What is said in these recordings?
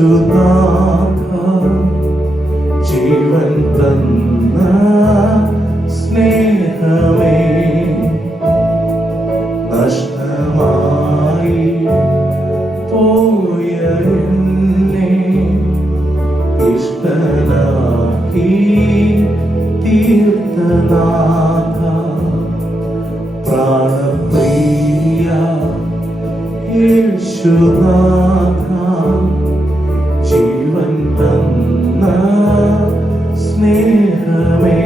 യേശുനാഥ ജീവൻ തന്ന സ്നേഹമേ നഷ്ടമായി പോയ എന്നെ ഇഷ്ടനാക്കി തീർത്തനാഥ പ്രാണപ്രിയ യേശുനാഥ ജീവൻ തന്ന സ്നേഹമേ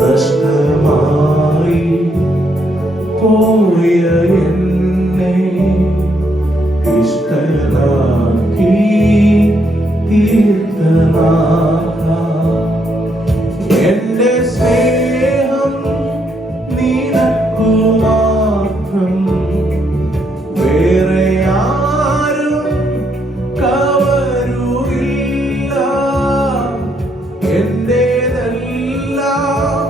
നഷ്ടമായി പോയ എന്നെ ഇഷ്ടനാക്കി തീർത്തനാഥ എന്റെ സ്നേഹം നിനക്കു മാത്രം വേറെ ആരും കവരുകില്ല എന്റേതെല്ലാം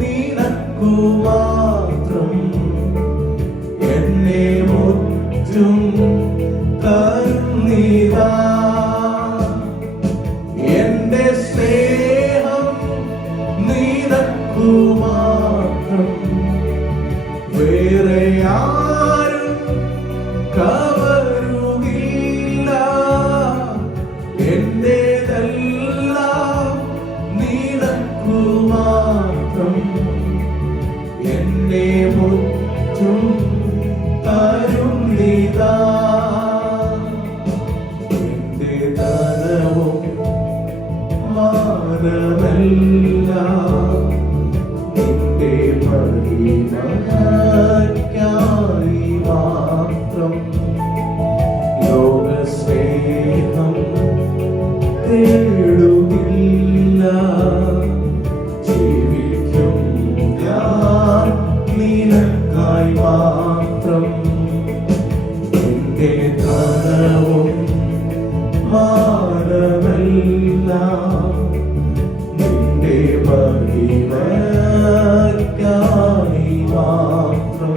നിനക്കു മാത്രം എന്നെ മുറ്റും കരുണിതാ എന്റെ സ്നേഹം നിനക്കു മാത്രം വേറെ ആരും കവരുകില്ല എന്റേതെല്ലാം നിനക്കു മാത്രം എന്നെ മുറ്റും കരുണിതാ എന്റെ ധനവും മാനമെല്ലാം നിന്റെ മഹിമയ്ക്കായി മാത്രം ലോകസ്നേഹം തേടുകില്ല ജീവിക്കും ഞാൻ നിനക്കായി മാത്രം എന്റെ ധനവും മാനമെല്ലാം നിന്റെ മഹിമയ്ക്കായി മാത്രം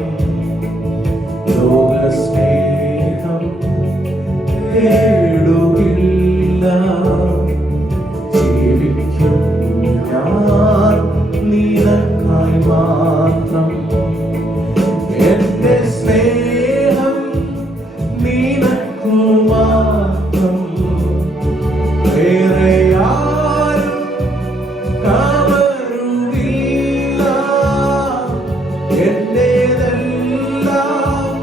ലോകസ്നേഹം തേടുകില്ല ജീവിക്കും ഞാൻ നിനക്കായി മാത്രം എന്റെ സ്നേഹം നിനക്കു മാത്രം വേറെ ആരും കവരുകില്ല എന്റേതെല്ലാം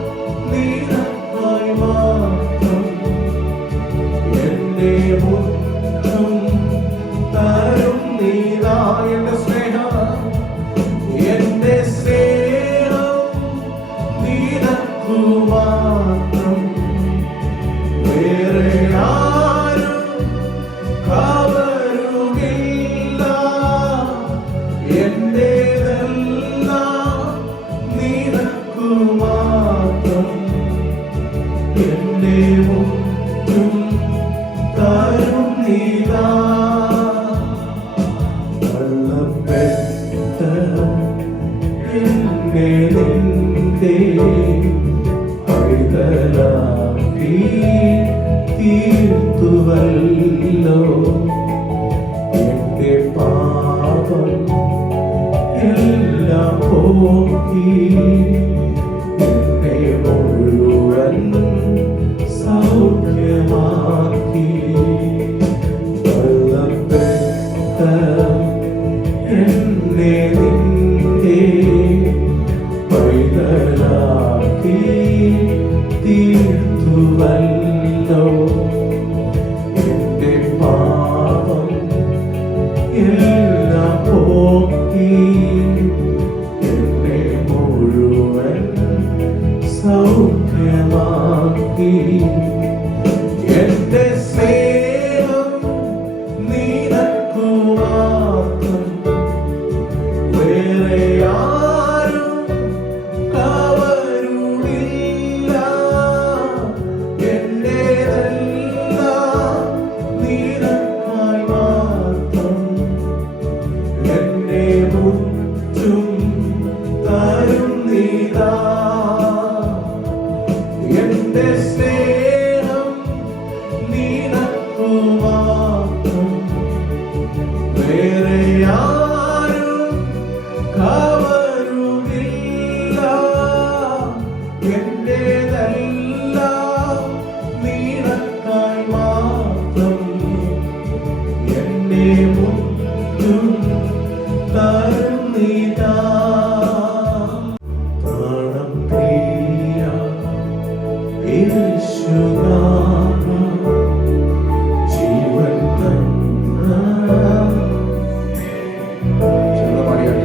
നിനക്കായി മാത്രം എന്നെ മുറ്റും തരും നീതാ എന്റെ സ്നേഹം നിനക്കു മാത്രം വേറെ ആരും കവരുകില്ല എന്റേതെല്ലാം നിനക്കു മാത്രം എന്നെ മുറ്റും തരും നീതാ തള്ളപ്പെട്ട എന്നെ നിന്റെ പൈതലാക്കി തീർത്തുവല്ലോ എന്റെ പാപം എല്ലാം പോക്കി എന്നെ മുഴുവൻ സൗഖ്യമാക്കി തള്ളപ്പെട്ട എന്നെ നിന്റെ പൈതലാക്കി തീർത്തുവല്ലോ എന്റെ പാപം എല്ലാം പോക്കി എന്നെ മുഴുവൻ സൗഖ്യമാക്കി എന്റെ സ്നേഹം നിനക്കു മാത്രം വേറെ ആരും കവരുകില്ല എന്റേതെല്ലാം നിനക്കായി മാത്രം എന്നെ നീതാ പ്രാണം പ്രിയ യേശുനാഥ ജീവൻ തന്ന നഷ്ടമായി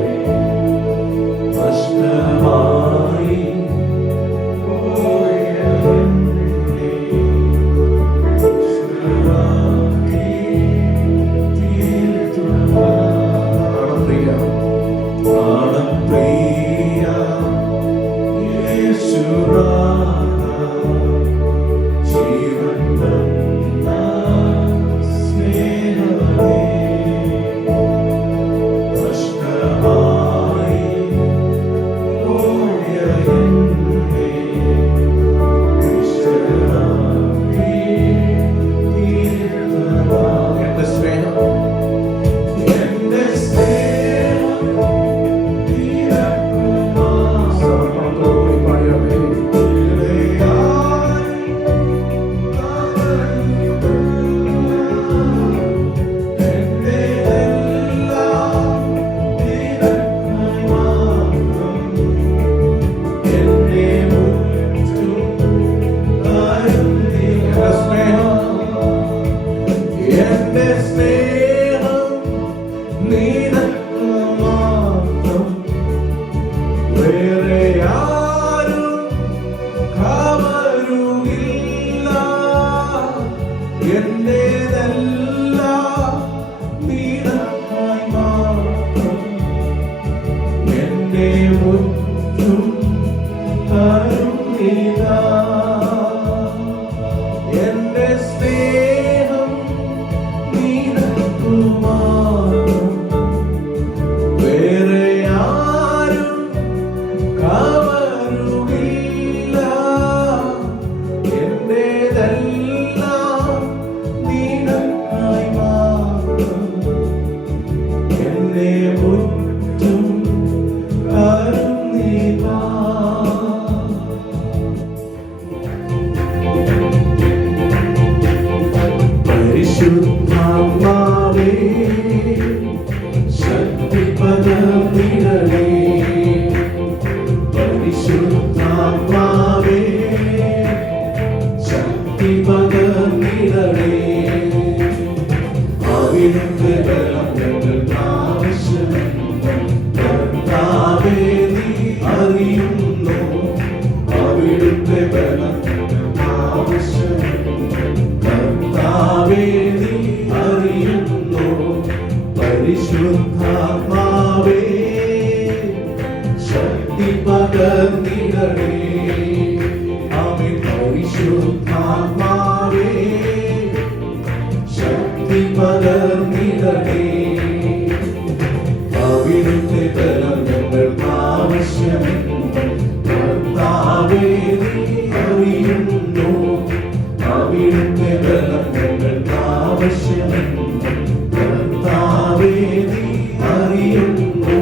പരിശുദ്ധാത്മാവേ ശക്തി പകർന്നിടണേ ആമേൻ പരിശുദ്ധാത്മാവേ ശക്തി പകർന്നിടണേ അവിടുത്തെ ബലം ഞങ്ങൾക്ക് ആവശ്യമെന്ന് കർത്താവേ നീ അറിയുന്നു അവിടുത്തെ ബലം ഞങ്ങൾക്ക് ആവശ്യമെന്ന് കർത്താവേ നീ അറിയുന്നു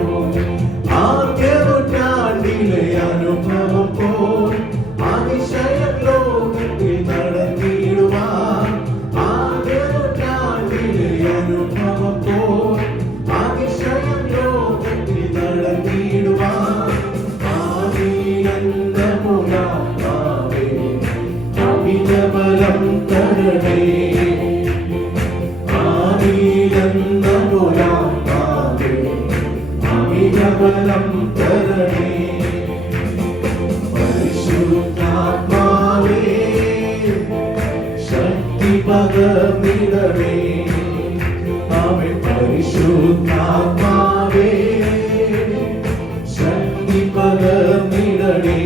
ആദ്യ നൂറ്റാണ്ടിലെ അനുഭവം പോൽ അതിശയ ലോകത്തിൽ നടന്നിടുവാൻ ആദ്യ നൂറ്റാണ്ടിലെ അനുഭവം പോൽ അതിശയം ലോകത്തിൽ നടന്നിടുവാൻ ആദിയന്തമുണ്ടാവേ അമിതബലം തരണേ അമിതബലം തരണേ പരിശുദ്ധാത്മാവേ ശക്തി പകർന്നിടണേ ആമേൻ പരിശുദ്ധാത്മാവേ ശക്തി പകർന്നിടണേ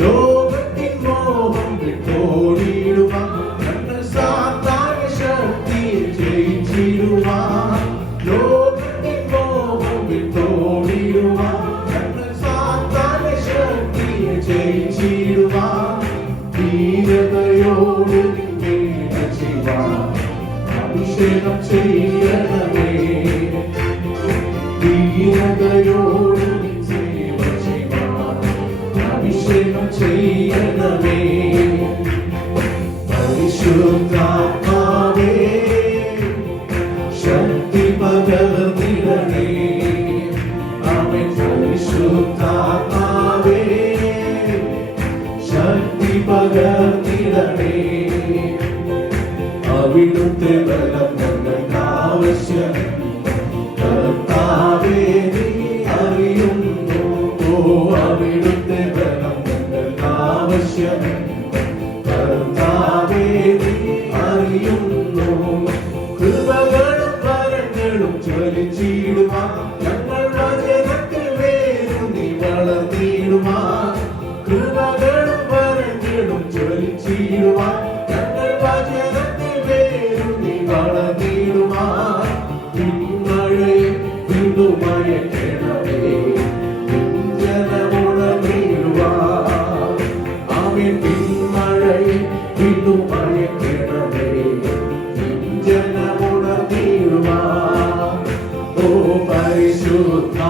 ലോകത്തിൻ മോഹം വിട്ടോടിയിടുവാൻ ഞങ്ങൾ സാത്താന്യ ശക്തിയെ ജയിച്ചിടുവാൻ ലോകത്തിൻ മോഹം വിട്ടോടിയിടുവാൻ ഞങ്ങൾ സാത്താന്യ ശക്തിയെ ജയിച്ചിടുവാൻ ധീരതയോട് നിന്നെ ചെയ്യുവാൻ അഭിഷേകം ചെയ്യണമേ ധീരതയോട് സേവ ചെയ്യുവാൻ അഭിഷേകം ചെയ്യണമേ പരിശുദ്ധാത്മാവേ ശക്തി പകർന്നിടണേ അയക്കണമേ ജനമുണർന്നിടുവാൻ ആമേൻ പിന്മഴയെ വീണ്ടും അയക്കണമേ ജനമുണർന്നിടുവാൻ ഓ പരിശുദ്ധാത്മാവേ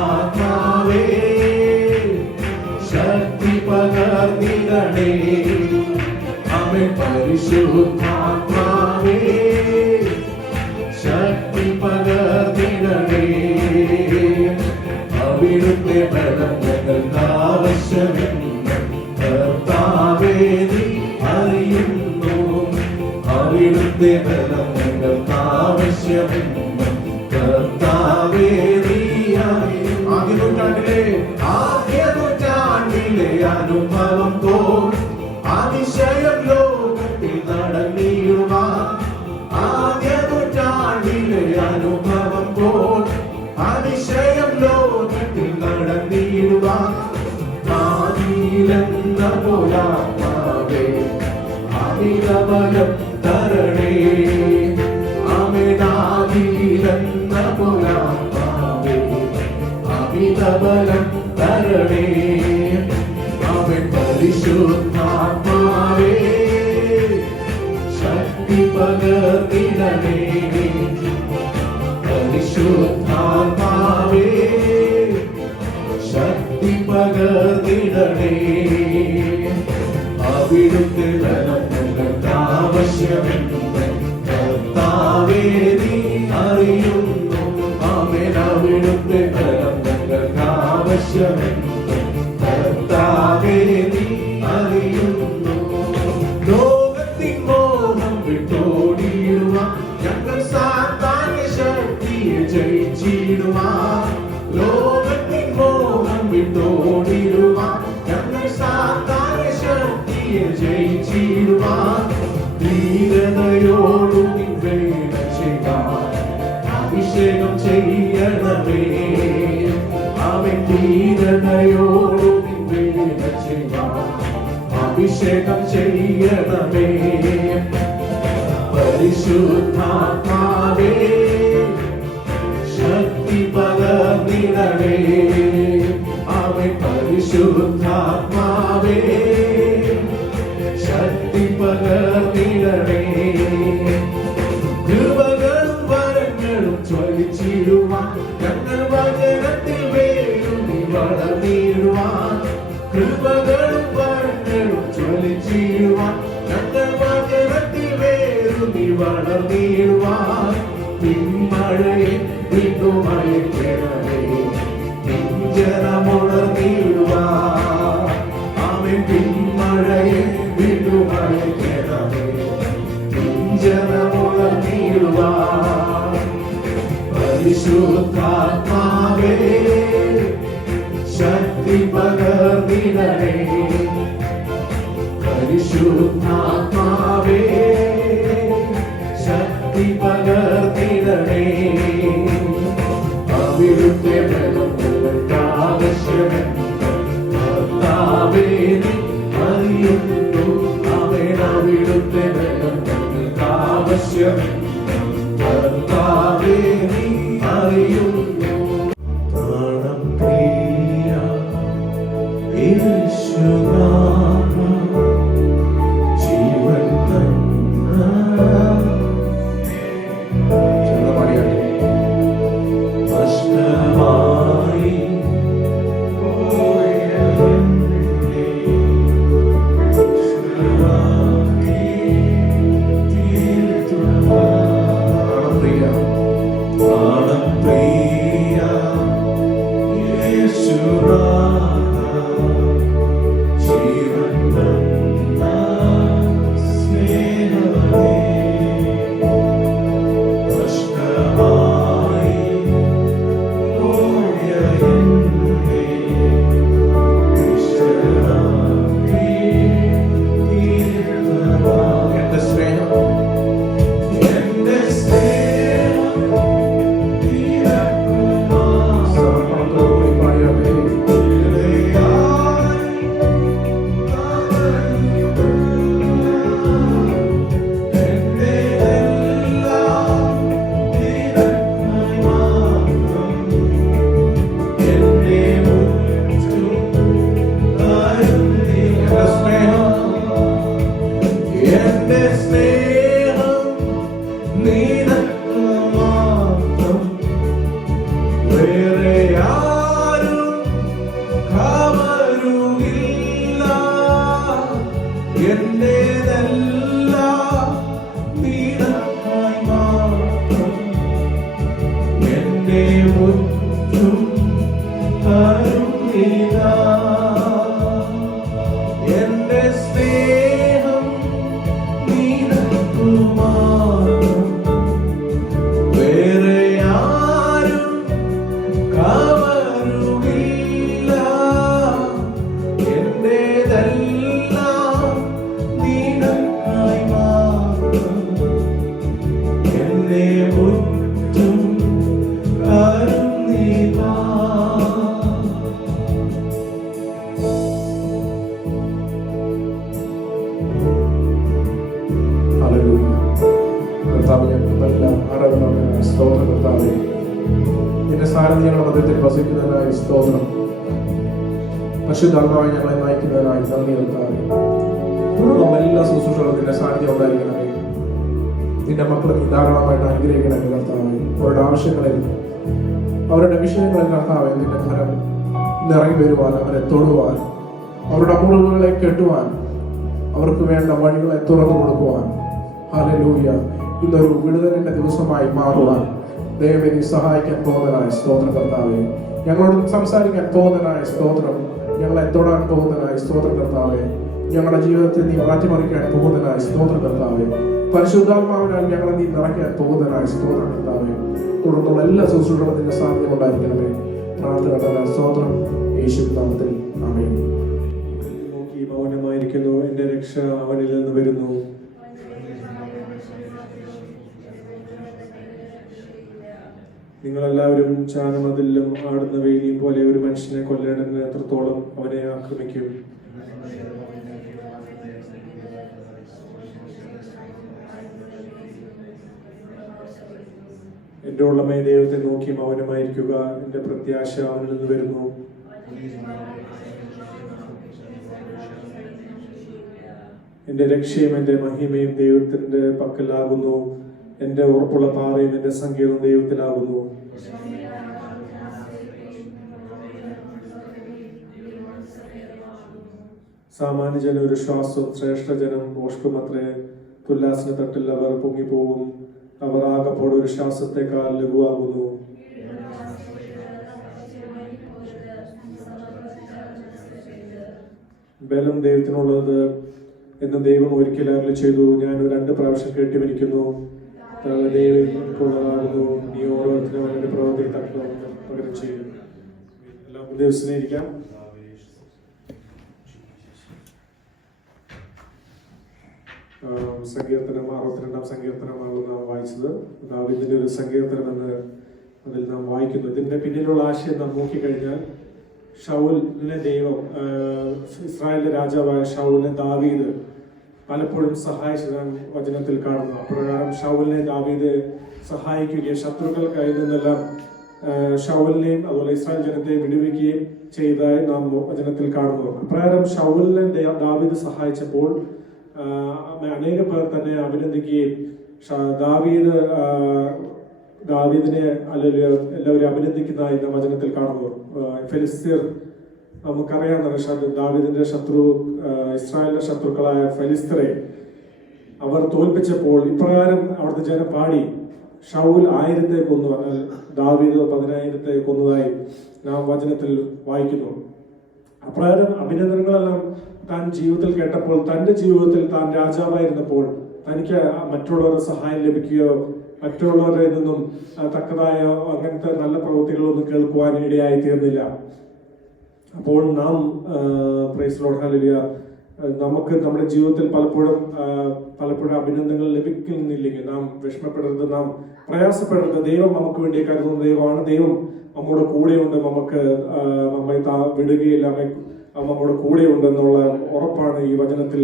ശക്തി പകർന്നിടണേ ആമേൻ പരിശുദ്ധാത്മാവേ ശക്തി പകർന്നിടണേ അവിടുത്തെ ബലം ഞങ്ങൾക്ക് ആവശ്യമെന്ന് കർത്താവേ നീ അറിയുന്നു അവിടുത്തെ ബലം ഞങ്ങൾക്ക് ആവശ്യമെന്ന് കർത്താവേ നീ അറിയുന്നു ആദ്യ നൂറ്റാണ്ടിലെ അനുഭവം തോന്നും അതിശയം ലോകത്തിൽ നടന്നിടുവാൻ ആദ്യ നൂറ്റാണ്ടിലെ അനുഭവം പോൽ അതിശയം ലോകത്തിൽ നടന്നിടുവാൻ ആദിയിലെന്ന പോലാത്മാവേ അമിതബലം തരണേ ആമേനാദിയിലെന്ന പോലാത്മാവേ അമിതബലം തരണേ ആമേൻ പരിശുദ്ധാത്മാവേ ശക്തി പകർന്നിടണേ പരിശുദ്ധാത്മാവേ ശക്തി പകർന്നിടണേ അവിടുത്തെ ബലം ഞങ്ങൾക്ക് ആവശ്യമെന്ന് കർത്താവേ നീ അറിയുന്നു ആമേൻ അവിടുത്തെ ബലം ഞങ്ങൾക്ക് ആവശ്യമെന്ന് കർത്താവേ നീ അറിയുന്നു ലോകത്തിൻ മോഹം വിട്ടോടിയിടുവാൻ ഞങ്ങൾ സാത്താന്യ ശക്തിയെ ജയിച്ചിടുവാൻ ലോകത്തിൻ മോഹം വിട്ടോടിയിടുവാൻ ഞങ്ങൾ സാത്താന്യ ശക്തിയെ ജയിച്ചിടുവാൻ ധീരതയോടും വേല ചെയ്യാൻ അഭിഷേകം ചെയ്യണമേ അവൻ ധീരതയോടും വേല ചെയ്യാൻ അഭിഷേകം ചെയ്യണമേ പരിശുദ്ധാത്മാവേ ശക്തി പകർന്നിടണേ അവൻ പരിശുദ്ധാത്മാവേ ശക്തി പകർന്നിടണേ കൃപകളും വരങ്ങളും ജ്വലിച്ചിടുവാൻ ഞങ്ങൾ വചനത്തിൽ വേരുന്നി വളർന്നിടുവാൻ കൃപകളും വരങ്ങളും ജ്വലിച്ചിടുവാൻ ഞങ്ങൾ വചനത്തിൽ വേരുന്നി വളർന്നിടുവാൻ പിന്മഴയെ വീണ്ടും അയക്കണമേ ജനമുണർന്നിടുവാൻ ആമേൻ പിന്മഴയെ വീണ്ടും അയക്കണമേ ജനമുണർന്നിടുവാൻ പരിശുദ്ധാത്മാവേ ശക്തി പകർന്നിടണേ പരിശുദ്ധാത്മാവേ ശക്തി പകർന്നിടണേ അവിടുത്തെ ബലം ഞങ്ങൾക്ക് ആവശ്യമെന്ന് കർത്താവേ നീ അറിയുന്നു ആമേൻ അവിടുത്തെ ബലം ഞങ്ങൾക്ക് ആവശ്യമെന്ന് കർത്താവേ നീ അറിയുന്നു പ്രാണം പ്രിയ യേശുനാഥ ജീവൻ തന്ന നഷ്ടമായി പോയ തീർത്തുവാൻ ഞങ്ങളുടെ മധ്യത്തിൽ വസിക്കുന്നതിനായി സ്തോത്രം. പരിശുദ്ധാത്മാവായി ഞങ്ങളെ നയിക്കുന്നതിനായി നന്ദി കർത്താവേ. തുടർന്നും എല്ലാ ശുശ്രൂഷകളും നിന്റെ സാന്നിധ്യം ഉണ്ടായിരിക്കണമേ. നിന്റെ മക്കളെ നീ ധാരാളമായിട്ട് അനുഗ്രഹിക്കണമേ കർത്താവേ. അവരുടെ ആവശ്യങ്ങളിൽ, അവരുടെ വിഷയങ്ങളിൽ കർത്താവേ നിന്റെ ഫലം നിറങ്ങി വരുവാൻ, അവരെ തൊടുവാൻ, അവരുടെ മുറിവുകളെ കെട്ടുവാൻ, അവർക്ക് വേണ്ട വഴികളെ തുറന്നു കൊടുക്കുവാൻ, ഹല്ലേലൂയ, ഇന്നൊരു വിടുതലിന്റെ ദിവസമായി മാറുവാൻ ദൈവമേ നീ സഹായിക്കാൻ പോകുന്നതിനായ സ്തോത്രം കർത്താവേ. ഞങ്ങളോട് സംസാരിക്കാൻ പോകുന്നതിനായ സ്തോത്രം, ഞങ്ങളെ തൊടാൻ പോകുന്നതിനായ സ്തോത്രം കർത്താവേ. ഞങ്ങളുടെ ജീവിതത്തിൽ നീ മാറ്റിമറിക്കാൻ പോകുന്നതിനായ സ്തോത്രം കർത്താവേ. പരിശുദ്ധാത്മാവിനാൽ ഞങ്ങളെ നീ നിറയ്ക്കാൻ പോകുന്നതിനായ സ്തോത്രം കർത്താവേ. തുടർന്നുള്ള എല്ലാ ശുശ്രൂഷകളും നിന്റെ സാന്നിധ്യം ഉണ്ടായിരിക്കണമേ. പ്രാർത്ഥന സ്തോത്രം യേശുവിൻ നാമത്തിൽ ആമേൻ. നോക്കി മൗനമായിരിക്കുന്നു, എന്റെ രക്ഷ അവനിൽ നിന്ന് വരുന്നു. നിങ്ങളെല്ലാവരും ചാനമതിലും ആടുന്ന വേലിയും പോലെ ഒരു മനുഷ്യനെ കൊല്ലേണ്ടതിന് എത്രത്തോളം അവനെ ആക്രമിക്കും. എന്റെ ഉള്ളമേ ദൈവത്തെ നോക്കി മൗനമായിരിക്കുക, എന്റെ പ്രത്യാശ അവനിൽ നിന്ന് വരുന്നു. എന്റെ രക്ഷയും എന്റെ മഹിമയും ദൈവത്തിന്റെ പക്കലാകുന്നു. എന്റെ ഉറപ്പുള്ള പാറയും എന്റെ സങ്കേതവും ദൈവത്തിലാകുന്നു. സാമാന്യജനം ഒരു ശ്വാസവും ശ്രേഷ്ഠജനം ഓഷ്കുമത്രേ. തുല്ലാസിന് തട്ടിൽ അവർ പൊങ്ങിപ്പോകും. അവർ ആകപ്പോടെ ഒരു ശ്വാസത്തെക്കാൾ ലഘുവാകുന്നു. ബലം ദൈവത്തിനുള്ളത് എന്ന് ദൈവം ഒരിക്കൽ അരുളി ചെയ്തു. ഞാൻ 2 പ്രാവശ്യം കേട്ടിരിക്കുന്നു. ദൈവത്തിനുള്ളതാകുന്നു. നീ ഓരോരുത്തരും അവന്റെ പ്രവൃത്തി തക്കവണ്ണം പകരം ചെയ്യും. എല്ലാം ഉദ്ദേശിച്ചിരിക്കാം. സങ്കീർത്തനം 62-ാം സങ്കീർത്തനമാണ് നാം വായിച്ചത്. ദാവീദിന്റെ ഒരു സങ്കീർത്തനം എന്ന് അതിൽ നാം വായിക്കുന്നു. ഇതിന്റെ പിന്നിലുള്ള ആശയം നാം നോക്കിക്കഴിഞ്ഞാൽ, ശൗലിനെ ദൈവം, ഇസ്രായേലിന്റെ രാജാവായ ശൗലിനെ ദാവീദ് പലപ്പോഴും സഹായിച്ചതാൻ വചനത്തിൽ കാണുന്നു. അപ്രകാരം ശൗലിനെ ദാവീദ് സഹായിക്കുകയും ശത്രുക്കൾ കയ്യിൽ നിന്നെല്ലാം ശൗലിനെയും അതുപോലെ ഇസ്രായേൽ ജനത്തെ വിടുവിക്കുകയും ചെയ്തതായി നാം വചനത്തിൽ കാണുന്നു. അപ്രകാരം ശൗലിനെ ദാവീദ് സഹായിച്ചപ്പോൾ അനേക പേർ തന്നെ അഭിനന്ദിക്കുകയും ദാവീദിനെ അല്ലെങ്കിൽ എല്ലാവരും അഭിനന്ദിക്കുന്നതായി നാം വചനത്തിൽ കാണുന്നു. ഫെലിസ്തീർ നമുക്കറിയാവുന്ന ദാവീദിന്റെ ഇസ്രായേലിന്റെ ശത്രുക്കളായ ഫെലിസ്തരെ അവർ തോൽപ്പിച്ചപ്പോൾ ഇപ്രകാരം അവിടുത്തെ ജനം പാടി, ശൗൽ 1000 കൊന്നു, എന്നാൽ ദാവീദ് 10,000 കൊന്നതായി നാം വചനത്തിൽ വായിക്കുന്നു. അപ്രകാരം അഭിനന്ദനങ്ങളെല്ലാം താൻ ജീവിതത്തിൽ കേട്ടപ്പോൾ, തന്റെ ജീവിതത്തിൽ താൻ രാജാവായിരുന്നപ്പോൾ തനിക്ക് മറ്റുള്ളവരുടെ സഹായം ലഭിക്കുകയോ മറ്റുള്ളവരിൽ നിന്നും തക്കതായ അങ്ങനത്തെ നല്ല പ്രവൃത്തികളൊന്നും കേൾക്കുവാൻ ഇടയായി തീർന്നില്ല. അപ്പോൾ നാം പ്രൈസ് ലോർഡ് ഹല്ലേലൂയ, നമുക്ക് നമ്മുടെ ജീവിതത്തിൽ പലപ്പോഴും അഭിനന്ദനങ്ങൾ ലഭിക്കുന്നില്ലെങ്കിൽ നാം വിഷമപ്പെടരുത്, നാം പ്രയാസപ്പെടരുത്. ദൈവം നമുക്ക് വേണ്ടി കരുതുന്ന ദൈവമാണ്. ദൈവം നമ്മുടെ കൂടെയുണ്ട്. നമ്മെ വിടുകയില്ല, നമ്മുടെ കൂടെയുണ്ടെന്നുള്ള ഉറപ്പാണ് ഈ വചനത്തിൽ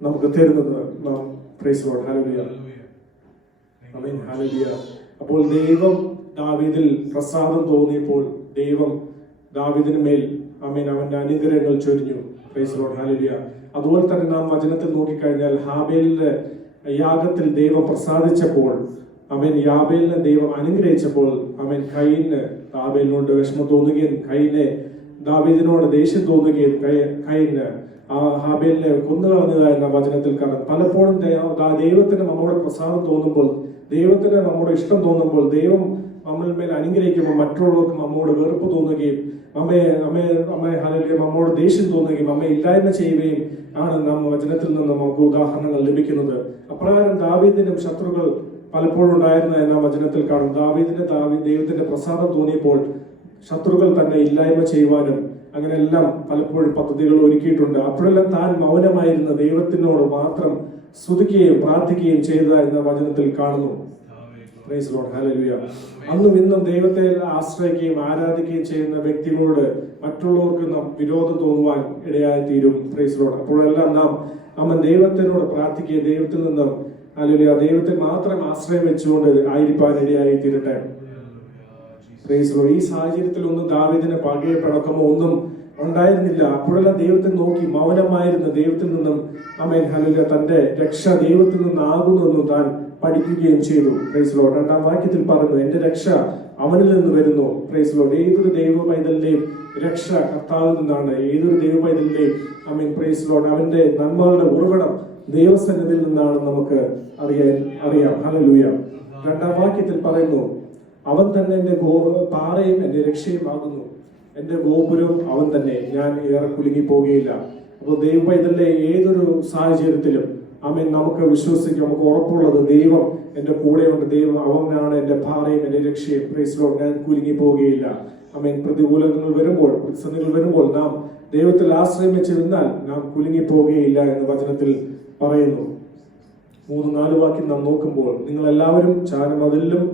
നമുക്ക് തരുന്നത്. നാം praise Lord hallelujah, amen hallelujah. അപ്പോൾ ദൈവം ദാവീദിൽ പ്രസാദം തോന്നിയപ്പോൾ ദൈവം ദാവീദിന് മേൽ ആമേൻ അവന്റെ അനുഗ്രഹങ്ങൾ ചൊരിഞ്ഞു. Praise Lord hallelujah. അതുപോലെ തന്നെ നാം വചനത്തിൽ നോക്കിക്കഴിഞ്ഞാൽ ഹാബേലിന്റെ യാഗത്തിൽ ദൈവം പ്രസാദിച്ചപ്പോൾ, ആമേൻ യാബേലിനെ ദൈവം അനുഗ്രഹിച്ചപ്പോൾ, ആമേൻ കയീന് ഹാബേലിനോട് വിഷമം തോന്നുകയും കയീനെ ദാവീദിനോട് ദേഷ്യം തോന്നുകയും കയീന് ഹാബേലിനെ കൊന്നുകളഞ്ഞതായി നാം വചനത്തിൽ കാണാം. പലപ്പോഴും ദൈവത്തിന് നമ്മോട് പ്രസാദം തോന്നുമ്പോൾ, ദൈവത്തിന് നമ്മോട് ഇഷ്ടം തോന്നുമ്പോൾ, ദൈവം നമ്മളിൽ മേൽ അനുഗ്രഹിക്കുമ്പോൾ മറ്റുള്ളവർക്ക് നമ്മോട് വെറുപ്പ് തോന്നുകയും ഹല്ലേലൂയ നമ്മോട് ദേഷ്യം തോന്നുകയും നമ്മെ ഇല്ലായ്മ ചെയ്യുകയും ആണ് നാം വചനത്തിൽ നിന്ന് നമുക്ക് ഉദാഹരണങ്ങൾ ലഭിക്കുന്നത്. അപ്രകാരം ദാവീദിനും ശത്രുക്കൾ പലപ്പോഴും ഉണ്ടായിരുന്ന നാം വചനത്തിൽ കാണും. ദൈവത്തിന്റെ പ്രസാദം തോന്നിയപ്പോൾ ശത്രുക്കൾ തന്നെ ഇല്ലായ്മ ചെയ്യുവാനും അങ്ങനെയെല്ലാം പലപ്പോഴും പദ്ധതികൾ ഒരുക്കിയിട്ടുണ്ട്. അപ്പോഴെല്ലാം താൻ മൗനമായിരുന്ന ദൈവത്തിനോട് മാത്രം സ്തുതിക്കുകയും പ്രാർത്ഥിക്കുകയും ചെയ്ത എന്ന വചനത്തിൽ കാണുന്നു. Praise Lord hallelujah. അന്നും ഇന്നും ദൈവത്തെ ആശ്രയിക്കുകയും ആരാധിക്കുകയും ചെയ്യുന്ന വ്യക്തികളോട് മറ്റുള്ളവർക്ക് നാം വിരോധം തോന്നുവാൻ ഇടയായി തീരും. Praise lord. അപ്പോഴെല്ലാം നാം ദൈവത്തിനോട് പ്രാർത്ഥിക്കുകയും ദൈവത്തിൽ നിന്നും ഹല്ലേലൂയ ദൈവത്തിൽ മാത്രം ആശ്രയം വെച്ചുകൊണ്ട് ആയിരിക്കാൻ ഇടയായി തീരട്ടെ. Praise lord. ഈ സാഹചര്യത്തിലൊന്നും ദാവീദിന് പകയോ പിണക്കമോ ഒന്നും ഉണ്ടായിരുന്നില്ല. അപ്പോഴെല്ലാം ദൈവത്തെ നോക്കി മൗനമായിരുന്ന ദൈവത്തിൽ നിന്നും ആമേൻ ഹല്ലേലൂയ തന്റെ രക്ഷ ദൈവത്തിൽ നിന്നാകുന്നുവെന്നും താൻ പഠിക്കുകയും ചെയ്തു. Praise Lord. 2-ാം വാക്യത്തിൽ പറഞ്ഞു, എന്റെ രക്ഷ അവനിൽ നിന്ന് വരുന്നു. Praise lord. ഏതൊരു ദൈവ പൈതലിന്റെയും രക്ഷ കർത്താവിൽ നിന്നാണ്. ഏതൊരു ദൈവ പൈതലിന്റെയും ആമേൻ പ്രൈസ് ലോർഡ് അവന്റെ നന്മകളുടെ ഉറവിടം ദൈവസന്നിധിയിൽ നിന്നാണ് നമുക്ക് അറിയാം. ഹല്ലേലൂയ. 2-ാം വാക്യത്തിൽ പറയുന്നു, അവൻ തന്നെ എന്റെ പാറയും എന്റെ രക്ഷയും ആകുന്നു, എന്റെ ഗോപുരവും അവൻ തന്നെ, ഞാൻ ഏറെ കുലുങ്ങി പോകുകയില്ല. അപ്പോൾ ദൈവ പൈതലിന്റെ ഏതൊരു സാഹചര്യത്തിലും ആമേൻ നമുക്ക് വിശ്വസിക്കാം, നമുക്ക് ഉറപ്പുള്ളത് ദൈവം എന്റെ കൂടെയുണ്ട്, ദൈവം അവനാണ് എന്റെ പാറയും എന്റെ രക്ഷയും. Praise lord. ഞാൻ കുലുങ്ങി പോകുകയില്ല. ആമേൻ. പ്രതികൂലങ്ങൾ വരുമ്പോൾ, പ്രതിസന്ധികൾ വരുമ്പോൾ നാം ദൈവത്തിൽ ആശ്രയം വെച്ച് നിന്നാൽ നാം കുലുങ്ങി പോകുകയില്ല എന്ന് വചനത്തിൽ പറയുന്നു. 3-4 വാക്യം നാം നോക്കുമ്പോൾ, നിങ്ങൾ എല്ലാവരും ചാരമതിലും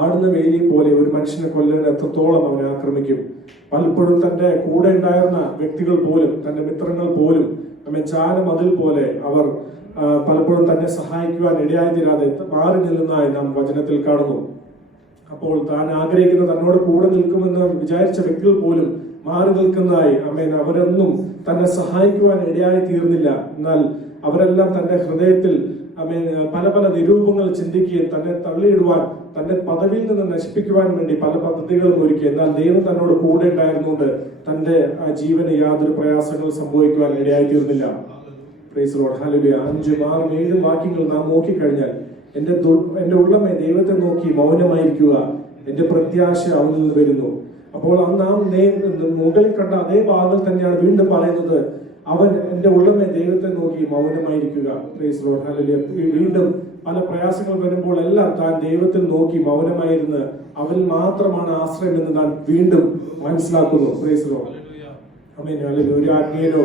ആടുന്ന വേലി പോലെ ഒരു മനുഷ്യനെ കൊല്ലാൻ എത്രത്തോളം അവനെ ആക്രമിക്കും. പലപ്പോഴും തന്റെ കൂടെ ഉണ്ടായിരുന്ന വ്യക്തികൾ പോലും, തന്റെ മിത്രങ്ങൾ പോലും ചാരമതിൽ പോലെ അവർ പലപ്പോഴും തന്നെ സഹായിക്കുവാൻ ഇടയായി തീരാതെ മാറി നിൽക്കുന്നതായി നാം വചനത്തിൽ കാണുന്നു. അപ്പോൾ താൻ ആഗ്രഹിക്കുന്ന തന്നോട് കൂടെ നിൽക്കുമെന്ന് വിചാരിച്ച വ്യക്തികൾ പോലും മാറി നിൽക്കുന്നതായി അവരൊന്നും തന്നെ സഹായിക്കുവാൻ ഇടയായി തീർന്നില്ല. എന്നാൽ അവരെല്ലാം തന്റെ ഹൃദയത്തിൽ പല പല നിരൂപങ്ങൾ ചിന്തിക്കുകയും തന്നെ തള്ളിയിടുവാൻ, തന്റെ പദവിയിൽ നിന്ന് നശിപ്പിക്കുവാൻ വേണ്ടി പല പദ്ധതികളും ഒരുക്കി. എന്നാൽ ദൈവം തന്നോട് കൂടെ ഉണ്ടായിരുന്നുകൊണ്ട് തന്റെ ജീവന് യാതൊരു പ്രയാസങ്ങൾ സംഭവിക്കുവാൻ ഇടയായി തീർന്നില്ല. Praise Lord. ഹല്ലേലൂയ. 5, 6, 7 വാക്യങ്ങൾ നാം നോക്കിക്കഴിഞ്ഞാൽ, എന്റെ ഉള്ളമേ ദൈവത്തെ നോക്കി മൗനമായിരിക്കുക, എന്റെ പ്രത്യാശ അവനിൽ നിന്ന് വരുന്നു. അപ്പോൾ നാം മുകളിൽ കണ്ട അതേ ഭാഗങ്ങൾ തന്നെയാണ് വീണ്ടും പറയുന്നത്, അവൻ എന്റെ ഉള്ളമേ ദൈവത്തെ നോക്കി മൗനമായിരിക്കുക. Praise Lord. ഹല്ലേലൂയ. വീണ്ടും പല പ്രയാസങ്ങൾ വരുമ്പോൾ എല്ലാം താൻ ദൈവത്തിൽ നോക്കി മൗനമായിരുന്ന് അവനിൽ മാത്രമാണ് ആശ്രയം എന്ന് താൻ വീണ്ടും മനസ്സിലാക്കുന്നു. Praise Lord. ആമേൻ. ഹല്ലേലൂയ. ഒരു ആത്മീയനോ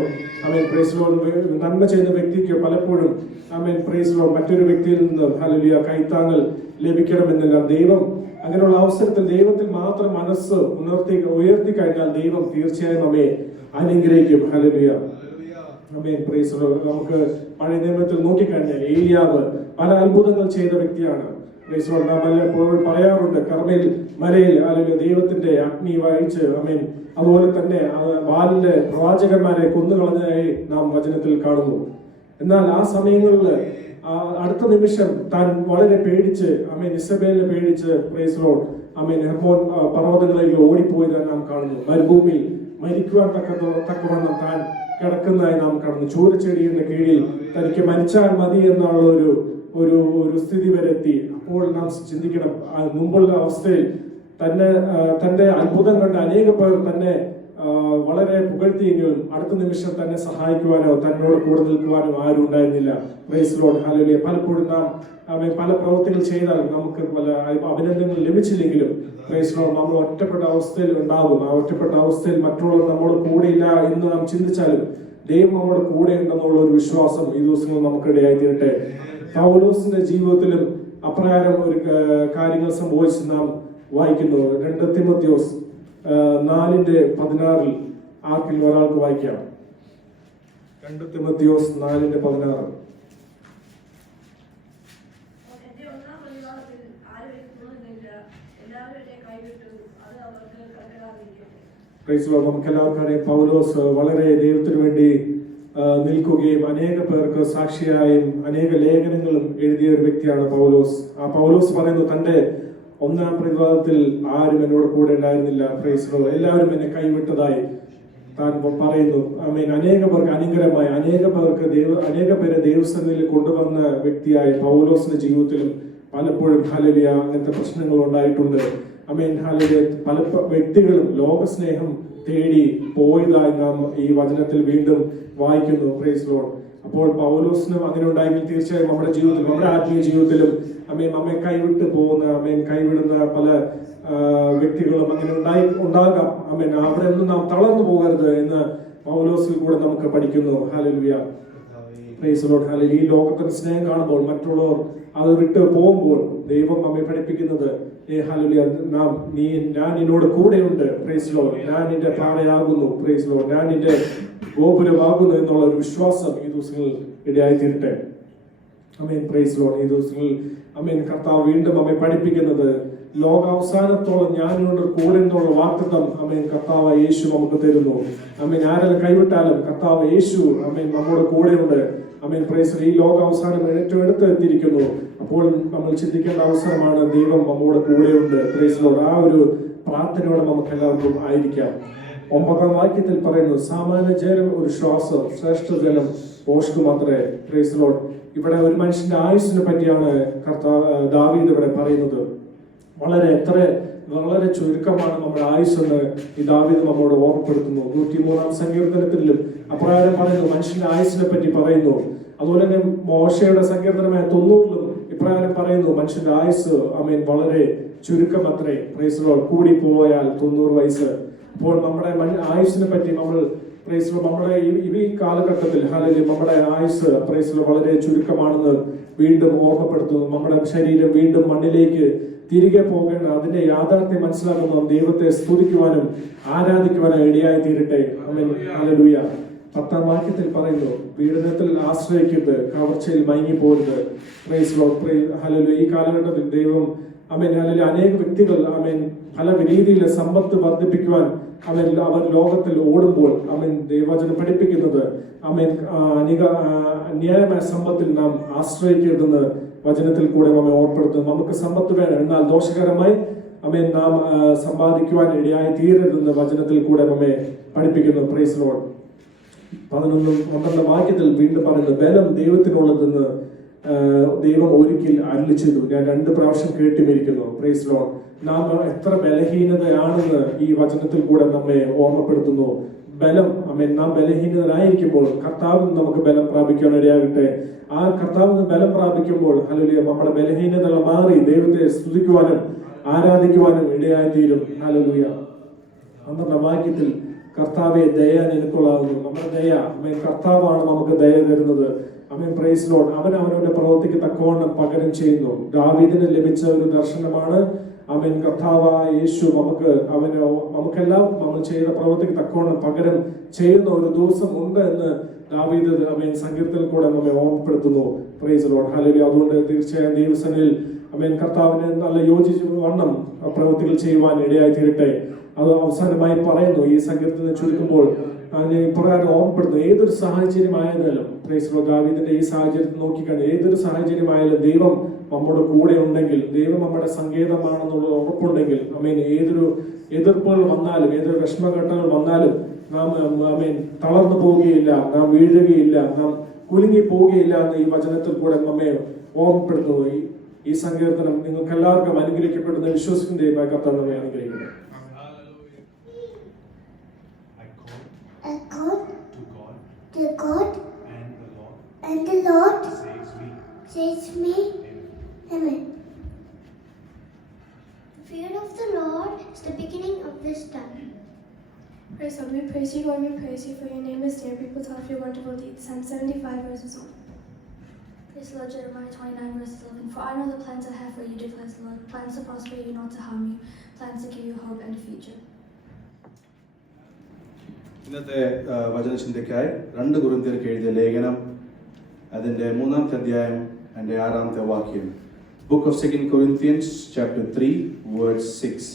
പ്രൈസ് ലോർഡ് നന്മ ചെയ്യുന്ന വ്യക്തിക്ക് പലപ്പോഴും പ്രൈസ് ലോർഡ് മറ്റൊരു വ്യക്തിയിൽ നിന്ന് ഹല്ലേലൂയ കൈത്താങ്ങൽ ലഭിക്കണമെന്നില്ല. ദൈവം അങ്ങനെയുള്ള അവസരത്തിൽ ദൈവത്തിൽ മാത്രം മനസ്സ് ഉയർത്തി കഴിഞ്ഞാൽ ദൈവം തീർച്ചയായും നമ്മെ അനുഗ്രഹിക്കും. ഹല്ലേലൂയ. ആമേൻ. Praise Lord. നമുക്ക് പഴയ നിയമത്തിൽ നോക്കിക്കഴിഞ്ഞാൽ ഏലിയാവ് പല അത്ഭുതങ്ങൾ ചെയ്ത വ്യക്തിയാണ്. Praise Lord. നാം എപ്പോഴും പറയാറുണ്ട്, കർമ്മേൽ മലയിൽ ഹല്ലേലൂയ ദൈവത്തിന്റെ അഗ്നി വായിച്ച് ആമേൻ അതുപോലെ തന്നെ ബാലിന്റെ പ്രവാചകന്മാരെ കൊന്നുകളഞ്ഞതായി നാം വചനത്തിൽ കാണുന്നു. എന്നാൽ ആ സമയങ്ങളിൽ അടുത്ത നിമിഷം താൻ വളരെ പേടിച്ച് ഇസബേലിനെ പേടിച്ച് പ്രൈസ് ലോർഡ് ഹെർമോൻ പർവ്വതങ്ങളിൽ ഓടിപ്പോയതായി നാം കാണുന്നു. മരുഭൂമിയിൽ മരിക്കുവാൻ തക്കവണ്ണം താൻ കിടക്കുന്നതായി നാം കാണുന്നു. ചൂരച്ചെടിയുടെ കീഴിൽ തനിക്ക് മരിച്ചാൽ മതി എന്നുള്ള ഒരു സ്ഥിതി വരെ എത്തി. അപ്പോൾ നാം ചിന്തിക്കണം, മുമ്പുള്ള അവസ്ഥയിൽ തന്റെ അത്ഭുതം കണ്ട് അനേക പേർ തന്നെ വളരെ പുകഴ്ത്തിയെങ്കിലും അടുത്ത നിമിഷം തന്നെ സഹായിക്കുവാനോ തന്നോട് കൂടെ നിൽക്കുവാനോ ആരും ഉണ്ടായിരുന്നില്ല. Praise Lord. ഹല്ലേലൂയ. പലപ്പോഴും നാം പല പ്രവൃത്തികൾ ചെയ്താൽ നമുക്ക് പല അഭിനന്ദനങ്ങൾ ലഭിച്ചില്ലെങ്കിലും പ്രൈസ് ലോർഡ് നമ്മൾ ഒറ്റപ്പെട്ട അവസ്ഥയിൽ ഉണ്ടാകും. ആ ഒറ്റപ്പെട്ട അവസ്ഥയിൽ മറ്റുള്ളവർ നമ്മുടെ കൂടെയില്ല എന്ന് നാം ചിന്തിച്ചാലും ദൈവം നമ്മുടെ കൂടെ ഉണ്ടെന്നുള്ള ഒരു വിശ്വാസം ഈ ദിവസങ്ങളിൽ നമുക്കിടയായി തീരട്ടെ. പൗലോസിന്റെ ജീവിതത്തിലും അപ്രകാരം ഒരു കാര്യങ്ങൾ സംഭവിച്ച് നാം വായിക്കുന്നു. 2 തിമോത്തിയോസ് 4:16 ആർക്കിൽ ഒരാൾക്ക് വായിക്കാം. 2 തിമോത്തിയോസ് 4:16. നമുക്ക് എല്ലാവർക്കും അറിയാം, പൗലോസ് വളരെ ദൈവത്തിന് വേണ്ടി നിൽക്കുകയും അനേക പേർക്ക് സാക്ഷിയായും അനേക ലേഖനങ്ങളും എഴുതിയ ഒരു വ്യക്തിയാണ് പൗലോസ്. ആ പൗലോസ് പറയുന്നു, തന്റെ 1-ാം പ്രതിവാദത്തിൽ ആരും എന്നോട് കൂടെ ഉണ്ടായിരുന്നില്ല. Praise lord. എല്ലാവരും എന്നെ കൈവിട്ടതായി താൻ പറയുന്നു. അനേക പേർക്ക് അനുഗ്രഹമായി അനേക പേരെ ദൈവസന്നിധിയിൽ കൊണ്ടുവന്ന വ്യക്തിയായ പൗലോസിന്റെ ജീവിതത്തിലും പലപ്പോഴും ഹല്ലേലൂയ അങ്ങനത്തെ പ്രശ്നങ്ങൾ ഉണ്ടായിട്ടുണ്ട്. ഹല്ലേലൂയ. പല വ്യക്തികളും ലോകസ്നേഹം തേടി പോയതായി നാം ഈ വചനത്തിൽ വീണ്ടും വായിക്കുന്നു. Praise lord. അപ്പോൾ പൗലോസിനും അങ്ങനെ ഉണ്ടായെങ്കിൽ തീർച്ചയായും നമ്മുടെ ജീവിതത്തിലും നമ്മുടെ ആത്മീയ ജീവിതത്തിലും നമ്മെ കൈവിട്ട് പോകുന്ന കൈവിടുന്ന പല വ്യക്തികളും അങ്ങനെ ഉണ്ടാകാം. അവിടെ ഒന്നും നാം തളർന്നു പോകരുത് എന്ന് പൗലോസിൽ കൂടെ നമുക്ക് പഠിക്കുന്നു. ഹല്ലേലൂയ. Praise Lord. ഹല്ലേലൂയ. ഈ ലോകത്തിന്റെ സ്നേഹം കാണുമ്പോൾ മറ്റുള്ളവർ അത് വിട്ട് പോകുമ്പോൾ ദൈവം നമ്മെ പഠിപ്പിക്കുന്നത് ഹല്ലേലൂയ ഞാൻ നിന്നോട് കൂടെയുണ്ട്. Praise lord. ഞാൻ നിന്റെ പാറയാകുന്നു. Price lord. ഞാൻ നിന്റെ ഗോപുരമാകുന്നു എന്നുള്ള ഒരു വിശ്വാസം ഈ ദിവസങ്ങളിൽ ഇടയായി തീരട്ടെ. Praise lord. ഈ ദിവസങ്ങളിൽ കർത്താവ് വീണ്ടും നമ്മെ പഠിപ്പിക്കുന്നത് ലോകാവസാനത്തോളം ഞാനുണ്ട് കൂടെ എന്നുള്ള വാഗ്ദത്തം അമേൻ കർത്താവ് യേശു നമുക്ക് തരുന്നു. അമേൻ ആരെല്ലാം കൈവിട്ടാലും കർത്താവ് യേശു അമേൻ നമ്മുടെ കൂടെയുണ്ട്. അമേൻ പ്രൈസ്. ഈ ലോകാവസാനം ഏറ്റവും അടുത്തെത്തിയിരിക്കുന്നു. അപ്പോൾ നമ്മൾ ചിന്തിക്കേണ്ട അവസരമാണ്, ദൈവം നമ്മുടെ കൂടെയുണ്ട്. Praise lord. ആ ഒരു പ്രാർത്ഥനയോടെ നമുക്ക് എല്ലാവർക്കും ആയിരിക്കാം. 9-ാം വാക്യത്തിൽ പറയുന്നു, സാമാന്യ ജലം ഒരു ശ്വാസം, ശ്രേഷ്ഠ ജലം പോഷകം മാത്രമേ. Praise lord. ഇവിടെ ഒരു മനുഷ്യന്റെ ആയുസ്സിനെ പറ്റിയാണ് ദാവീദ് ഇവിടെ പറയുന്നത്. വളരെ ചുരുക്കമാണ് നമ്മുടെ ആയുസ്സെന്ന് ഈ ദാവീദ് നമ്മോട് ഓർമ്മപ്പെടുത്തുന്നു. 103-ാം സങ്കീർത്തനത്തിലും അപ്രകാരം പറയുന്നു, മനുഷ്യന്റെ ആയുസ്സിനെ പറ്റി പറയുന്നു. അതുപോലെ തന്നെ മോശയുടെ സങ്കീർത്തനമായ 90-ലും ഇപ്രകാരം പറയുന്നു, മനുഷ്യന്റെ ആയുസ് അമേൻ വളരെ ചുരുക്കം അത്രേ. Praise lord. കൂടി പോയാൽ 90 വയസ്സ്. അപ്പോൾ നമ്മുടെ ആയുസ്സിനെ പറ്റി നമ്മൾ പ്രൈസ് ലോർഡ് നമ്മുടെ ഈ കാലഘട്ടത്തിൽ നമ്മുടെ ആയുസ് പ്രൈസ് ലോർഡ് വളരെ ചുരുക്കമാണെന്ന് വീണ്ടും ഓർമ്മപ്പെടുത്തുന്നു. നമ്മുടെ ശരീരം വീണ്ടും മണ്ണിലേക്ക് തിരികെ പോകേണ്ട അതിന്റെ യാഥാർത്ഥ്യം മനസ്സിലാക്കുന്ന ദൈവത്തെ സ്തുതിക്കുവാനും ആരാധിക്കുവാനും ഇടയായി തീരട്ടെ. ആമേൻ. ഹല്ലേലൂയ. 10-ാം വാക്യത്തിൽ പറയുന്നു, പീഡനത്തിൽ ആശ്രയിക്കരുത്, കവർച്ചയിൽ മയങ്ങിപ്പോരുത്. Praise Lord. ഹല്ലേലൂയ. ഈ കാലഘട്ടത്തിൽ ദൈവം ആമേൻ ഹല്ലേലൂയ അനേക വ്യക്തികൾ ആമേൻ പല രീതിയിൽ സമ്പത്ത് വർദ്ധിപ്പിക്കുവാൻ അവർ ലോകത്തിൽ ഓടുമ്പോൾ ആമേൻ ദൈവവചനം പഠിപ്പിക്കുന്നത് ആമേൻ അന്യായമായ സമ്പത്തിൽ നാം ആശ്രയിക്കരുതെന്ന് വചനത്തിൽ കൂടെ നമ്മെ ഓർപ്പെടുത്തുന്നു. നമുക്ക് സമ്പത്ത് വേണം, എന്നാൽ ദോഷകരമായി ആമേൻ നാം സമ്പാദിക്കുവാൻ ഇടയായി തീരരുതെന്ന് വചനത്തിൽ കൂടെ നമ്മെ പഠിപ്പിക്കുന്നു. Praise Lord. 11-12 വാക്യത്തിൽ വീണ്ടും പറയുന്നത്, ബലം ദൈവത്തിനുള്ളതെന്ന് ദൈവം ഒരിക്കൽ അരുളി ചെയ്തു. ഞാൻ 2 പ്രാവശ്യം കേട്ടുമിരിക്കുന്നു. Price Lord. നാം എത്ര ബലഹീനതയാണെന്ന് ഈ വചനത്തിൽ കൂടെ നമ്മെ ഓർമ്മപ്പെടുത്തുന്നു. ബലം ആമേൻ നാം ബലഹീനതരായിരിക്കുമ്പോൾ കർത്താവിൽ നമുക്ക് ബലം പ്രാപിക്കാൻ ഇടയാകട്ടെ. ആ കർത്താവിൽ ബലം പ്രാപിക്കുമ്പോൾ ഹല്ലേലൂയ നമ്മുടെ ബലഹീനതകൾ മാറി ദൈവത്തെ സ്തുതിക്കുവാനും ആരാധിക്കുവാനും ഇടയായി തീരും. ഹല്ലേലൂയ. 12-ാം വാക്യത്തിൽ കർത്താവെ ദയ നിനക്കുള്ളാകുന്നു. നമ്മുടെ ദയ ആമേൻ കർത്താവാണ് നമുക്ക് ദയ തരുന്നത്. ആമേൻ. Praise Lord. അവനവന്റെ പ്രവൃത്തിക്ക് തക്കവണ്ണം പകരം ചെയ്യുന്നു. ദാവീദിന് ലഭിച്ച ഒരു ദർശനമാണ് ആമേൻ കർത്താവായ യേശു നമുക്കെല്ലാം നമ്മൾ ചെയ്ത പ്രവൃത്തിക്ക് തക്കവണ്ണം പകരം ചെയ്യുന്ന ഒരു ദിവസം ഉണ്ട് എന്ന് ദാവീദ് ആമേൻ സങ്കീർത്തനത്തിൽ കൂടെ നമ്മെ ഓർമ്മപ്പെടുത്തുന്നു. Praise Lord. ഹല്ലേലൂയ. അതുകൊണ്ട് തീർച്ചയായും ദൈവസന്നിധിയിൽ ആമേൻ കർത്താവിനെ നല്ല യോജിച്ച വണ്ണം പ്രവൃത്തികൾ ചെയ്യുവാൻ ഇടയായി തീരട്ടെ. അത് അവസാനമായി പറയുന്നു ഈ സങ്കീർത്തനം ചുരുക്കുമ്പോൾ ഇപ്രകാരം ഓർമ്മപ്പെടുന്നു, ഏതൊരു സാഹചര്യമായാലും പ്രൈസ് ലോർഡ് ദാവീദിന്റെ ഈ സാഹചര്യത്തിൽ നോക്കിക്കഴിഞ്ഞാൽ ഏതൊരു സാഹചര്യമായാലും ദൈവം നമ്മുടെ കൂടെ ഉണ്ടെങ്കിൽ, ദൈവം നമ്മുടെ സങ്കേതമാണെന്നുള്ള ഉറപ്പുണ്ടെങ്കിൽ ആമേൻ ഏതൊരു എതിർപ്പുകൾ വന്നാലും ഏതൊരു വിഷമഘട്ടങ്ങൾ വന്നാലും നാം ആമേൻ തളർന്നു പോവുകയില്ല, നാം വീഴുകയില്ല, നാം കുലുങ്ങി പോവുകയില്ല എന്ന് ഈ വചനത്തിൽ കൂടെ നമ്മെ ഓർമ്മപ്പെടുത്തുന്നു. ഈ സങ്കീർത്തനം നിങ്ങൾക്ക് എല്ലാവർക്കും അനുഗ്രഹിക്കപ്പെടുന്ന വിശ്വസിക്കുന്ന ദൈവമായ കർത്താവ് നമ്മെ അനുഗ്രഹിക്കുന്നു. To God and the Lord saves me. Amen. The fear of the Lord is the beginning of wisdom. Praise God, we praise you, God, we praise you, for your name is dear. People tell of your wonderful deeds. Psalm 75 verses 1. Praise the Lord, Jeremiah 29 verses 11. For I know the plans I have for you, declares the Lord, plans to prosper you, not to harm you, plans to give you hope and a future. ഇന്നത്തെ വചനചിന്തയ്ക്കായി 2 കൊരിന്ത്യർക്ക് എഴുതിയ ലേഖനം അതിൻ്റെ 3-ാമത്തെ അധ്യായം അതിൻ്റെ 6-ാമത്തെ വാക്യം. Book of 2 Corinthians chapter 3 verse 6.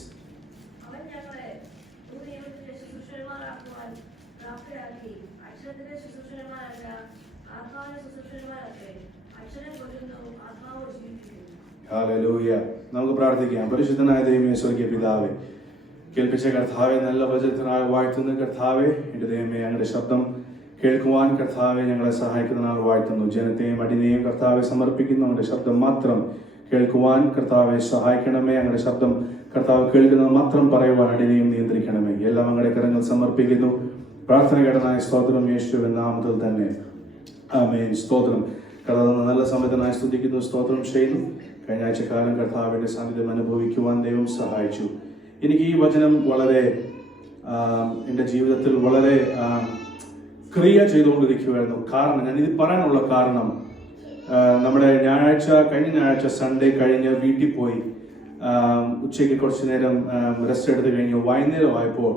Hallelujah. നമുക്ക് പ്രാർത്ഥിക്കാം. പരിശുദ്ധനായ ദൈവമേ, സ്വർഗീയ പിതാവേ, കേൾപ്പിച്ച കർത്താവെ, നല്ല വചനത്തിനായി വാഴ്ത്തുന്ന കർത്താവെ, എൻ്റെ ദൈവമേ, ഞങ്ങളുടെ ശബ്ദം കേൾക്കുവാൻ കർത്താവെ ഞങ്ങളെ സഹായിക്കുന്നതിനാൽ വാഴ്ത്തുന്നു. ജനത്തെയും അടിനെയും കർത്താവെ സമർപ്പിക്കുന്നു. ഞങ്ങളുടെ ശബ്ദം മാത്രം കേൾക്കുവാൻ കർത്താവെ സഹായിക്കണമേ. ഞങ്ങളുടെ ശബ്ദം കർത്താവ് കേൾക്കുന്നത് മാത്രം പറയുവാൻ അടിനെയും നിയന്ത്രിക്കണമേ. എല്ലാം ഞങ്ങളുടെ കരങ്ങൾ സമർപ്പിക്കുന്നു. പ്രാർത്ഥന കേട്ടനായ സ്തോത്രം യേശുവിൻ നാമത്തിൽ തന്നെ. ആമേൻ. സ്തോത്രം. കർത്താവ് നല്ല സമയത്തിനായി സ്തുതിക്കുന്നു, സ്തോത്രം ചെയ്യുന്നു. കഴിഞ്ഞ ആഴ്ചക്കാലം കർത്താവിൻ്റെ സാന്നിധ്യം അനുഭവിക്കുവാൻ ദൈവം സഹായിച്ചു. എനിക്ക് ഈ വചനം വളരെ എൻ്റെ ജീവിതത്തിൽ വളരെ ക്രിയ ചെയ്തുകൊണ്ടിരിക്കുകയായിരുന്നു. കാരണം ഞാനിത് പറയാനുള്ള കാരണം, നമ്മുടെ കഴിഞ്ഞ ഞായറാഴ്ച സൺഡേ കഴിഞ്ഞ് വീട്ടിൽ പോയി ഉച്ചയ്ക്ക് കുറച്ച് നേരം റെസ്റ്റ് എടുത്ത് കഴിഞ്ഞു. വൈകുന്നേരം ആയപ്പോൾ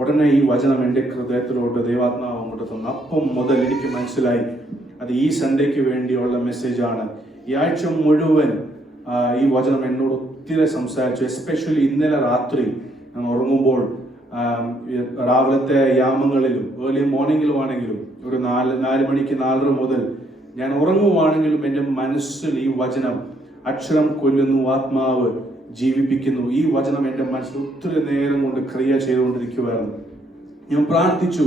ഉടനെ ഈ വചനം എൻ്റെ ഹൃദയത്തിലോട്ട് ദൈവാത്മാവ് അങ്ങോട്ട് തന്നു. അപ്പം മുതൽ എനിക്ക് മനസ്സിലായി അത് ഈ സൺഡേക്ക് വേണ്ടിയുള്ള മെസ്സേജാണ്. ഈ ആഴ്ച മുഴുവൻ ഈ വചനം എന്നോട് ഒത്തിരി സംസാരിച്ചു. എസ്പെഷ്യലി ഇന്നലെ രാത്രി ഞാൻ ഉറങ്ങുമ്പോൾ, രാവിലത്തെ യാമങ്ങളിലും ഏർലി മോർണിംഗിലും ആണെങ്കിലും ഒരു 4 മണിക്ക് 4:30 മുതൽ ഞാൻ ഉറങ്ങുവാണെങ്കിലും എൻ്റെ മനസ്സിൽ ഈ വചനം അക്ഷരം കൊല്ലുന്നു, ആത്മാവ് ജീവിപ്പിക്കുന്നു. ഈ വചനം എൻ്റെ മനസ്സിൽ ഒത്തിരി നേരം കൊണ്ട് ക്രിയ ചെയ്തുകൊണ്ടിരിക്കുവായിരുന്നു. ഞാൻ പ്രാർത്ഥിച്ചു.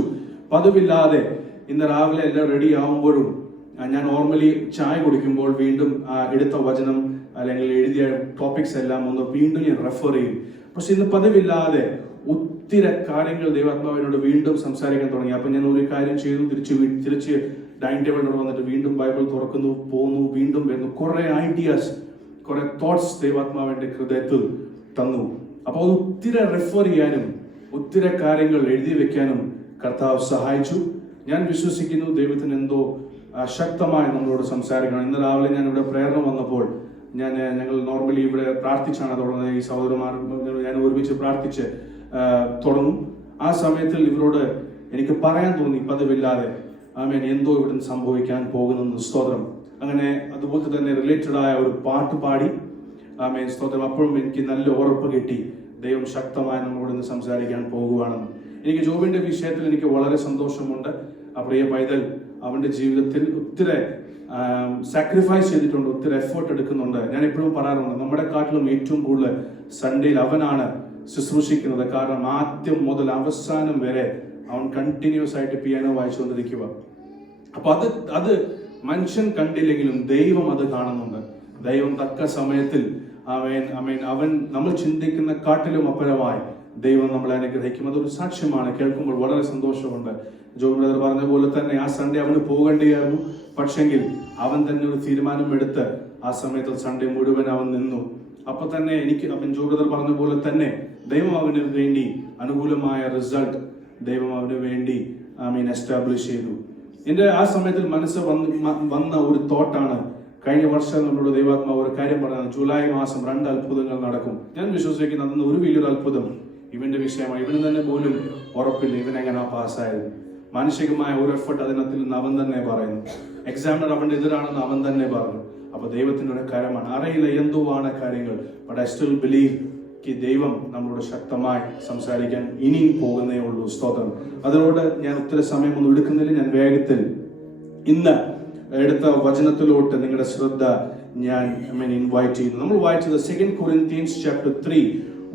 പതിവില്ലാതെ ഇന്ന് രാവിലെ എല്ലാം റെഡി ആവുമ്പോഴും ഞാൻ നോർമലി ചായ കുടിക്കുമ്പോൾ വീണ്ടും എടുത്ത വചനം അല്ലെങ്കിൽ എഴുതിയ ടോപ്പിക്സ് എല്ലാം ഒന്ന് വീണ്ടും ഞാൻ റെഫർ ചെയ്യും. പക്ഷെ ഇന്ന് പതിവില്ലാതെ ഒത്തിരി കാര്യങ്ങൾ ദൈവാത്മാവിനോട് വീണ്ടും സംസാരിക്കാൻ തുടങ്ങി. അപ്പൊ ഞാൻ ഒരു കാര്യം ചെയ്തു, തിരിച്ച് ഡൈനിങ് ടേബിളിനോട് വന്നിട്ട് വീണ്ടും ബൈബിൾ തുറക്കുന്നു, പോകുന്നു, വീണ്ടും വരുന്നു. കുറെ ഐഡിയാസ്, കുറെ തോട്ട്സ് ദൈവാത്മാവിന്റെ ഹൃദയത്തിൽ തന്നു. അപ്പൊ ഒത്തിരി റെഫർ ചെയ്യാനും ഒത്തിരി കാര്യങ്ങൾ എഴുതി വെക്കാനും കർത്താവ് സഹായിച്ചു. ഞാൻ വിശ്വസിക്കുന്നു ദൈവത്തിന് എന്തോ ശക്തമായി നമ്മളോട് സംസാരിക്കണം. ഇന്ന് രാവിലെ ഞാൻ ഇവിടെ പ്രേരണ വന്നപ്പോൾ ഞങ്ങൾ നോർമലി ഇവിടെ പ്രാർത്ഥിച്ചാണ് തുടങ്ങുന്നത്. ഈ സഹോദരന്മാർ ഞാൻ ഒരുമിച്ച് പ്രാർത്ഥിച്ച് തുടങ്ങും. ആ സമയത്തിൽ ഇവരോട് എനിക്ക് പറയാൻ തോന്നി പതിവില്ലാതെ, ആമേൻ, എന്തോ ഇവിടെ സംഭവിക്കാൻ പോകുന്നു. സ്തോത്രം. അങ്ങനെ അതുപോലെ തന്നെ റിലേറ്റഡ് ആയ ഒരു പാട്ട് പാടി, ആമേൻ, സ്തോത്രം. അപ്പോഴും എനിക്ക് നല്ല ഉറപ്പ് കിട്ടി ദൈവം ശക്തമായി നമ്മളോട് ഇന്ന് സംസാരിക്കാൻ പോകുകയാണെന്ന്. എനിക്ക് ജോബിന്റെ വിഷയത്തിൽ എനിക്ക് വളരെ സന്തോഷമുണ്ട്. ആ പ്രിയ പൈതൽ അവന്റെ ജീവിതത്തിൽ ഒത്തിരി സാക്രിഫൈസ് ചെയ്തിട്ടുണ്ട്, ഒത്തിരി എഫേർട്ട് എടുക്കുന്നുണ്ട്. ഞാൻ എപ്പോഴും പറയാറുണ്ട്, നമ്മുടെ കാട്ടിലും ഏറ്റവും കൂടുതൽ സൺഡേയിൽ അവനാണ് ശുശ്രൂഷിക്കുന്നത്. കാരണം ആദ്യം മുതൽ അവസാനം വരെ അവൻ കണ്ടിന്യൂസ് ആയിട്ട് പിയാനോ വായിച്ചുകൊണ്ടിരിക്കുക. അപ്പൊ അത് മനുഷ്യൻ കണ്ടില്ലെങ്കിലും ദൈവം അത് കാണുന്നുണ്ട്. ദൈവം തക്ക സമയത്തിൽ അവൻ നമ്മൾ ചിന്തിക്കുന്ന കാട്ടിലും അപ്പുറമായി ദൈവം നമ്മളെ അനുഗ്രഹിക്കും. അതൊരു സാക്ഷ്യമാണ്. കേൾക്കുമ്പോൾ വളരെ സന്തോഷമുണ്ട്. ജോബ് ബ്രദർ പറഞ്ഞ പോലെ തന്നെ ആ സൺഡേ അവന് പോകേണ്ടിയായിരുന്നു. പക്ഷെങ്കിൽ അവൻ തന്നെ ഒരു തീരുമാനം എടുത്ത് ആ സമയത്ത് സൺഡേ മുഴുവൻ അവൻ നിന്നു. അപ്പൊ തന്നെ എനിക്ക് ജോബ് ബ്രദർ പറഞ്ഞ പോലെ തന്നെ ദൈവം അവന് വേണ്ടി അനുകൂലമായ റിസൾട്ട് ദൈവം അവന് വേണ്ടി എസ്റ്റാബ്ലിഷ് ചെയ്തു. എന്റെ ആ സമയത്തിൽ മനസ്സ് വന്ന ഒരു തോട്ടാണ്, കഴിഞ്ഞ വർഷം നമ്മളോട് ദൈവാത്മാവ് ഒരു കാര്യം പറഞ്ഞത്, ജൂലൈ മാസം 2 അത്ഭുതങ്ങൾ നടക്കും. ഞാൻ വിശ്വസിക്കുന്നത് അന്ന് ഒരു വലിയൊരു അത്ഭുതം ഇവന്റെ വിഷയമായി. ഇവന് തന്നെ പോലും ഉറപ്പില്ല ഇവൻ എങ്ങനെ പാസ്സായത്. മാനസികമായ ഒരു എഫർട്ട് അതിനകത്തിൽ നിന്ന് അവൻ തന്നെ പറയുന്നു. എക്സാമിനർ അവന്റെ എതിരാണെന്ന് അവൻ തന്നെ പറഞ്ഞു. അപ്പൊ ദൈവത്തിന്റെ ഒരു കരമാണ്. അറിയില്ല എന്തോ ആണ് കാര്യങ്ങൾ, ബട്ട് ഐ സ്റ്റിൽ ബിലീവ് ദൈവം നമ്മളോട് ശക്തമായി സംസാരിക്കാൻ ഇനിയും പോകുന്നേ ഉള്ളൂ. സ്തോത്രം. അതിനോട് ഞാൻ ഒത്തിരി സമയമൊന്നും എടുക്കുന്നില്ല. ഞാൻ വേഗത്തിൽ ഇന്ന് എടുത്ത വചനത്തിലോട്ട് നിങ്ങളുടെ ശ്രദ്ധ ഞാൻ ഇൻവൈറ്റ് ചെയ്യുന്നു. നമ്മൾ വായിച്ചത് 2 Corinthians chapter 3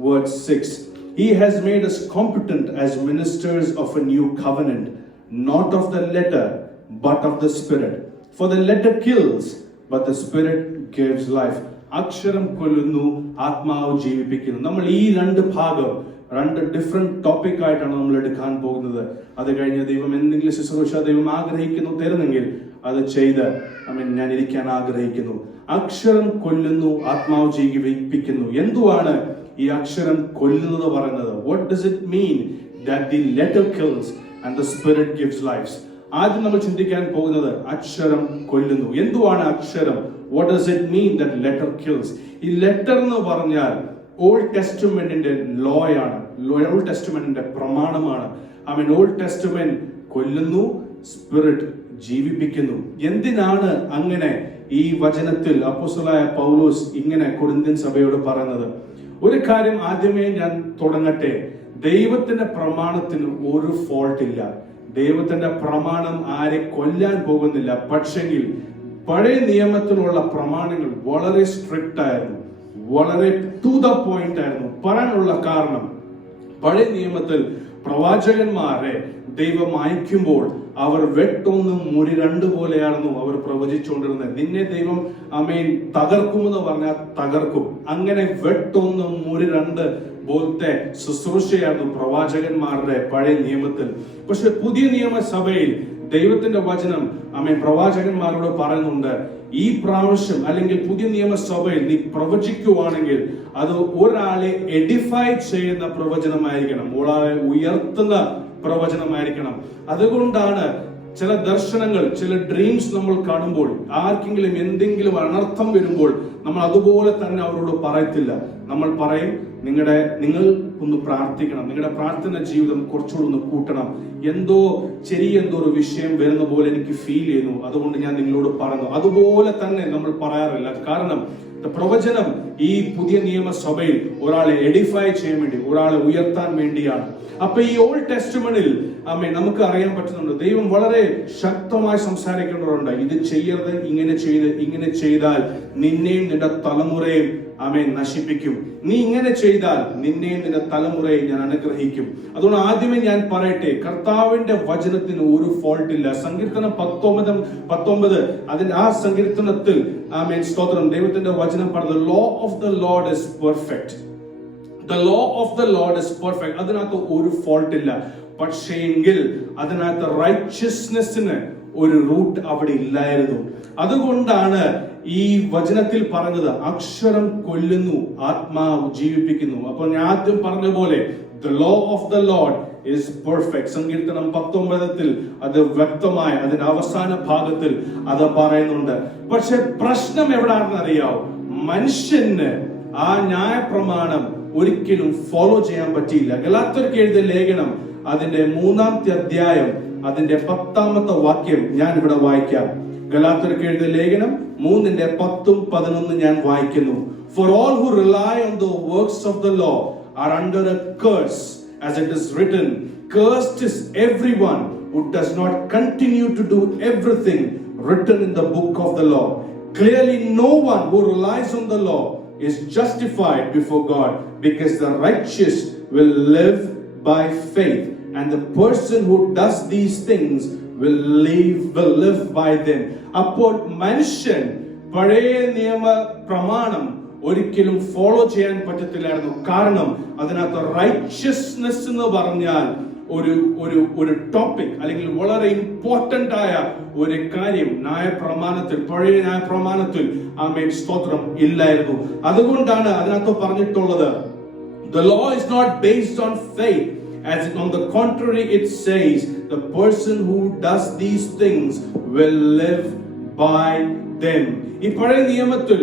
verse 6. He has made us competent as ministers of a new covenant, not of the letter but of the spirit. For the letter kills, but the spirit gives life. അക്ഷരം കൊല്ലുന്നു, ആത്മാവ് ജീവിപ്പിക്കുന്നു. നമ്മൾ ഈ 2 ഭാഗം 2 different topic ആയിട്ടാണ് നമ്മൾ എടുക്കാൻ പോകുന്നത്. അത് കഴിഞ്ഞ് ദൈവം എന്തെങ്കിലും ശുശ്രൂഷ ദൈവം ആഗ്രഹിക്കുന്നു തരുന്നെങ്കിൽ അത് ചെയ്ത് ഞാൻ ഇരിക്കാൻ ആഗ്രഹിക്കുന്നു. അക്ഷരം കൊല്ലുന്നു, ആത്മാവ് ജീവിപ്പിക്കുന്നു. എന്തുവാണ് ഈ അക്ഷരം കൊല്ലുന്നത് പറയുന്നത്? What does it mean that the letter kills and the spirit gives life? ആദ്യം നമ്മൾ ചിന്തിക്കാൻ പോകുന്നത് അക്ഷരം കൊല്ലുന്നു. എന്തുവാണ് അക്ഷരം? What does it mean that letter kills? ഈ ലെറ്റർ എന്ന് പറഞ്ഞാൽ ഓൾഡ് ടെസ്റ്റ്മെന്റിന്റെ ലോ ആണ്, ഓൾഡ് ടെസ്റ്റ്മെന്റിന്റെ പ്രമാണമാണ്. ഓൾഡ് ടെസ്റ്റ്മെന്റ് കൊല്ലുന്നു, സ്പിരിറ്റ് ജീവിപ്പിക്കുന്നു. എന്തിനാണ് അങ്ങനെ ഈ വചനത്തിൽ അപ്പോസ്തലനായ പൗലോസ് ഇങ്ങനെ കൊരിന്ത്യൻ സഭയോട് പറയുന്നത്? ഒരു കാര്യം ആദ്യമേ ഞാൻ തുടങ്ങട്ടെ. ദൈവത്തിന്റെ പ്രമാണത്തിന് ഒരു ഫോൾട്ട് ഇല്ല. ദൈവത്തിന്റെ പ്രമാണം ആരെ കൊല്ലാൻ പോകുന്നില്ല. പക്ഷെങ്കിൽ പഴയ നിയമത്തിലുള്ള പ്രമാണങ്ങൾ വളരെ സ്ട്രിക്റ്റ് ആയിരുന്നു, വളരെ ടു ദ പോയിന്റ് ആയിരുന്നു. പറയാനുള്ള കാരണം, പഴയ നിയമത്തിൽ പ്രവാചകന്മാരെ ദൈവം അയക്കുമ്പോൾ അവർ വെട്ടൊന്നും മുറി 2 പോലെയായിരുന്നു അവർ പ്രവചിച്ചുകൊണ്ടിരുന്നത്. നിന്നെ ദൈവം തകർക്കുമെന്ന് പറഞ്ഞാൽ തകർക്കും. അങ്ങനെ വെട്ടൊന്നും മുറി 2 പോലത്തെ ശുശ്രൂഷയായിരുന്നു പ്രവാചകന്മാരുടെ പഴയ നിയമത്തിൽ. പക്ഷെ പുതിയ നിയമസഭയിൽ ദൈവത്തിന്റെ വചനം പ്രവാചകന്മാരോട് പറയുന്നുണ്ട്, ഈ പ്രാവശ്യം അല്ലെങ്കിൽ പുതിയ നിയമസഭയിൽ നീ പ്രവചിക്കുവാണെങ്കിൽ അത് ഒരാളെ എഡിഫൈ ചെയ്യുന്ന പ്രവചനമായിരിക്കണം, ഒരാളെ ഉയർത്തുന്ന പ്രവചനമായിരിക്കണം. അതുകൊണ്ടാണ് ചില ദർശനങ്ങൾ, ചില ഡ്രീംസ് നമ്മൾ കാണുമ്പോൾ ആർക്കെങ്കിലും എന്തെങ്കിലും അനർത്ഥം വരുമ്പോൾ നമ്മൾ അതുപോലെ തന്നെ അവരോട് പറയത്തില്ല. നമ്മൾ പറയും, നിങ്ങൾ ഒന്ന് പ്രാർത്ഥിക്കണം, നിങ്ങളുടെ പ്രാർത്ഥന ജീവിതം കുറച്ചുകൂടി ഒന്ന് കൂട്ടണം. എന്തോ ഒരു വിഷയം വരുന്ന പോലെ എനിക്ക് ഫീൽ ചെയ്യുന്നു, അതുകൊണ്ട് ഞാൻ നിങ്ങളോട് പറഞ്ഞു. അതുപോലെ തന്നെ നമ്മൾ പറയാറില്ല. കാരണം പ്രവചനം ഈ പുതിയ നിയമസഭയിൽ ഒരാളെ എഡിഫൈ ചെയ്യാൻ വേണ്ടി, ഒരാളെ ഉയർത്താൻ വേണ്ടിയാണ്. അപ്പൊ ഈ ഓൾഡ് ടെസ്റ്റ്മെന്റിൽ നമുക്ക് അറിയാൻ പറ്റുന്നുണ്ട്, ദൈവം വളരെ ശക്തമായി സംസാരിക്കേണ്ടതുണ്ട്. ഇത് ചെയ്യരുത്, ഇങ്ങനെ ചെയ്താൽ നിന്നെയും നിന്റെ തലമുറയും നശിപ്പിക്കും. നീ ഇങ്ങനെ ചെയ്താൽ നിന്നെയും നിന്റെ തലമുറയെ ഞാൻ അനുഗ്രഹിക്കും. അതുകൊണ്ട് ആദ്യമേ ഞാൻ പറയട്ടെ, കർത്താവിന്റെ വചനത്തിന് ഒരു ഫോൾട്ട് ഇല്ല. സങ്കീർത്തനം 19 അതിന്റെ ആ സങ്കീർത്തനത്തിൽ സ്തോത്രം, ദൈവത്തിന്റെ വചനം പറഞ്ഞത് law of the Lord is perfect. The law of the Lord is perfect. അതിനകത്ത് ഒരു ഫോൾട്ട് ഇല്ല. പക്ഷേ എങ്കിൽ അതിനകത്ത് റൈറ്റ്യസ്നെസ്സിന് ഒരു റൂട്ട് അവിടെ ഇല്ലായിരുന്നു. അതുകൊണ്ടാണ് ഈ വചനത്തിൽ പറഞ്ഞത് അക്ഷരം കൊല്ലുന്നു, ആത്മാവ് ജീവിപ്പിക്കുന്നു. അപ്പോൾ ഞാൻ ആദ്യം പറഞ്ഞ പോലെ the law of the Lord is perfect. സങ്കീർത്തനം 19 അത് വ്യക്തമായി അതിന്റെ അവസാന ഭാഗത്തിൽ അത് പറയുന്നുണ്ട്. പക്ഷെ പ്രശ്നം എവിടാണെന്ന് അറിയാവോ? മനുഷ്യന് ആ ന്യായപ്രമാണം ഒരിക്കലും ഫോളോ ചെയ്യാൻ പറ്റിയില്ല. ഗലാത്യർക്ക് എഴുതിയ ലേഖനം അതിന്റെ 3-ാമത്തെ അധ്യായം അതിന്റെ 10-ാമത്തെ വാക്യം ഞാൻ ഇവിടെ വായിക്കാം. ഗലാത്യർക്ക് എഴുതിയ ലേഖനം 3:10-11 ഞാൻ വായിക്കുന്നു. For all who rely on the works of the law are under a curse, as it is written, cursed is everyone who does not continue to do everything written in the book of the law. Clearly no one who relies on the law is justified before God, because the righteous will live by faith, and the person who does these things will live by them. അപ്പോൾ മനുഷ്യൻ പഴയ നിയമ പ്രമാണം ഒരിക്കലും follow ചെയ്യാൻ പറ്റത്തില്ലായിരുന്നു. കാരണം അതിനകത്ത് righteousness എന്ന് പറഞ്ഞാൽ ഒരു ടോപ്പിക് അല്ലെങ്കിൽ വളരെ ഇമ്പോർട്ടന്റ് ആയ ഒരു കാര്യം പഴയ ന്യായപ്രമാണത്തിൽ സ്തോത്രം ഇല്ലായിരുന്നു. അതുകൊണ്ടാണ് അതിനകത്ത് പറഞ്ഞിട്ടുള്ളത് the law is not based on faith, as on the contrary it says the person who does these things will live by them. ഈ പഴയ നിയമത്തിൽ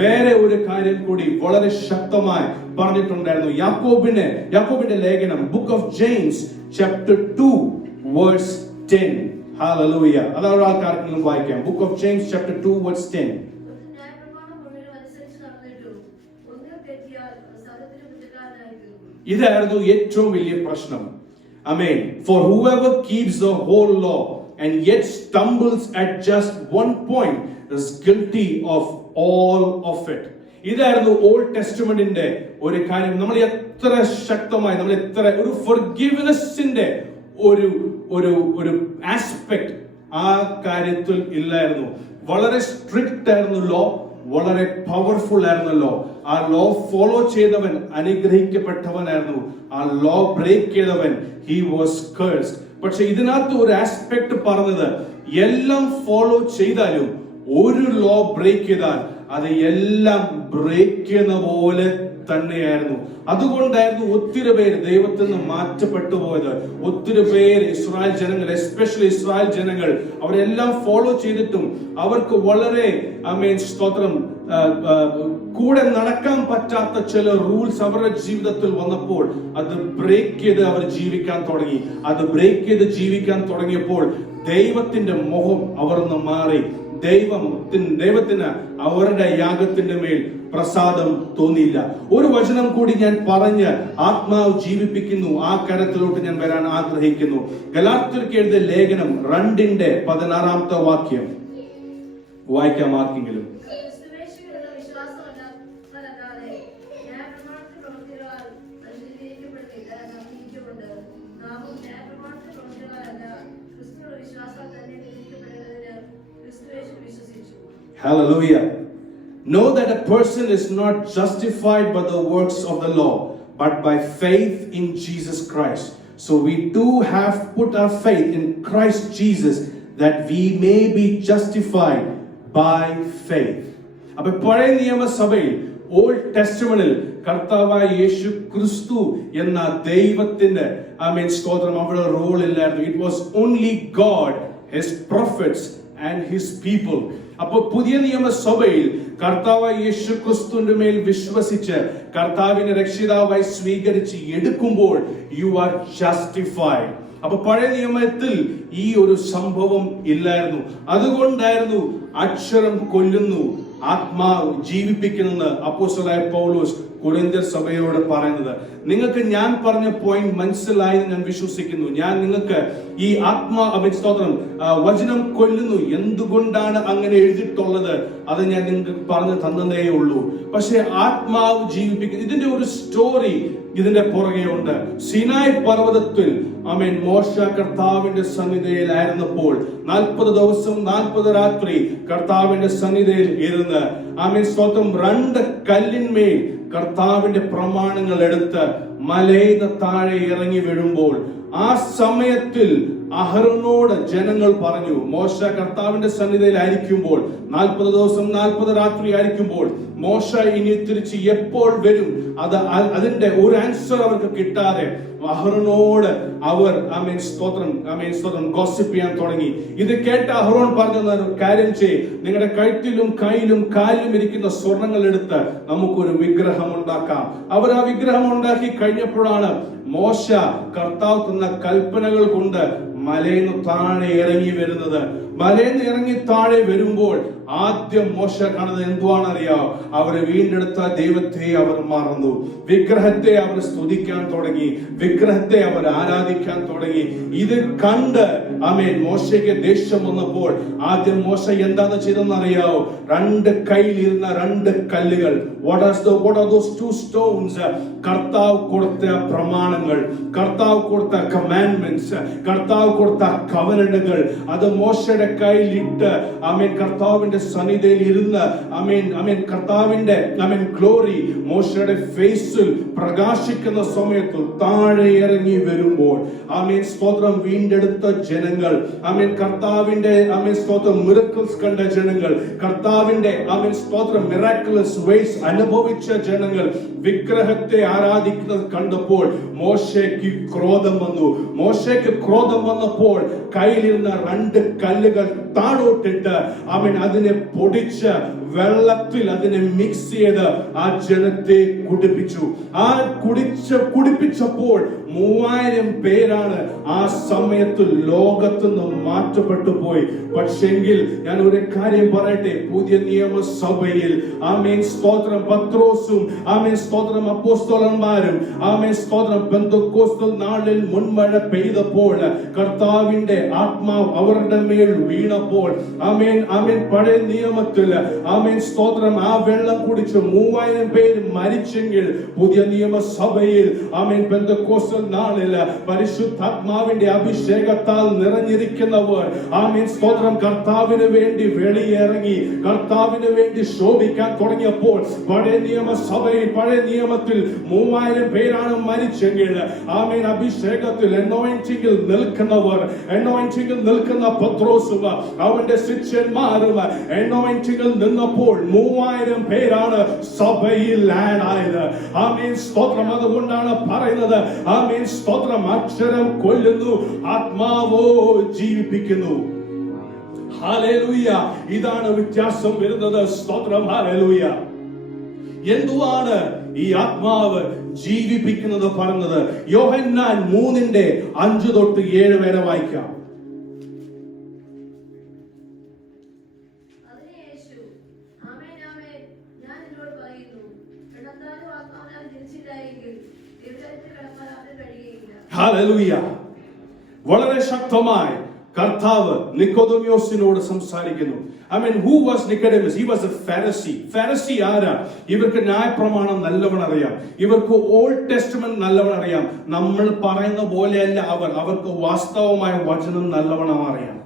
വേറെ ഒരു കാര്യം കൂടി വളരെ ശക്തമായി പറഞ്ഞിട്ടുണ്ടായിരുന്നു. യാക്കോബിന്റെ ലേഖനം book of James chapter 2 verse 10. Hallelujah. അതാണ് ആൾക്കാർക്കെങ്കിലും വായിക്കാം. Book of James chapter 2 verse 10. ഇതായിരുന്നു ഏറ്റവും വലിയ പ്രശ്നം. Amen. For whoever keeps the whole law and yet stumbles at just one point is guilty of all of it. ഇതായിരുന്നു old ടെസ്റ്റ്മെന്റിന്റെ ഒരു കാര്യം. നമ്മൾ എത്ര ശക്തമായി ഒരു forgivenessന്റെ ഒരു ആസ്പെക്ട് ആ കാര്യത്തിൽ ഇല്ലായിരുന്നു. വളരെ സ്ട്രിക്റ്റ് ആയിരുന്നു ലോ, വളരെ പവർഫുൾ ആയിരുന്നല്ലോ. ആ ലോ ഫോളോ ചെയ്തവൻ അനുഗ്രഹിക്കപ്പെട്ടവനായിരുന്നു. ആ ലോ ബ്രേക്ക് ചെയ്തവൻ he was cursed. പക്ഷെ ഇതിനകത്ത് ഒരു ആസ്പെക്ട് പറഞ്ഞത് എല്ലാം ഫോളോ ചെയ്താലും ഒരു ലോ ബ്രേക്ക് ചെയ്താൽ അത് എല്ലാം ബ്രേക്ക് ചെയ്യുന്ന പോലെ തന്നെയായിരുന്നു. അതുകൊണ്ടായിരുന്നു ഒത്തിരി പേര് ദൈവത്തിൽ നിന്ന് മാറ്റപ്പെട്ടു പോയത്. ഒത്തിരി പേര് ഇസ്രായേൽ ജനങ്ങൾ, എസ്പെഷ്യലി ഇസ്രായേൽ ജനങ്ങൾ, അവരെല്ലാം ഫോളോ ചെയ്തിട്ടും അവർക്ക് വളരെ സ്തോത്രം കൂടെ നടക്കാൻ പറ്റാത്ത ചില റൂൾസ് അവരുടെ ജീവിതത്തിൽ വന്നപ്പോൾ അത് ബ്രേക്ക് ചെയ്ത് അവർ ജീവിക്കാൻ തുടങ്ങി. അത് ബ്രേക്ക് ചെയ്ത് ജീവിക്കാൻ തുടങ്ങിയപ്പോൾ ദൈവത്തിന്റെ മുഖം അവർ നിന്ന് മാറി. ദൈവത്തിന് അവരുടെ യാഗത്തിന്റെ മേൽ പ്രസാദം തോന്നിയില്ല. ഒരു വചനം കൂടി ഞാൻ പറഞ്ഞ് ആത്മാവ് ജീവിപ്പിക്കുന്നു. ആ കരത്തിലോട്ട് ഞാൻ വരാൻ ആഗ്രഹിക്കുന്നു. ഗലാത്യർക്ക് എഴുതിയ ലേഖനം 2:16 വാക്യം വായിക്കാം ആർക്കെങ്കിലും. Hallelujah. Know that a person is not justified by the works of the law, but by faith in Jesus Christ. So we do have put our faith in Christ Jesus, that we may be justified by faith. അപ്പോൾ പഴയ നിയമസഭയിൽ old ടെസ്റ്റ്മെന്റിൽ കർത്താവായ യേശു ക്രിസ്തു എന്ന ദൈവത്തിന്റെ സ്തോത്രം അവിടെ role ഇല്ലായിരുന്നു. It was only God, his prophets and his people. അപ്പോൾ പുതിയ നിയമസഭയിൽ കർത്താവായ യേശു ക്രിസ്തുവിന്റെ മേൽ വിശ്വസിച്ച് കർത്താവിനെ രക്ഷിതാവായി സ്വീകരിച്ച് എടുക്കുമ്പോൾ യു ആർ ജസ്റ്റിഫൈഡ്. അപ്പൊ പഴയ നിയമത്തിൽ ഈ ഒരു സംഭവം ഇല്ലായിരുന്നു. അതുകൊണ്ടായിരുന്നു അക്ഷരം കൊല്ലുന്നു, ആത്മാവ് ജീവിപ്പിക്കുന്നെന്ന് അപ്പോസ്തലനായ പൗലോസ് കൊരിന്ത്യർ സഭയോട് പറയുന്നത്. നിങ്ങൾക്ക് ഞാൻ പറഞ്ഞ പോയിന്റ് മനസ്സിലായി ഞാൻ വിശ്വസിക്കുന്നു. ഞാൻ നിങ്ങൾക്ക് ഈ സ്തോത്രം വചനം കൊല്ലുന്നു, എന്തുകൊണ്ടാണ് അങ്ങനെ എഴുതിയിട്ടുള്ളത് അത് ഞാൻ നിങ്ങൾക്ക് പറഞ്ഞു തന്നതേ ഉള്ളൂ. പക്ഷെ ആത്മാവ് ജീവിപ്പിക്കുന്നു, ഇതിന്റെ ഒരു സ്റ്റോറി ഇതിന്റെ പുറകെ ഉണ്ട്. സിനായ് പർവ്വതത്തിൽ മോശ കർത്താവിന്റെ സന്നിധിയിലായിരുന്നപ്പോൾ 40 ദിവസം 40 രാത്രി കർത്താവിന്റെ സന്നിധിയിൽ ഇരുന്ന് സ്തോത്രം 2 കല്ലിന്മേൽ കർത്താവിന്റെ പ്രമാണങ്ങൾ എടുത്ത് മലയിന്ന് താഴെ ഇറങ്ങി വീഴുമ്പോൾ ആ സമയത്തിൽ അഹരോനോട് ജനങ്ങൾ പറഞ്ഞു, മോശ കർത്താവിന്റെ സന്നിധിയിലായിരിക്കുമ്പോൾ 40 ദിവസം 40 രാത്രി ആയിരിക്കുമ്പോൾ മോശ ഇനി തിരിച്ച് എപ്പോൾ വരും, അതിന്റെ ഒരു ആൻസർ അവർക്ക് കിട്ടാതെ അഹരോനോട് അവർ സ്തോത്രം ഗോസിപ്പ് ചെയ്യാൻ തുടങ്ങി. ഇത് കേട്ട അഹരോൻ പറഞ്ഞ കാര്യം നിങ്ങളുടെ കഴുത്തിലും കയ്യിലും കാലിലും ഇരിക്കുന്ന സ്വർണങ്ങൾ എടുത്ത് നമുക്കൊരു വിഗ്രഹം ഉണ്ടാക്കാം. അവർ ആ വിഗ്രഹം ഉണ്ടാക്കി കഴിഞ്ഞപ്പോഴാണ് മോശ കർത്താവ് തന്ന കൽപ്പനകൾ കൊണ്ട് മലയിന്ന് താഴെ ഇറങ്ങി വരുന്നത്. മലയിന്ന് ഇറങ്ങി താഴെ വരുമ്പോൾ ആദ്യം മോശ കാണുന്നത് എന്തുവാണ് അറിയാം? അവരെ വീണ്ടെടുത്ത ദൈവത്തെ അവർ മറന്നു, വിഗ്രഹത്തെ അവർ സ്തുതിക്കാൻ തുടങ്ങി, വിഗ്രഹത്തെ അവർ ആരാധിക്കാൻ തുടങ്ങി. ഇത് കണ്ട് മോശയ്ക്ക് ദേഷ്യം വന്നപ്പോൾ ആദ്യം മോശ എന്താന്ന് ചെയ്തെന്ന് അറിയാവോ? 2 കയ്യിലിരുന്ന 2 കല്ലുകൾ, what are those 2 stones? കർത്താവ് കൊടുത്ത പ്രമാണങ്ങൾ, കർത്താവ് കൊടുത്ത കമാൻഡ്മെന്റ്സ്, കർത്താവ് കൊടുത്ത കവനന്റുകൾ, അത് മോശയുടെ കയ്യിലിട്ട് കർത്താവിന്റെ സന്നിധിയിൽ ഇരുന്ന് കർത്താവിന്റെ ഗ്ലോറി മോശയുടെ ഫേസിൽ പ്രകാശിക്കുന്ന സമയത്ത് താഴെ ഇറങ്ങി വരുമ്പോൾ സ്തോത്രം വീണ്ടെടുത്ത ജനങ്ങൾ, കർത്താവിന്റെ സ്തോത്രം മിറക്കിൾസ് കണ്ട ജനങ്ങൾ, കർത്താവിന്റെ സ്തോത്രം മിറാക്കുലസ് വേസ് അനുഭവിച്ച ജനങ്ങൾ വിഗ്രഹത്തെ ആരാധിക്കുന്നത് കണ്ടപ്പോൾ മോശയ്ക്ക് ക്രോധം വന്നു. മോശയ്ക്ക് ക്രോധം വന്നപ്പോൾ കയ്യിലിരുന്ന 2 കല്ലുകൾ താഴോട്ടിട്ട് അതിനെ പൊടിച്ച് വെള്ളത്തിൽ അതിനെ മിക്സ് ചെയ്ത് ആ ജനത്തെ കുടിപ്പിച്ചു. ആ കുടിപ്പിച്ചപ്പോൾ 3000 പേരാണ് ആ സമയത്ത് ലോകത്ത് നിന്ന് മാറ്റപ്പെട്ടു പോയി. പക്ഷെങ്കിൽ ഞാൻ ഒരു കാര്യം പറയട്ടെ, പുതിയ നിയമസഭയിൽ സ്തോത്രം പത്രോസും സ്തോത്രം അപ്പോസ്തലന്മാരും സ്തോത്രം പെന്തക്കോസ്തൽ നാളിൽ മുൻമഴ പെയ്തപ്പോൾ കർത്താവിന്റെ ആത്മാവ് അവരുടെ മേൽ വീണപ്പോൾ പഴയ നിയമത്തിൽ സ്തോത്രം ആ വെള്ളം കുടിച്ച് 3000 പേര് മരിച്ചെങ്കിൽ പുതിയ നിയമസഭയിൽ പെന്തക്കോസ്തൽ നാളിൽ പരിശുദ്ധാത്മാവിന്റെ അഭിഷേകത്താൽ നിറഞ്ഞിരിക്കുന്നവർ സ്തോത്രം കർത്താവിന് വേണ്ടി വെളിയിറങ്ങി കർത്താവിന് വേണ്ടി ശോഭിക്കാൻ തുടങ്ങിയപ്പോൾ പഴയ നിയമസഭയിൽ പഴയ നിയമത്തിൽ 3000 പേരാണ് മരിച്ചെങ്കിൽ അഭിഷേകത്തിൽ അനോയിന്റിംഗിൽ നിൽക്കുന്നവർ, അനോയിന്റിംഗിൽ നിൽക്കുന്ന പത്രോസും അവന്റെ ശിഷ്യന്മാരും അനോയിന്റിംഗിൽ നിന്നപ്പോൾ 3000 പേരാണ് സഭയിൽ ആഡ് ആയത്. സ്തോത്രം. അതുകൊണ്ടാണ് പറയുന്നത് സ്തോത്രം അക്ഷരം കൊല്ലുന്നു, ആത്മാവോ ജീവിപ്പിക്കുന്നു. ഹല്ലേലൂയ. ഇതാണ് വ്യത്യാസം വരുന്നത്. സ്തോത്രം. ഹല്ലേലൂയ. എന്തുവാണ് ഈ ആത്മാവ് ജീവിപ്പിക്കുന്നത് പറഞ്ഞത്? യോഹന്നാൻ 3:5 തൊട്ട് 7 വരെ വായിക്കാം. ഹല്ലേലൂയ. വളരെ ശക്തമായി കർത്താവ് നിക്കോദെമോസിനോട് സംസാരിക്കുന്നു. Who was Nicodemus? He was a Pharisee. Pharisee ആരാ? ഇവർക്ക് ന്യായപ്രമാണം നല്ലവണ്ണം അറിയാം, ഇവർക്ക് ഓൾഡ് ടെസ്റ്റ്മെന്റ് നല്ലവണ്ണം അറിയാം. നമ്മൾ പറയുന്ന പോലെയല്ല അവർക്ക് വാസ്തവമായ വചനം നല്ലവണ്ണം അറിയാം.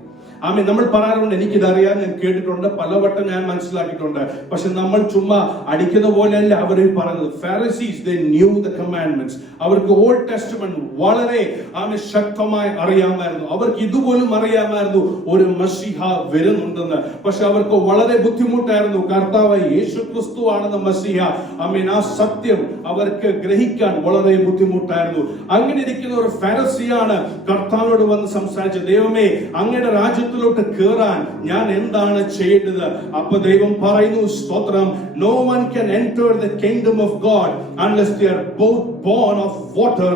നമ്മൾ പറയാറുണ്ട്, എനിക്കിതറിയാം, ഞാൻ കേട്ടിട്ടുണ്ട്, പലവട്ടം ഞാൻ മനസ്സിലാക്കിയിട്ടുണ്ട്. പക്ഷെ നമ്മൾ ചുമ്മാ അടിക്കുന്ന പോലെയല്ല അവർ പറയുന്നത്. Pharisees, they knew the commandments. അവർക്ക് ഓൾഡ് ടെസ്റ്റ്മെന്റ് വളരെ ശക്തമായി അറിയാമായിരുന്നു. അവർക്ക് ഇതുപോലും അറിയാമായിരുന്നു ഒരു മശിഹ വരുന്നുണ്ടെന്ന്. പക്ഷെ അവർക്ക് വളരെ ബുദ്ധിമുട്ടായിരുന്നു. കർത്താവ് യേശു ക്രിസ്തു ആണെന്ന മശിഹ ആ സത്യം അവർക്ക് ഗ്രഹിക്കാൻ വളരെ ബുദ്ധിമുട്ടായിരുന്നു. അങ്ങനെ ഇരിക്കുന്ന ഒരു ഫാരിസിയാണ് കർത്താവിനോട് വന്ന് സംസാരിച്ചത്. ദൈവമേ, അങ്ങയുടെ രാജ്യം രാജ്യത്തിലോട്ട് കേറാൻ ഞാൻ എന്താണ് ചെയ്യേണ്ടത്? അപ്പൊ ദൈവം പറയുന്നു, സ്തോത്രം, no one can enter the kingdom of God unless they are both born of water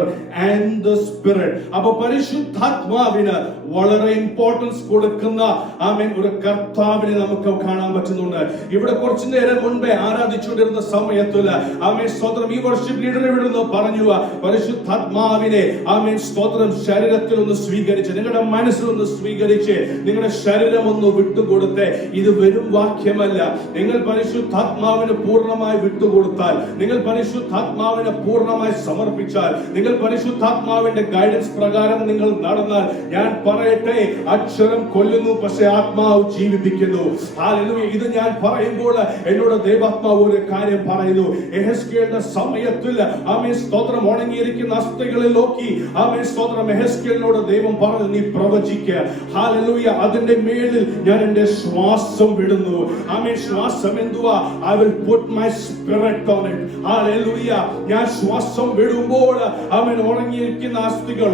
and the spirit. അപ്പൊ പരിശുദ്ധാത്മാവിന് വളരെ ഇമ്പോർട്ടൻസ് കൊടുക്കുന്ന ആമേൻ ഒരു കർത്താവിനെ നമുക്ക് കാണാൻ പറ്റുന്നുണ്ട്. ഇവിടെ കുറച്ചു നേരം മുൻപേ ആരാധിച്ചുകൊണ്ടിരുന്ന സമയത്തിൽ ആമേൻ സ്തോത്രം, ഈ വർഷിപ്പ് ലീഡർ ഇവിടെ നിന്ന് പറഞ്ഞു, പരിശുദ്ധാത്മാവിനെ ആമേൻ സ്തോത്രം ശരീരത്തിൽ ഒന്ന് സ്വീകരിച്ച്, നിങ്ങളുടെ മനസ്സിലൊന്ന് സ്വീകരിച്ച്, നിങ്ങളുടെ ശരീരം ഒന്ന് വിട്ടുകൊടുത്ത്. ഇത് വെറും വാക്യമല്ല. നിങ്ങൾ പരിശുദ്ധാത്മാവിന് പൂർണ്ണമായി വിട്ടുകൊടുത്താൽ, നിങ്ങൾ പരിശുദ്ധാത്മാവിനെ പൂർണ്ണമായി സമർപ്പിച്ചാൽ, നിങ്ങൾ പരിശുദ്ധാത്മാവിന്റെ ഗൈഡൻസ് പ്രകാരം നിങ്ങൾ നടന്നാൽ, ഞാൻ പറയട്ടെ, അക്ഷരം കൊല്ലുന്നു പക്ഷെ ആത്മാവ് ജീവിപ്പിക്കുന്നു. ഹല്ലേലൂയ. ഇത് ഞാൻ പറയുമ്പോൾ എന്നോട് ദൈവാത്മാവ് ഒരു കാര്യം പറയുന്നു. യെഹെസ്കേലിന്റെ സമയത്തിൽ ആമേൻ സ്തോത്രം ഉണങ്ങിയിരിക്കുന്ന അസ്ഥികളിൽ നോക്കി ആമേൻ സ്തോത്രം യെഹെസ്കേലിനോട് ദൈവം പറഞ്ഞു, നീ പ്രവചിക്കുക. ഹല്ലേലൂയ. അതിന്റെ മേലിൽ ഞാൻ എന്റെ ശ്വാസം വിടുന്നു. ആമേൻ. ശ്വാസം എന്തുവാ? I will put my spirit on it. Hallelujah. ഞാൻ ശ്വാസം വിടുമ്പോൾ ആമേൻ ഉണങ്ങിയിരിക്കുന്ന അസ്ഥികൾ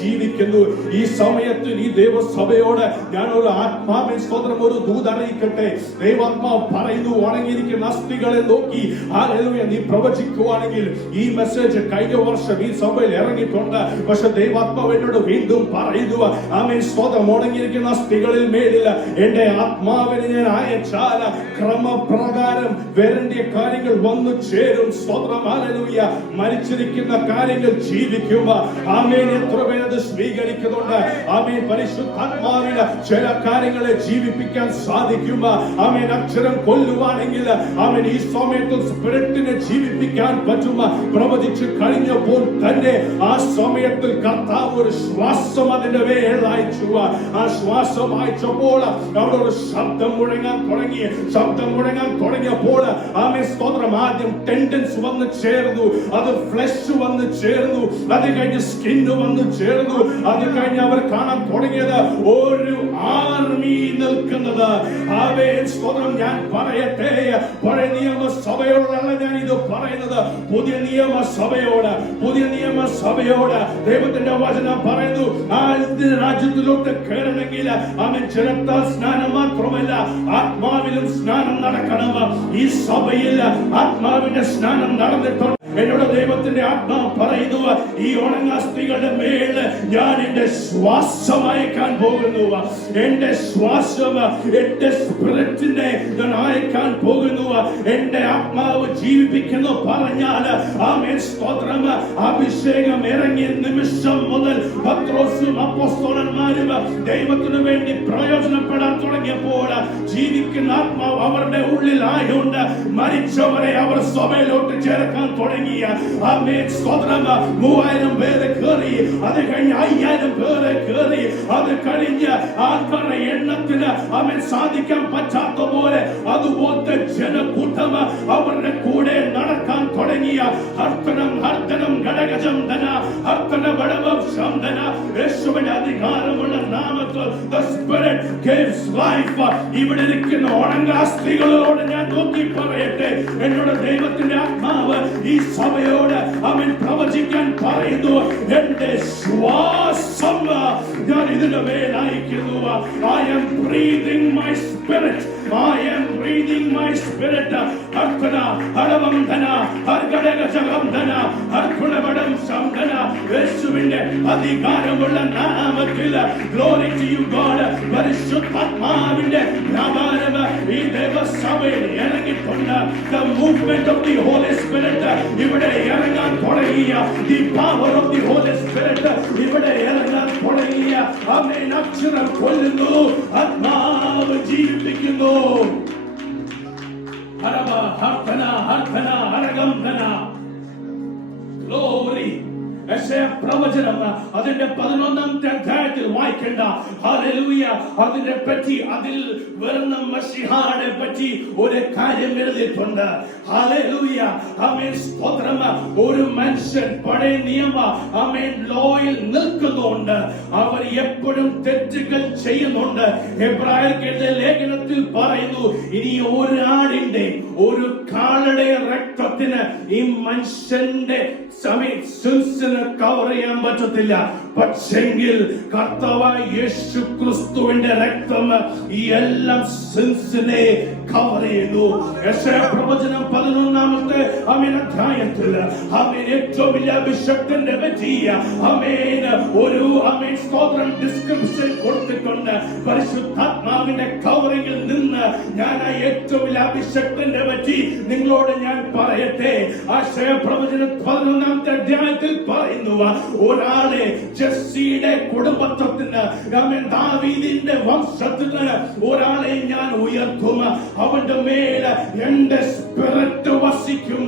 ജീവിക്കുന്നു. ഈ സമയത്തിൽ ഈ ദൈവസഭയോട് ഞാൻ ഒരു ആത്മാവിൻ സ്തോത്രം ഒരു ദൂത് അറിയിക്കട്ടെ. ദൈവാത്മാവ് പറയുന്നു, ഉണങ്ങിയിരിക്കുന്ന അസ്ഥികളെ നോക്കി ഹല്ലേലൂയ നീ പ്രവചിക്കുവാണെങ്കിൽ, ഈ മെസ്സേജ് കഴിഞ്ഞ വർഷം ഈ സഭയിൽ ഇറങ്ങിയിട്ടുണ്ട്. പക്ഷെ ദൈവാത്മാവ് എന്നോട് വീണ്ടും പറയുന്നു, ആമേൻ സ്തോത്രം, ഉണങ്ങിയിരിക്കുന്ന അസ്ഥികളിൽ മേലിൽ എന്റെ ആത്മാവിനെ ഞാൻ അയച്ചാൽ ക്രമപ്രകാരം വരേണ്ട കാര്യങ്ങൾ വന്നു ചേരും. സ്തോത്രം. ഹല്ലേലൂയ. മരിച്ചിരിക്കുന്ന കാര്യങ്ങൾ ജീവിക്കും. ആമേൻ. എത്ര പേര് സ്വീകരിക്കുന്നുണ്ട്? ആമേൻ. പരിശുദ്ധാത്മാവിന് ചില കാര്യങ്ങളെ ജീവിപ്പിക്കാൻ സാധിക്കും. ആമേൻ. അക്ഷരം കൊല്ലുവാണെങ്കിൽ ആമേൻ ഈ സമയത്ത് സ്പിരിറ്റിനെ ജീവിപ്പിക്കാൻ പറ്റും. പ്രവചിച്ചു കഴിഞ്ഞപ്പോൾ തന്നെ ആ സമയത്തിൽ കർത്താവ് ഒരു ശ്വാസം അതിന്റെ മേൽ അയച്ചു. ആ ശ്വാസം അയച്ചപ്പോൾ അവിടെ ഒരു ശബ്ദം മുഴങ്ങാൻ തുടങ്ങിയപ്പോൾ ആമേൻ സ്തോത്രം, ആദ്യം ടെൻഡൻസ് വന്ന് ചേർന്നു, അത് ഫ്ലഷ് വന്ന് ചേർന്നു, അത് കഴിഞ്ഞ് സ്കിന്ന് വന്ന് ചേർന്നു, അത് കഴിഞ്ഞ് അവർ കാണാൻ തുടങ്ങിയത് ഒരു ആർമി നിൽക്കുന്നത്. ആമേൻ സ്തോത്രം. ഞാൻ പറയട്ടെ, പഴയ നിയമസഭയോടല്ല ഞാൻ ഇത് പറയുന്നത്, പുതിയ നിയമസഭയോട് ദൈവത്തിന്റെ വചനം പറയുന്നു, ആ രാജ്യത്തിലോട്ട് കയറണമെങ്കിൽ അവൻ ജലത്താൽ സ്നാനം മാത്രമല്ല ആത്മാവിലും സ്നാനം നടക്കണം. ഈ സഭയിൽ ആത്മാവിന്റെ സ്നാനം നടന്നിട്ടുണ്ട്. എന്നോട് ദൈവത്തിന്റെ ആത്മാവ് പറയുന്നു, ഈ ഉണങ്ങാസ്ഥികളുടെ മേൽ ഞാൻ എന്റെ ശ്വാസം അയക്കാൻ പോകുന്നു. എന്റെ ശ്വാസം, എന്റെ സ്പിരിറ്റിനെ ഞാൻ അയക്കാൻ പോകുന്നു. എന്റെ ആത്മാവ് ജീവിപ്പിക്കുന്നു പറഞ്ഞാൽ ആമേൻ സ്തോത്രം, അഭിഷേകം ഇറങ്ങിയ നിമിഷം മുതൽ പത്രോസും അപ്പോസ്തലന്മാരും ദൈവത്തിനു വേണ്ടി പ്രയോജനപ്പെടാൻ തുടങ്ങിയപ്പോൾ ജീവിക്കുന്ന ആത്മാവ് അവരുടെ ഉള്ളിൽ ആയുണ്ട്. മരിച്ചവരെ അവർ സഭയിലോട്ട് ചേർക്കാൻ തുടങ്ങി. ആമേൻ സ്തോത്രം. 3000 പേരെ കയറി, അത് കഴിഞ്ഞ് 5000 പേരെ കയറി, അത് കഴിഞ്ഞ് ആൾക്കാരുടെ എണ്ണത്തിന് ആമേൻ സാധിക്കാൻ പറ്റാത്ത പോലെ അതുപോലത്തെ ജനക്കൂട്ടം അവരുടെ കൂടെ നടക്കാൻ തുടങ്ങിയ ഹർത്തനം ഘടകജം ധന ഹർത്തന ബടവം ശംധന യേശുവിന്റെ അധികാരമുള്ള നാമത്തിൽ the spirit gives life. ഇവിടെ ഇരിക്കുന്ന ഉണങ്ങാസ്ഥികളോട് ഞാൻ നോക്കി പറയട്ടെ, എന്നോട് ദൈവത്തിന്റെ ആത്മാവ് ഈ സഭയോട് അവൻ പ്രവചിക്കാൻ പറയുന്നു, എന്റെ ശ്വാസം ഞാൻ ഇതിന്റെ മേൽ അയക്കുന്നു. I am breathing my spirit. ഹർത്തന ഹരവം ധന ഹർഘടക ജഗം ധന ഹർഘുണവടം ശംധന യേശുവിന്റെ അധികാരമുള്ള നാമത്തിൽ glory to you God. പരിശുദ്ധാത്മാവിന്റെ വ്യാപാരം ഈ ദേവസഭയിൽ ഇറങ്ങിയിട്ടുണ്ട്. The movement of the Holy Spirit ഇവിടെ ഇറങ്ങാൻ തുടങ്ങിയ, the power of the Holy Spirit ഇവിടെ ഇറങ്ങാൻ തുടങ്ങിയ. ആമേൻ. അക്ഷരം കൊല്ലുന്നു, ആത്മാവ് ജീവിപ്പിക്കുന്നു. ഹരവ ഹർത്തന ഹർത്തന ഹരഗം ധന glory. പ്രവചനം അതിന്റെ 11ാമത്തെ അധ്യായത്തിൽ വായിക്കേണ്ട. ഹല്ലേലൂയ. അതിനെ പറ്റി, അതിൽ വരുന്ന മശിഹായെ പറ്റി ഒരു കാര്യം എഴുതിയിട്ടുണ്ട്. ഹല്ലേലൂയ. ആമേൻ സ്തോത്രം. ഒരു മനുഷ്യൻ പഴയ നിയമ ആമേൻ ലോയിൽ നിൽക്കുന്നുണ്ട്, അവർ എപ്പോഴും തെറ്റുകൾ ചെയ്യുന്നുണ്ട്. എബ്രായർക്ക് എഴുതിയ ലേഖനത്തിൽ പറയുന്നു, ഇനി ഒരാടിന്റെ ഒരു കാളയുടെ രക്തത്തിന് ഈ മനുഷ്യന്റെ സിൻസിനെ കവർ ചെയ്യാൻ പറ്റത്തില്ല. പക്ഷെങ്കിൽ കർത്താവായ യേശു ക്രിസ്തുവിന്റെ രക്തം ഈ എല്ലാ സിൻസിനെ കവർ ചെയ്യുന്നു. യെശയ്യാ പ്രവചനം 11-ാമത്തെ അധ്യായത്തിൽ ഏറ്റവും വലിയ അഭിഷേകത്തിന്റെ പറ്റിയ ഒരു സ്തോത്രം ഡിസ്ക്രിപ്ഷൻ കൊടുത്തിട്ടുണ്ട്. പരിശുദ്ധാത്മാവിന്റെ കവറിങ്ങിൽ നിന്ന് ഞാൻ ആ ഏറ്റവും വലിയ അഭിഷേകത്തിന്റെ പറ്റി നിങ്ങളോട് ഞാൻ പറയട്ടെ. യെശയ്യാ പ്രവചനം 11-ാമത്തെ അധ്യായത്തിൽ പറയുന്നു, ഒരാളെ ജെസ്സിയുടെ കുടുംബത്തിന് ദാവീദിന്റെ വംശത്തിന് ഒരാളെ ഞാൻ ഉയർത്തും. അവന്റെ മേൽ എന്റെ സ്പിരിറ്റ് വസിക്കും.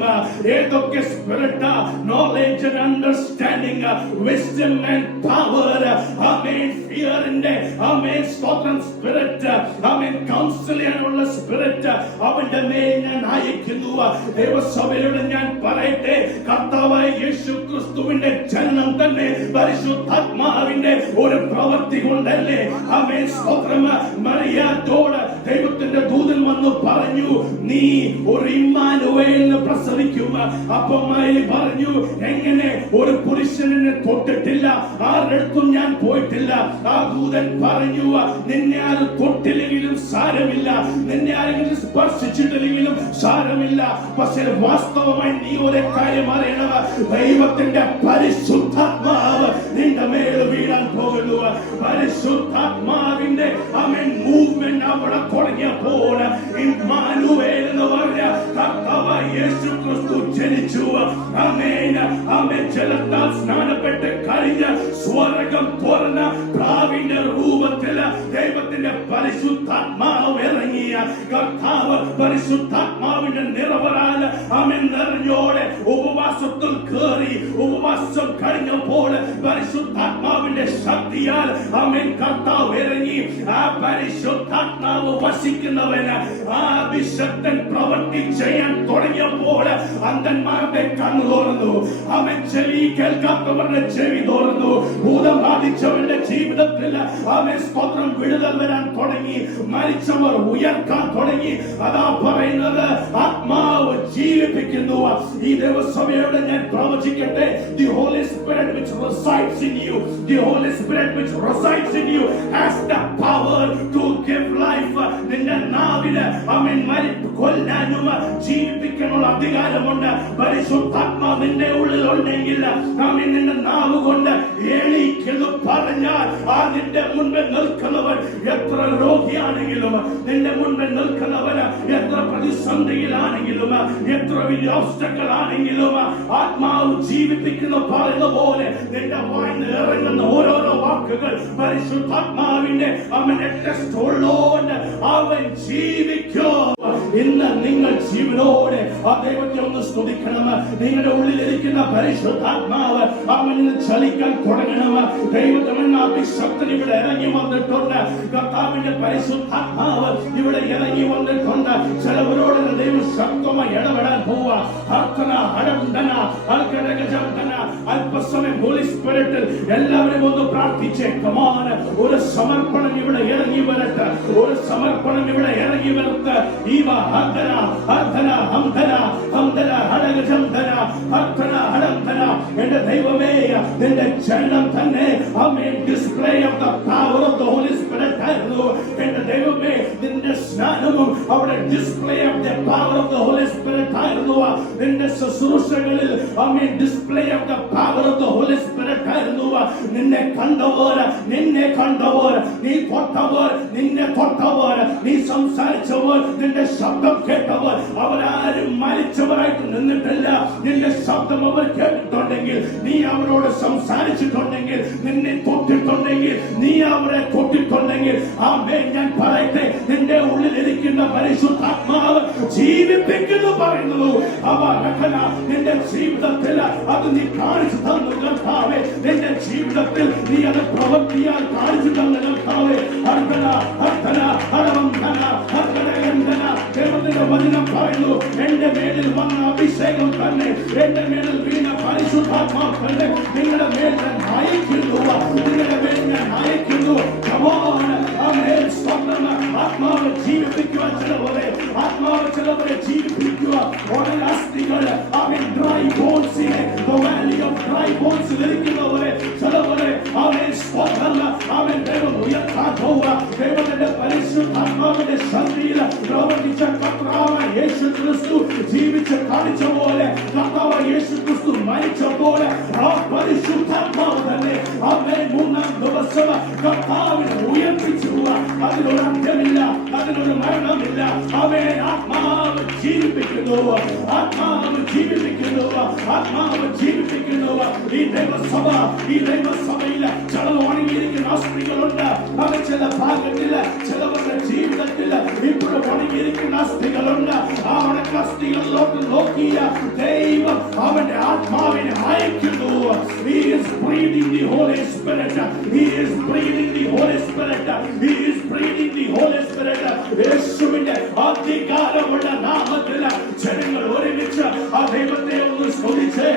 ഏതൊക്കെ spirit? Knowledge and understanding, wisdom and power, ഫിയറിന്റെ സ്തോത്രം സ്പിരിറ്റ്, കൗൺസിൽ ചെയ്യാനുള്ള സ്പിരിറ്റ് അവന്റെ മേൽ ഞാൻ അയക്കുന്നു. ദൈവസഭയോട് ഞാൻ പറയട്ടെ, കർത്താവായ യേശു ക്രിസ്തുവിന്റെ ജനനം തന്നെ പരിശുദ്ധാത്മാവിന്റെ ഒരു പ്രവൃത്തി കൊണ്ടല്ലേ? സ്തോത്രം. മറിയാത്തോട് ദൈവത്തിന്റെ ദൂതൻ വന്നു പറഞ്ഞു, നീ ഒരു ഇമ്മാനുവേലിനെ പ്രസവിക്കും. അപ്പം മറിയ പറഞ്ഞു, എങ്ങനെ? ഒരു പുരുഷനെ തൊട്ടിട്ടില്ല, ആരുടെ ഞാൻ പോയിട്ടില്ല. ആ ദൂതൻ പറഞ്ഞു, നിന്നെ ആരും തൊട്ടില്ലെങ്കിലും സാരമില്ല, നിന്നെ ആരെങ്കിലും സ്പർശിച്ചിട്ടില്ലെങ്കിലും സാരമില്ല. പക്ഷെ വാസ്തവമായി നീ ഒരു കാര്യം അറിയണം, ദൈവത്തിന്റെ പരിശുദ്ധാത്മാവ് നിന്റെ മേൽ വീഴാൻ പോകുന്നു. പരിശുദ്ധാത്മാവിന്റെ മൂവ്മെന്റ് അവിടെ തുടങ്ങിയപ്പോൾ ഇമ്മാനുവേൽ എന്ന് പറഞ്ഞ കർത്താവായ യേശു ക്രിസ്തു ജനിച്ചു. ജലത്താൽ സ്നാനപ്പെട്ട് കഴിഞ്ഞ് സ്വർഗം തുറന്ന പ്രാവിന്റെ രൂപത്തിൽ ദൈവത്തിന്റെ പരിശുദ്ധാത്മാവ് ഇറങ്ങിയ കർത്താവ് പരിശുദ്ധാത്മാവിന്റെ നിറവരാൽ നിറഞ്ഞോടെ ഉപവാസത്തിൽ കയറി. ഉപവാസം കഴിഞ്ഞപ്പോൾ പരിശുദ്ധാത്മാവിന്റെ ശക്തിയാൽ കർത്താവ് ഇറങ്ങി. ആ പരിശുദ്ധാത്മാവ് വസിക്കുന്നവന് ആ അഭിഷക്തൻ പ്രവൃത്തി ചെയ്യാൻ തുടങ്ങിയപ്പോൾ അന്ധന്മാരുടെ കണ്ണു തുറന്നു, ചെവി കേൾക്കാത്തവരുടെ ചെവി തുറന്നു, ഭൂതം ബാധിച്ചവരുടെ ജീവിതത്തിൽ സ്തോത്രം വിടുതൽ വരാൻ തുടങ്ങി, മരിച്ചവർ ഉയർക്കാൻ തുടങ്ങി. അതാ പറയുന്നത്, ആത്മാവ് ജീവിപ്പിക്കുന്നു. ഈ ദേവസഭയോട് ഞാൻ പ്രവചിക്കട്ടെ, the Holy Spirit which resides in you, the Holy Spirit which resides in you has the power to give life. നിന്റെ നാവിന് കൊല്ലാനും ജീവിപ്പിക്കാനുള്ള അധികാരമുണ്ട്. പരിശുദ്ധാത്മാവ് നിന്റെ ഉള്ളിൽ ഉണ്ടെങ്കിൽ നിന്റെ നാവ് കൊണ്ട് എണീക്കെന്ന് പറഞ്ഞാൽ ആ നിന്റെ മുൻപിൽ നിൽക്കുന്നവൻ എത്ര രോഗിയാണെങ്കിലും, നിന്റെ മുൻപിൽ നിൽക്കുന്നവന് എത്ര പ്രതിസന്ധിയിലാണെങ്കിലും, എത്ര വലിയ obstacle ആണെങ്കിലും, ആത്മാവ് ജീവിപ്പിക്കുന്ന പറയുന്ന പോലെ നിന്റെ വായിന്ന് ഇറങ്ങുന്ന ഓരോരോ വാക്കുകൾ പരിശുദ്ധാത്മാവിന്റെ ടെസ്റ്റ് ഉള്ളോണ്ട് അവൻ ജീവിക്കും. ഇന്ന് നിങ്ങൾ ജീവനോടെ ആ ദൈവത്തെ ഒന്ന് സ്തുതിക്കണം. നിങ്ങളുടെ ഉള്ളിലിരിക്കുന്ന പരിശുദ്ധാത്മാവ് അവന് ചലിക്കാൻ തുടങ്ങണം. ദൈവത്തിന്റെ അഭിഷക്തൻ ഇവിടെ ഇറങ്ങി വന്നിട്ടുണ്ട്. കർത്താവിന്റെ പരിശുദ്ധാത്മാവ് ഇവിടെ ഇറങ്ങി വന്നിട്ടുണ്ട്. ചിലവരോട് ദൈവം ശക്തമായി ഇടപെടാൻ പോവാ. അല്പസമയം ഹോളി സ്പിരിറ്റിൽ എല്ലാവരും ഒന്ന് പ്രാർത്ഥിച്ചേക്കുമാണ്. ഒരു സമർപ്പണം ഇവിടെ ഇറങ്ങി വരട്ടെ, ഒരു സമർപ്പണം ഇവിടെ ഇറങ്ങി വരട്ടെ. എന്റെ ദൈവമേ, നിന്റെ ജനം തന്നെ display of the power of the Holy Spirit ആയിരുന്നു. എന്റെ ദൈവമേ, നിന്റെ സ്നാനവും അവിടെ display of the power of the Holy Spirit ആയിരുന്നു. നിന്റെ ശുശ്രൂഷകളിൽ display of the power of the Holy Spirit ആയിരുന്നു. നിന്നെ കണ്ടവർ, നീ തൊട്ടവർ, നിന്നെ തൊട്ടവർ, നീ സംസാരിച്ചവർ, നിന്റെ ശബ്ദം കേട്ടവർ, അവരാരും മരിച്ചവരായിട്ട് നിന്നിട്ടില്ല. നിന്റെ ശബ്ദം അവർ കേട്ടിട്ടുണ്ടെങ്കിൽ, നീ അവരോട് സംസാരിച്ചിട്ടുണ്ടെങ്കിൽ, നിന്നെ തൊട്ടിട്ടുണ്ടെങ്കിൽ, നീ അവരെ തൊട്ടിട്ടുണ്ടെങ്കിൽ, ഞാൻ പറയട്ടെ, നിന്റെ ഉള്ളിലിരിക്കുന്ന പരിശുദ്ധാത്മാവ് ജീവിപ്പിക്കുന്നു പറയുന്നു. നിന്റെ ജീവിതത്തിൽ അത് നീ കാണിച്ചു തന്നു കർത്താവേ. നിന്റെ ജീവിതത്തിൽ നീ അത് പ്രവൃത്തിയാൽ കാണിച്ചു തന്നു കർത്താവേ. ദൈവത്തിന്റെ വചനം പറയുന്നു, എന്റെ മേലിൽ വന്ന അഭിഷേകം തന്നെ, എന്റെ മേലിൽ വീണ പരിശുദ്ധാത്മാവ് തന്നെ നിങ്ങളുടെ മേൽ ഞാൻ അയക്കുന്നു, നിങ്ങളുടെ മേൽ ഞാൻ അയക്കുന്നു. യേശു ക്രിസ്തു ജീവിച്ച് കാണിച്ച പോലെ കർത്താവായ യേശു ക്രിസ്തു മരിച്ച പോലെ ആ പരിശുദ്ധാത്മാവ് തന്നെ അവനെ മൂന്നാം ദിവസം കർത്താവിനെ ഉയർപ്പിച്ചു. അതിനൊരു അന്ത്യമില്ല, അതിനൊരു മരണമില്ല. അവനെ ആത്മാവ് ജീവിപ്പിക്കുന്നു, ആത്മാവ് ജീവിപ്പിക്കുന്നു, ആത്മാവ് ജീവിപ്പിക്കുന്നു. ഈ ദൈവസഭയിൽ ചിലവ് ഉണങ്ങിയിരിക്കുന്ന അസ്ഥികളുണ്ട്. അവർ ചില ഭാഗത്തില് ചിലവരുടെ ജീവിതത്തിൽ ഇപ്പോഴും ഉണങ്ങിയിരിക്കുന്ന അസ്ഥികളുണ്ട്. ആ ഉണക്ക അസ്ഥികളിലോട്ട് നോക്കിയ ദൈവം അവന്റെ ആത്മാവിനെ അയക്കുന്നു. He is breathing the Holy Spirit. He is breathing the Holy Spirit. He is breathing the Holy Spirit. യേശുവിന്റെ അധികാരമുള്ള നാമത്തിൽ ജനങ്ങൾ ഒരുമിച്ച് ആ ദൈവത്തെ ഒന്ന് സ്തുതിച്ചേ.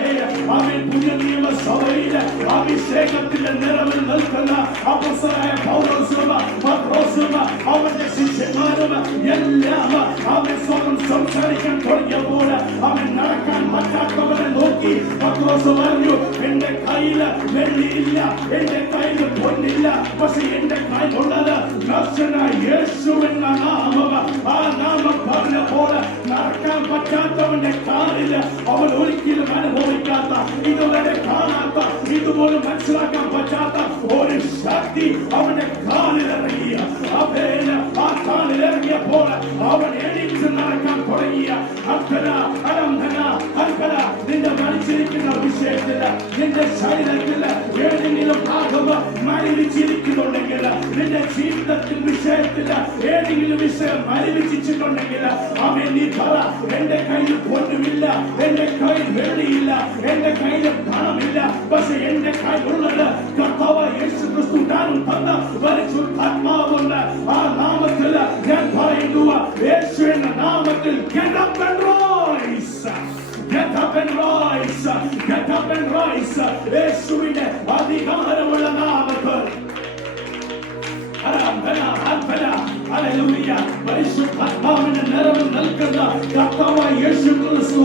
അവൻ പുതിയ നിയമസഭയിൽ അഭിഷേകത്തിന്റെ നിറവിൽ നിൽക്കുന്ന അപ്പോസ്തലനായ പൗലോസും പത്രോസും അവന്റെ ശിഷ്യന്മാരും എല്ലാം അവൻ സ്വന്തം സംസാരിക്കാൻ തുടങ്ങിയപ്പോൾ അവൻ നടക്കാൻ പറ്റാത്തവനെ നോക്കി പത്രോസ് പറഞ്ഞു, എന്റെ കയ്യിൽ വെള്ളിയില്ല, എന്റെ കയ്യിൽ പൊന്നില്ല, പക്ഷെ എന്റെ കയ്യിലുള്ളത് നസ്രനായ യേശു എന്ന നാമം. ആ നാമം പറഞ്ഞപ്പോൾ നടക്കാൻ പറ്റാത്തവന്റെ കാലിൽ അവൻ ഒരിക്കലും അനുഭവിക്കാത്ത, ഇതുവരെ കാണാത്ത, ഇതുപോലും മനസ്സിലാക്കാൻ പറ്റാത്ത ഒരു ശക്തി അവന്റെ കാലിലിറങ്ങിയ അവന് ആ കാലിലിറങ്ങിയപ്പോൾ അവൻ എണീറ്റ് നടക്കാൻ തുടങ്ങിയ നിന്റെ മരിച്ചിരിക്കുന്ന വിഷയത്തിൽ, നിന്റെ ശരീരത്തിൽ ഏതെങ്കിലും ഭാഗം മരിച്ചിരിക്കുന്നുണ്ടെങ്കിൽ, നിന്റെ ജീവിതത്തിൽ വിഷയത്തിൽ ഏതെങ്കിലും വിഷയം മരിച്ചിട്ടുണ്ടെങ്കിൽ അവൻ നീ പറ, എന്റെ കയ്യിൽ പൊന്നുമില്ല, എന്റെ കയ്യിൽ വെള്ളിയില്ല, എന്റെ കയ്യിൽ പണമില്ല, പക്ഷെ എന്റെ കയ്യിലുള്ളത് കർത്താവായ യേശു ക്രിസ്തു താനും തന്ന പരിശുദ്ധാത്മാവുണ്ട്. ആ നാമത്തിൽ ഞാൻ പറയുന്നു, യേശു എന്ന നാമത്തിൽ get up and rise. Get up and rise. Get up and rise. യേശുവിന്റെ അധികാരമുള്ള നാമത്തിൽ പരിശുദ്ധാത്മാവിന്റെ നിറവിൽ നിൽക്കുന്ന കർത്താവായ യേശു ക്രിസ്തു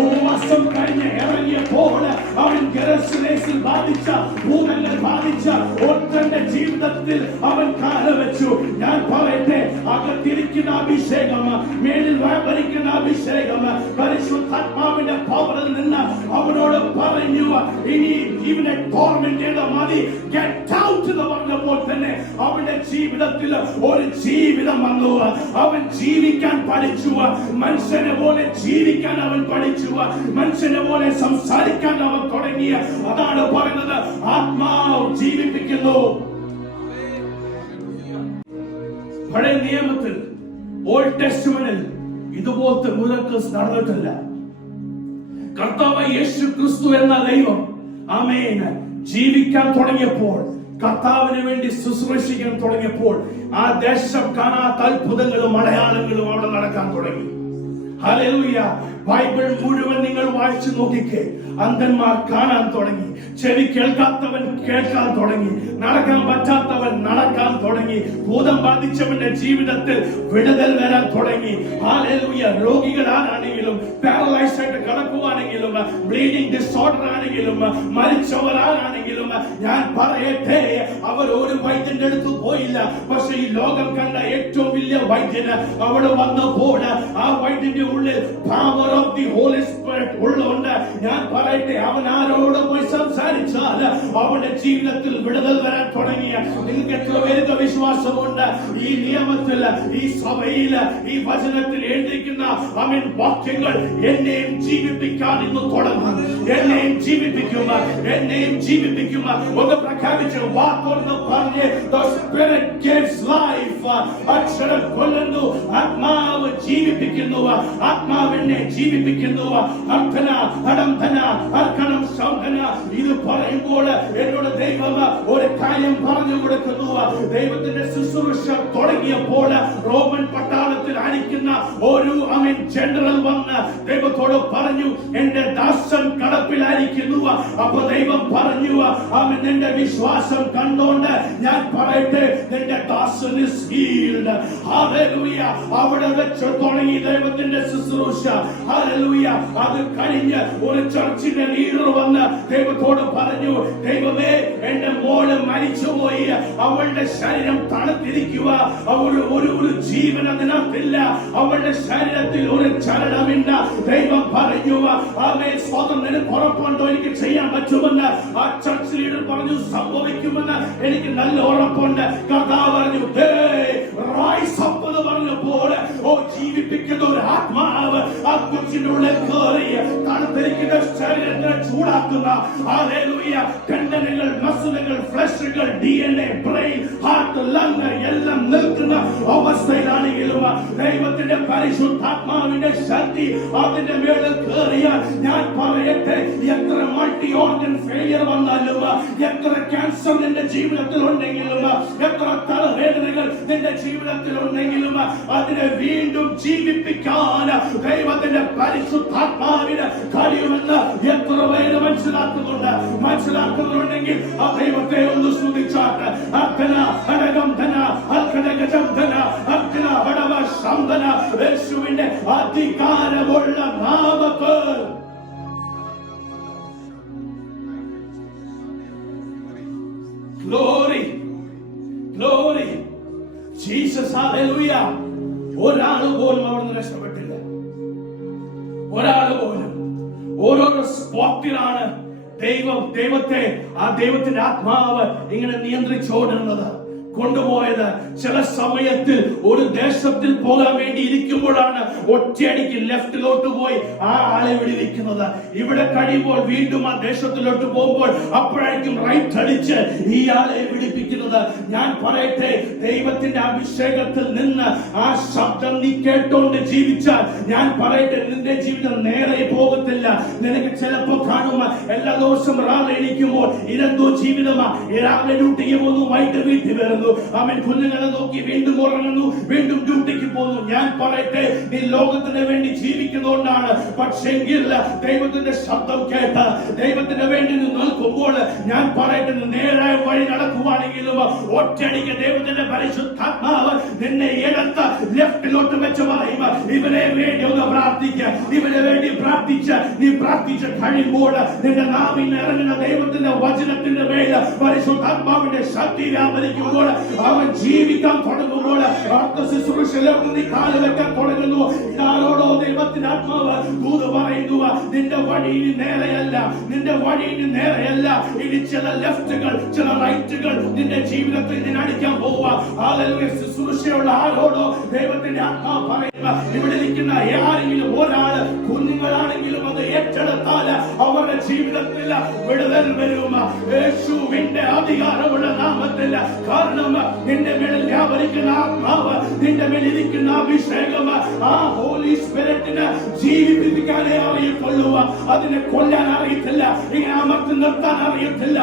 ഉപവാസം കഴിഞ്ഞ് ഇറങ്ങിയപ്പോൾ അവൻ ഗെരസേനേസിൽ ബാധിച്ച ഭൂതങ്ങൾ ബാധിച്ച ഒറ്റന്റെ ജീവിതത്തിൽ അവൻ കാലവെച്ചു. ഞാൻ പറയട്ടെ, അകത്തിരിക്കുന്ന അഭിഷേകം, മേലിൽ വ്യാപരിക്കുന്ന അഭിഷേകം പരിശുദ്ധാത്മാവിന്റെ പവറിൽ നിന്ന് അവനോട് പറഞ്ഞു, ഇനി ഇവനെ ടോർമെന്റ് ചെയ്ത മതി, ഗെറ്റ് ഔട്ട് എന്ന് പറഞ്ഞപ്പോൾ തന്നെ അവന്റെ ജീവിതത്തിൽ ഒരു ജീവിതം വന്നു. അവൻ ജീവിക്കാൻ പഠിച്ചു, മനുഷ്യനെ പോലെ ജീവിക്കാൻ അവൻ പഠിച്ചു, മനുഷ്യനെ പോലെ സംസാരിക്കാൻ അവൻ തുടങ്ങിയ. അതാണ് പറയുന്നത്, ആത്മാവ് ജീവിപ്പിക്കുന്നു. പഴയ നിയമത്തിൽ ഓൾഡ് ടെസ്റ്റ്മെന്റിൽ ഇതുപോലത്തെ മിറക്കിൾസ് നടന്നിട്ടില്ല. കർത്താവായ യേശു ക്രിസ്തു എന്ന ദൈവം ആമേൻ ജീവിക്കാൻ തുടങ്ങിയപ്പോൾ, കർത്താവിന് വേണ്ടി ശുശ്രൂഷിക്കാൻ തുടങ്ങിയപ്പോൾ ആ ദേശം കാണാത്ത അത്ഭുതങ്ങളും അടയാളങ്ങളും അവിടെ നടക്കാൻ തുടങ്ങി. ഹല്ലേലൂയ. ബൈബിൾ മുഴുവൻ നിങ്ങൾ വായിച്ചു നോക്കിക്കേ, അന്ധന്മാർ കാണാൻ തുടങ്ങി, ചെവി കേൾക്കാത്തവൻ കേൾക്കാൻ തുടങ്ങി, നടക്കാൻ പറ്റാത്തവൻ നടക്കാൻ തുടങ്ങി, ഭൂതം ബാധിച്ചവന്റെ ജീവിതത്തിൽ വിടുതൽ വരാൻ തുടങ്ങി. ഹല്ലേലൂയ. രോഗികൾ ആരാണെങ്കിലും, പാരലൈസ് ആയിട്ട് കിടക്കുവാണെങ്കിലും, ബ്ലീഡിംഗ് ഡിസോർഡർ ആണെങ്കിലും, മരിച്ചവർ ആരാണെങ്കിലും, ഞാൻ പറയട്ടെ, അവർ ഒരു വൈദ്യന്റെ അടുത്ത് പോയില്ല. പക്ഷെ ഈ ലോകം കണ്ട ഏറ്റവും വലിയ വൈദ്യന് അവിടെ വന്നപ്പോൾ ആ വൈദ്യന്റെ ഉള്ളിൽ power of the holy spirit ഉള്ളതുകൊണ്ട് ഞാൻ പറയട്ടെ, അവൻ ആരോട് പോയി സംസാരിച്ചാൽ അവന്റെ ജീവിതത്തിൽ വിടുതൽ വരാൻ തുടങ്ങിയ. നിങ്ങൾക്ക് എത്ര പേർക്ക് വിശ്വാസമുണ്ട് ഈ നിയമത്തിൽ, ഈ സഭയിൽ, ഈ വചനത്തിൽ എഴുതിയിരിക്കുന്ന അവൻ വാക്യങ്ങൾ എന്നെയും ജീവിപ്പിക്കാൻ ഇന്ന് തുടങ്ങും, എന്നെയും ജീവിപ്പിക്കുക, എന്നെയും ജീവിപ്പിക്കുക. ഒന്ന് പ്രഖ്യാപിച്ച് വാക്കൊന്ന് പറഞ്ഞ്, the spirit gives life. അക്ഷരം കൊല്ലുന്നു, ആത്മാവ് ജീവിപ്പിക്കുന്നു, ആത്മാവിനെ ജീവിപ്പിക്കുന്നു. അർത്ഥന അടംധന അർക്കണം സൗധന. ഇത് പറയുമ്പോൾ എന്നോട് ദൈവം ഒരു കാര്യം പറഞ്ഞു കൊടുക്കുന്നു. ദൈവത്തിന്റെ ശുശ്രൂഷ തുടങ്ങിയപ്പോൾ റോമൻ പട്ടാളത്തിൽ അണിക്കുന്ന ഒരു ജനറൽ വന്ന് ദൈവത്തോട് പറഞ്ഞു, എന്റെ ദാസൻ കടപ്പിലായിരിക്കുന്നു. അപ്പൊ ദൈവം പറഞ്ഞു, അവൻ നിന്റെ വിശ്വാസം കണ്ടോണ്ട് ഞാൻ പറയട്ടെ, നിന്റെ ദാസൻ is healed. ഹല്ലേലൂയ. അവിടെ വെച്ച് തുടങ്ങി ദൈവത്തിന്റെ ശുശ്രൂഷ. ഹല്ലേലൂയ. അത് കഴിഞ്ഞ് ഒരു ചർച്ചിന്റെ ലീഡർ വന്ന് ദൈവത്തോട് പറഞ്ഞു, ദൈവമേ, എന്റെ മോള് മരിച്ചുപോയി, അവളുടെ ശരീരം തണുത്തിരിക്കുക, അവൾ ഒരു ജീവൻ അതിനകത്ത് ചലനമില്ല, അവളുടെ ശരീരത്തിൽ ഒരു ചലനമില്ല. ദൈവം പറഞ്ഞു, ആമേൻ, സ്വതം നിനക്ക് ഉറപ്പുണ്ടോ എനിക്ക് ചെയ്യാൻ പറ്റുമെന്ന്? ആ ചർച്ച് ലീഡർ പറഞ്ഞു, സംഭവിക്കുമെന്ന് എനിക്ക് നല്ല ഉറപ്പുണ്ട്. കർത്താവ് പറഞ്ഞു, റൈസ് അപ്പ് എന്ന് പറഞ്ഞപ്പോൾ ജീവിപ്പിക്കുന്ന ഒരു ആത്മാവ് ആ കൊച്ചിന്റെ ഉള്ളിൽ കയറി തണുത്തിരിക്കുന്ന ശരീരത്തെ ചൂടാക്കുന്ന ഹല്ലേലൂയ ടെൻഡനുകൾ, മസിലുകൾ, ഫ്ലഷുകൾ, DNA, ബ്രെയിൻ, ഹാർട്ട്, ലങ് എല്ലാം നിൽക്കുന്ന അവസ്ഥയിലാണെങ്കിലും ദൈവത്തിന്റെ പരിശുദ്ധാത്മാവിന്റെ ശക്തി അതിന്റെ മേളിൽ കയറിയാൽ ഞാൻ പറയട്ടെ, എത്ര മൾട്ടി ഓർഗൻ ഫെയിലിയർ വന്നാലും, എത്ര ക്യാൻസർ നിന്റെ ജീവിതത്തിൽ ഉണ്ടെങ്കിലും, എത്ര തലവേദനകൾ നിന്റെ ജീവിതത്തിൽ ഉണ്ടെങ്കിലും അതിനെ വീണ്ടും ജീവിപ്പിക്കാൻ ദൈവത്തിന്റെ പരിശുദ്ധാത്മാവിന് കഴിയുമെന്ന് എത്ര പേര് മനസ്സിലാക്കുന്നുണ്ടെങ്കിൽ ആ ദൈവത്തെ ഒന്ന് സ്തുതിച്ചാട്ട്. അർദ്ധന ഹരകം ധന അർദ്ധന ഗജം ധന അർദ്ധന വടവ ശബ്ദന യേശുവിന്റെ അധികാരമുള്ള നാമത്തിൽ ഗ്ലോറി ഗ്ലോറി ജീസസ് ഹല്ലേലൂയ. ഒരാൾ പോലും അവിടുന്ന് രക്ഷപ്പെട്ടില്ല, ഒരാൾ പോലും. ഓരോരോ സ്പോട്ടിലാണ് ദൈവത്തിന്റെ ആത്മാവ് ഇങ്ങനെ നിയന്ത്രിച്ചോടുന്നത്, കൊണ്ടുപോയത്. ചില സമയത്തിൽ ഒരു ദേശത്തിൽ പോകാൻ വേണ്ടി ഇരിക്കുമ്പോഴാണ് ഒറ്റയടിക്ക് ലെഫ്റ്റിലോട്ട് പോയി ആ ആളെ വിളിക്കുന്നത്. ഇവിടെ കഴിയുമ്പോൾ വീണ്ടും ആ ദേശത്തിലോട്ട് പോകുമ്പോൾ അപ്പോഴായിരിക്കും റൈറ്റ് അടിച്ച് ഈ ആളെ വിളിപ്പിക്കുന്നത്. ഞാൻ പറയട്ടെ, ദൈവത്തിന്റെ അഭിഷേകത്തിൽ നിന്ന് ആ ശബ്ദം നീ കേട്ടോണ്ട് ജീവിച്ചാൽ ഞാൻ പറയട്ടെ, നിന്റെ ജീവിതം നേരെ പോകത്തില്ല. നിനക്ക് ചിലപ്പോ കാണുമ്പോ എല്ലാ ദിവസവും രാവിലെ എണീക്കുമ്പോൾ ഇതെന്തോ ജീവിതമാ, രാവിലെ ഡ്യൂട്ടിക്ക് പോകുന്നു, വൈകിട്ട് വീട്ടിൽ വരുന്നു, അവൻ കുഞ്ഞുങ്ങളെ നോക്കി വീണ്ടും ഉറങ്ങുന്നു, വീണ്ടും ഡ്യൂട്ടിക്ക് പോകുന്നു. ഞാൻ പറയട്ടെ, നീ ലോകത്തിന് വേണ്ടി ജീവിക്കുന്നതുകൊണ്ടാണ്. പക്ഷെങ്കിൽ ദൈവത്തിന്റെ ശബ്ദം കേട്ട് ദൈവത്തിന് വേണ്ടി നിൽക്കുമ്പോൾ ഞാൻ പറയട്ടെ, നേരായ വഴി നടക്കുവാണെങ്കിലും ഒറ്റയടിക്ക് ദൈവത്തിന്റെ പരിശുദ്ധാത്മാവ് നിന്നെ എടുത്ത് ലെഫ്റ്റിലോട്ട് വെച്ച് പറയും, ഇവരെ വേണ്ടി ഒന്ന് പ്രാർത്ഥിക്കുക. ഇവരെ വേണ്ടി നീ പ്രാർത്ഥിച്ച് കഴിയുമ്പോൾ നിന്റെ നാവിൽ ഇറങ്ങുന്ന ദൈവത്തിന്റെ വചനത്തിന്റെ മേൽ പരിശുദ്ധാത്മാവിന്റെ ശക്തി വ്യാപരിക്കുമ്പോൾ അവൻ ജീവിക്കാൻ തുടങ്ങുമ്പോൾ അർത്ഥ ശുശ്രൂഷയിലോട്ട് നീ കാല് വെക്കാൻ തുടങ്ങുന്നു. ഇതാരോടോ ദൈവത്തിന്റെ ആത്മാവ് ദൂത് പറയുന്നു, നിന്റെ വഴി ഇനി നേരെയല്ല, നിന്റെ വഴി ഇനി നേരെയല്ല. ഇനി ചില ലെഫ്റ്റുകൾ, ചില റൈറ്റുകൾ നിന്റെ ജീവിതത്തിൽ ഞാൻ അടിക്കാൻ പോവുക. ഹല്ലേലൂയ. ശുശ്രൂഷയുള്ള ആരോടോ ദൈവത്തിന്റെ ആത്മാവ് പറയുക, ഇവിടെ നിൽക്കുന്ന ആരെങ്കിലും ഒരാള്, കുഞ്ഞുങ്ങളാണെങ്കിലും അത് ഏറ്റെടുത്താൽ അവരുടെ ജീവിതത്തിൽ വിടുതൽ വരും യേശുവിന്റെ അധികാരമുള്ള നാമത്തിൽ. കാരണം നിന്റെ മേളിൽ വ്യാപരിക്കുന്ന ആത്മാവ്, നിന്റെ മേളിൽ ഇരിക്കുന്ന അഭിഷേകം ആ ഹോളി സ്പിരിറ്റിനെ ജീവിപ്പിക്കാനേ അറിയത്തുള്ളൂ, അതിനെ കൊല്ലാൻ അറിയത്തില്ല, ഇങ്ങനെ അമർത്തി നിർത്താൻ അറിയത്തില്ല.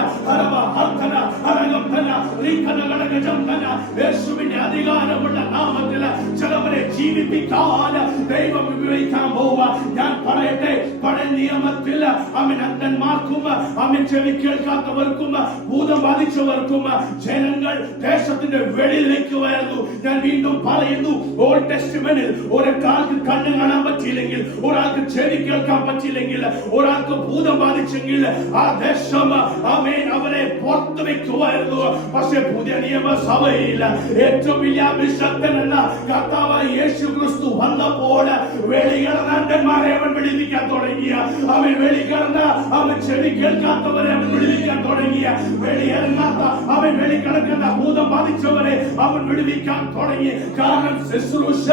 യേശുവിന്റെ അധികാരമുള്ള നാമത്തിൽ ചിലവരെ ജീവിപ്പിക്കാൻ ദൈവം ഉപയോഗിക്കാൻ പോവുക. ഞാൻ പറയട്ടെ, പഴയ നിയമത്തിൽ അവൻ അന്ധന്മാർക്കും അവൻ ചെവി കേൾക്കാത്തവർക്കും ഭൂതം ബാധിച്ചവർക്കും ജനങ്ങൾ ദേശത്തിന്റെ വെളിയിലേക്ക് വരുന്നു. ഞാൻ വീണ്ടും പറയുന്നു, ഓൾഡ് ടെസ്റ്റ്മെന്റിൽ ഒരാൾക്ക് കണ്ണ് കാണാൻ പറ്റിയില്ലെങ്കിൽ, ഒരാൾക്ക് ചെവി കേൾക്കാൻ പറ്റിയില്ലെങ്കിൽ, ഒരാൾക്ക് ഭൂതം ബാധിച്ചെങ്കിൽ ആ ദേശം ആമേൻ അവരെ പുറത്തു വെക്കുമായിരുന്നു. പക്ഷെ പുതിയ നിയമസഭയിൽ ഏറ്റവും വലിയ അഭിഷക്തൻ എന്ന കർത്താവായ യേശു ക്രിസ്തു വന്നപ്പോൾ വെളികടനാട്ടന്മാരെ അവൻ വിടുവിക്കാൻ തുടങ്ങിയ, അവൻ വെളികടന്ന അവൻ ചെവി കേൾക്കാത്തവരെ അവൻ വിടുവിക്കാൻ തുടങ്ങിയ, വെളിയിറങ്ങാത്ത അവൻ വെളിക്കിടക്കുന്ന ഭൂതം ബാധിച്ചവരെ അവൻ വിടുവിക്കാൻ തുടങ്ങി. കാരണം ശുശ്രൂഷ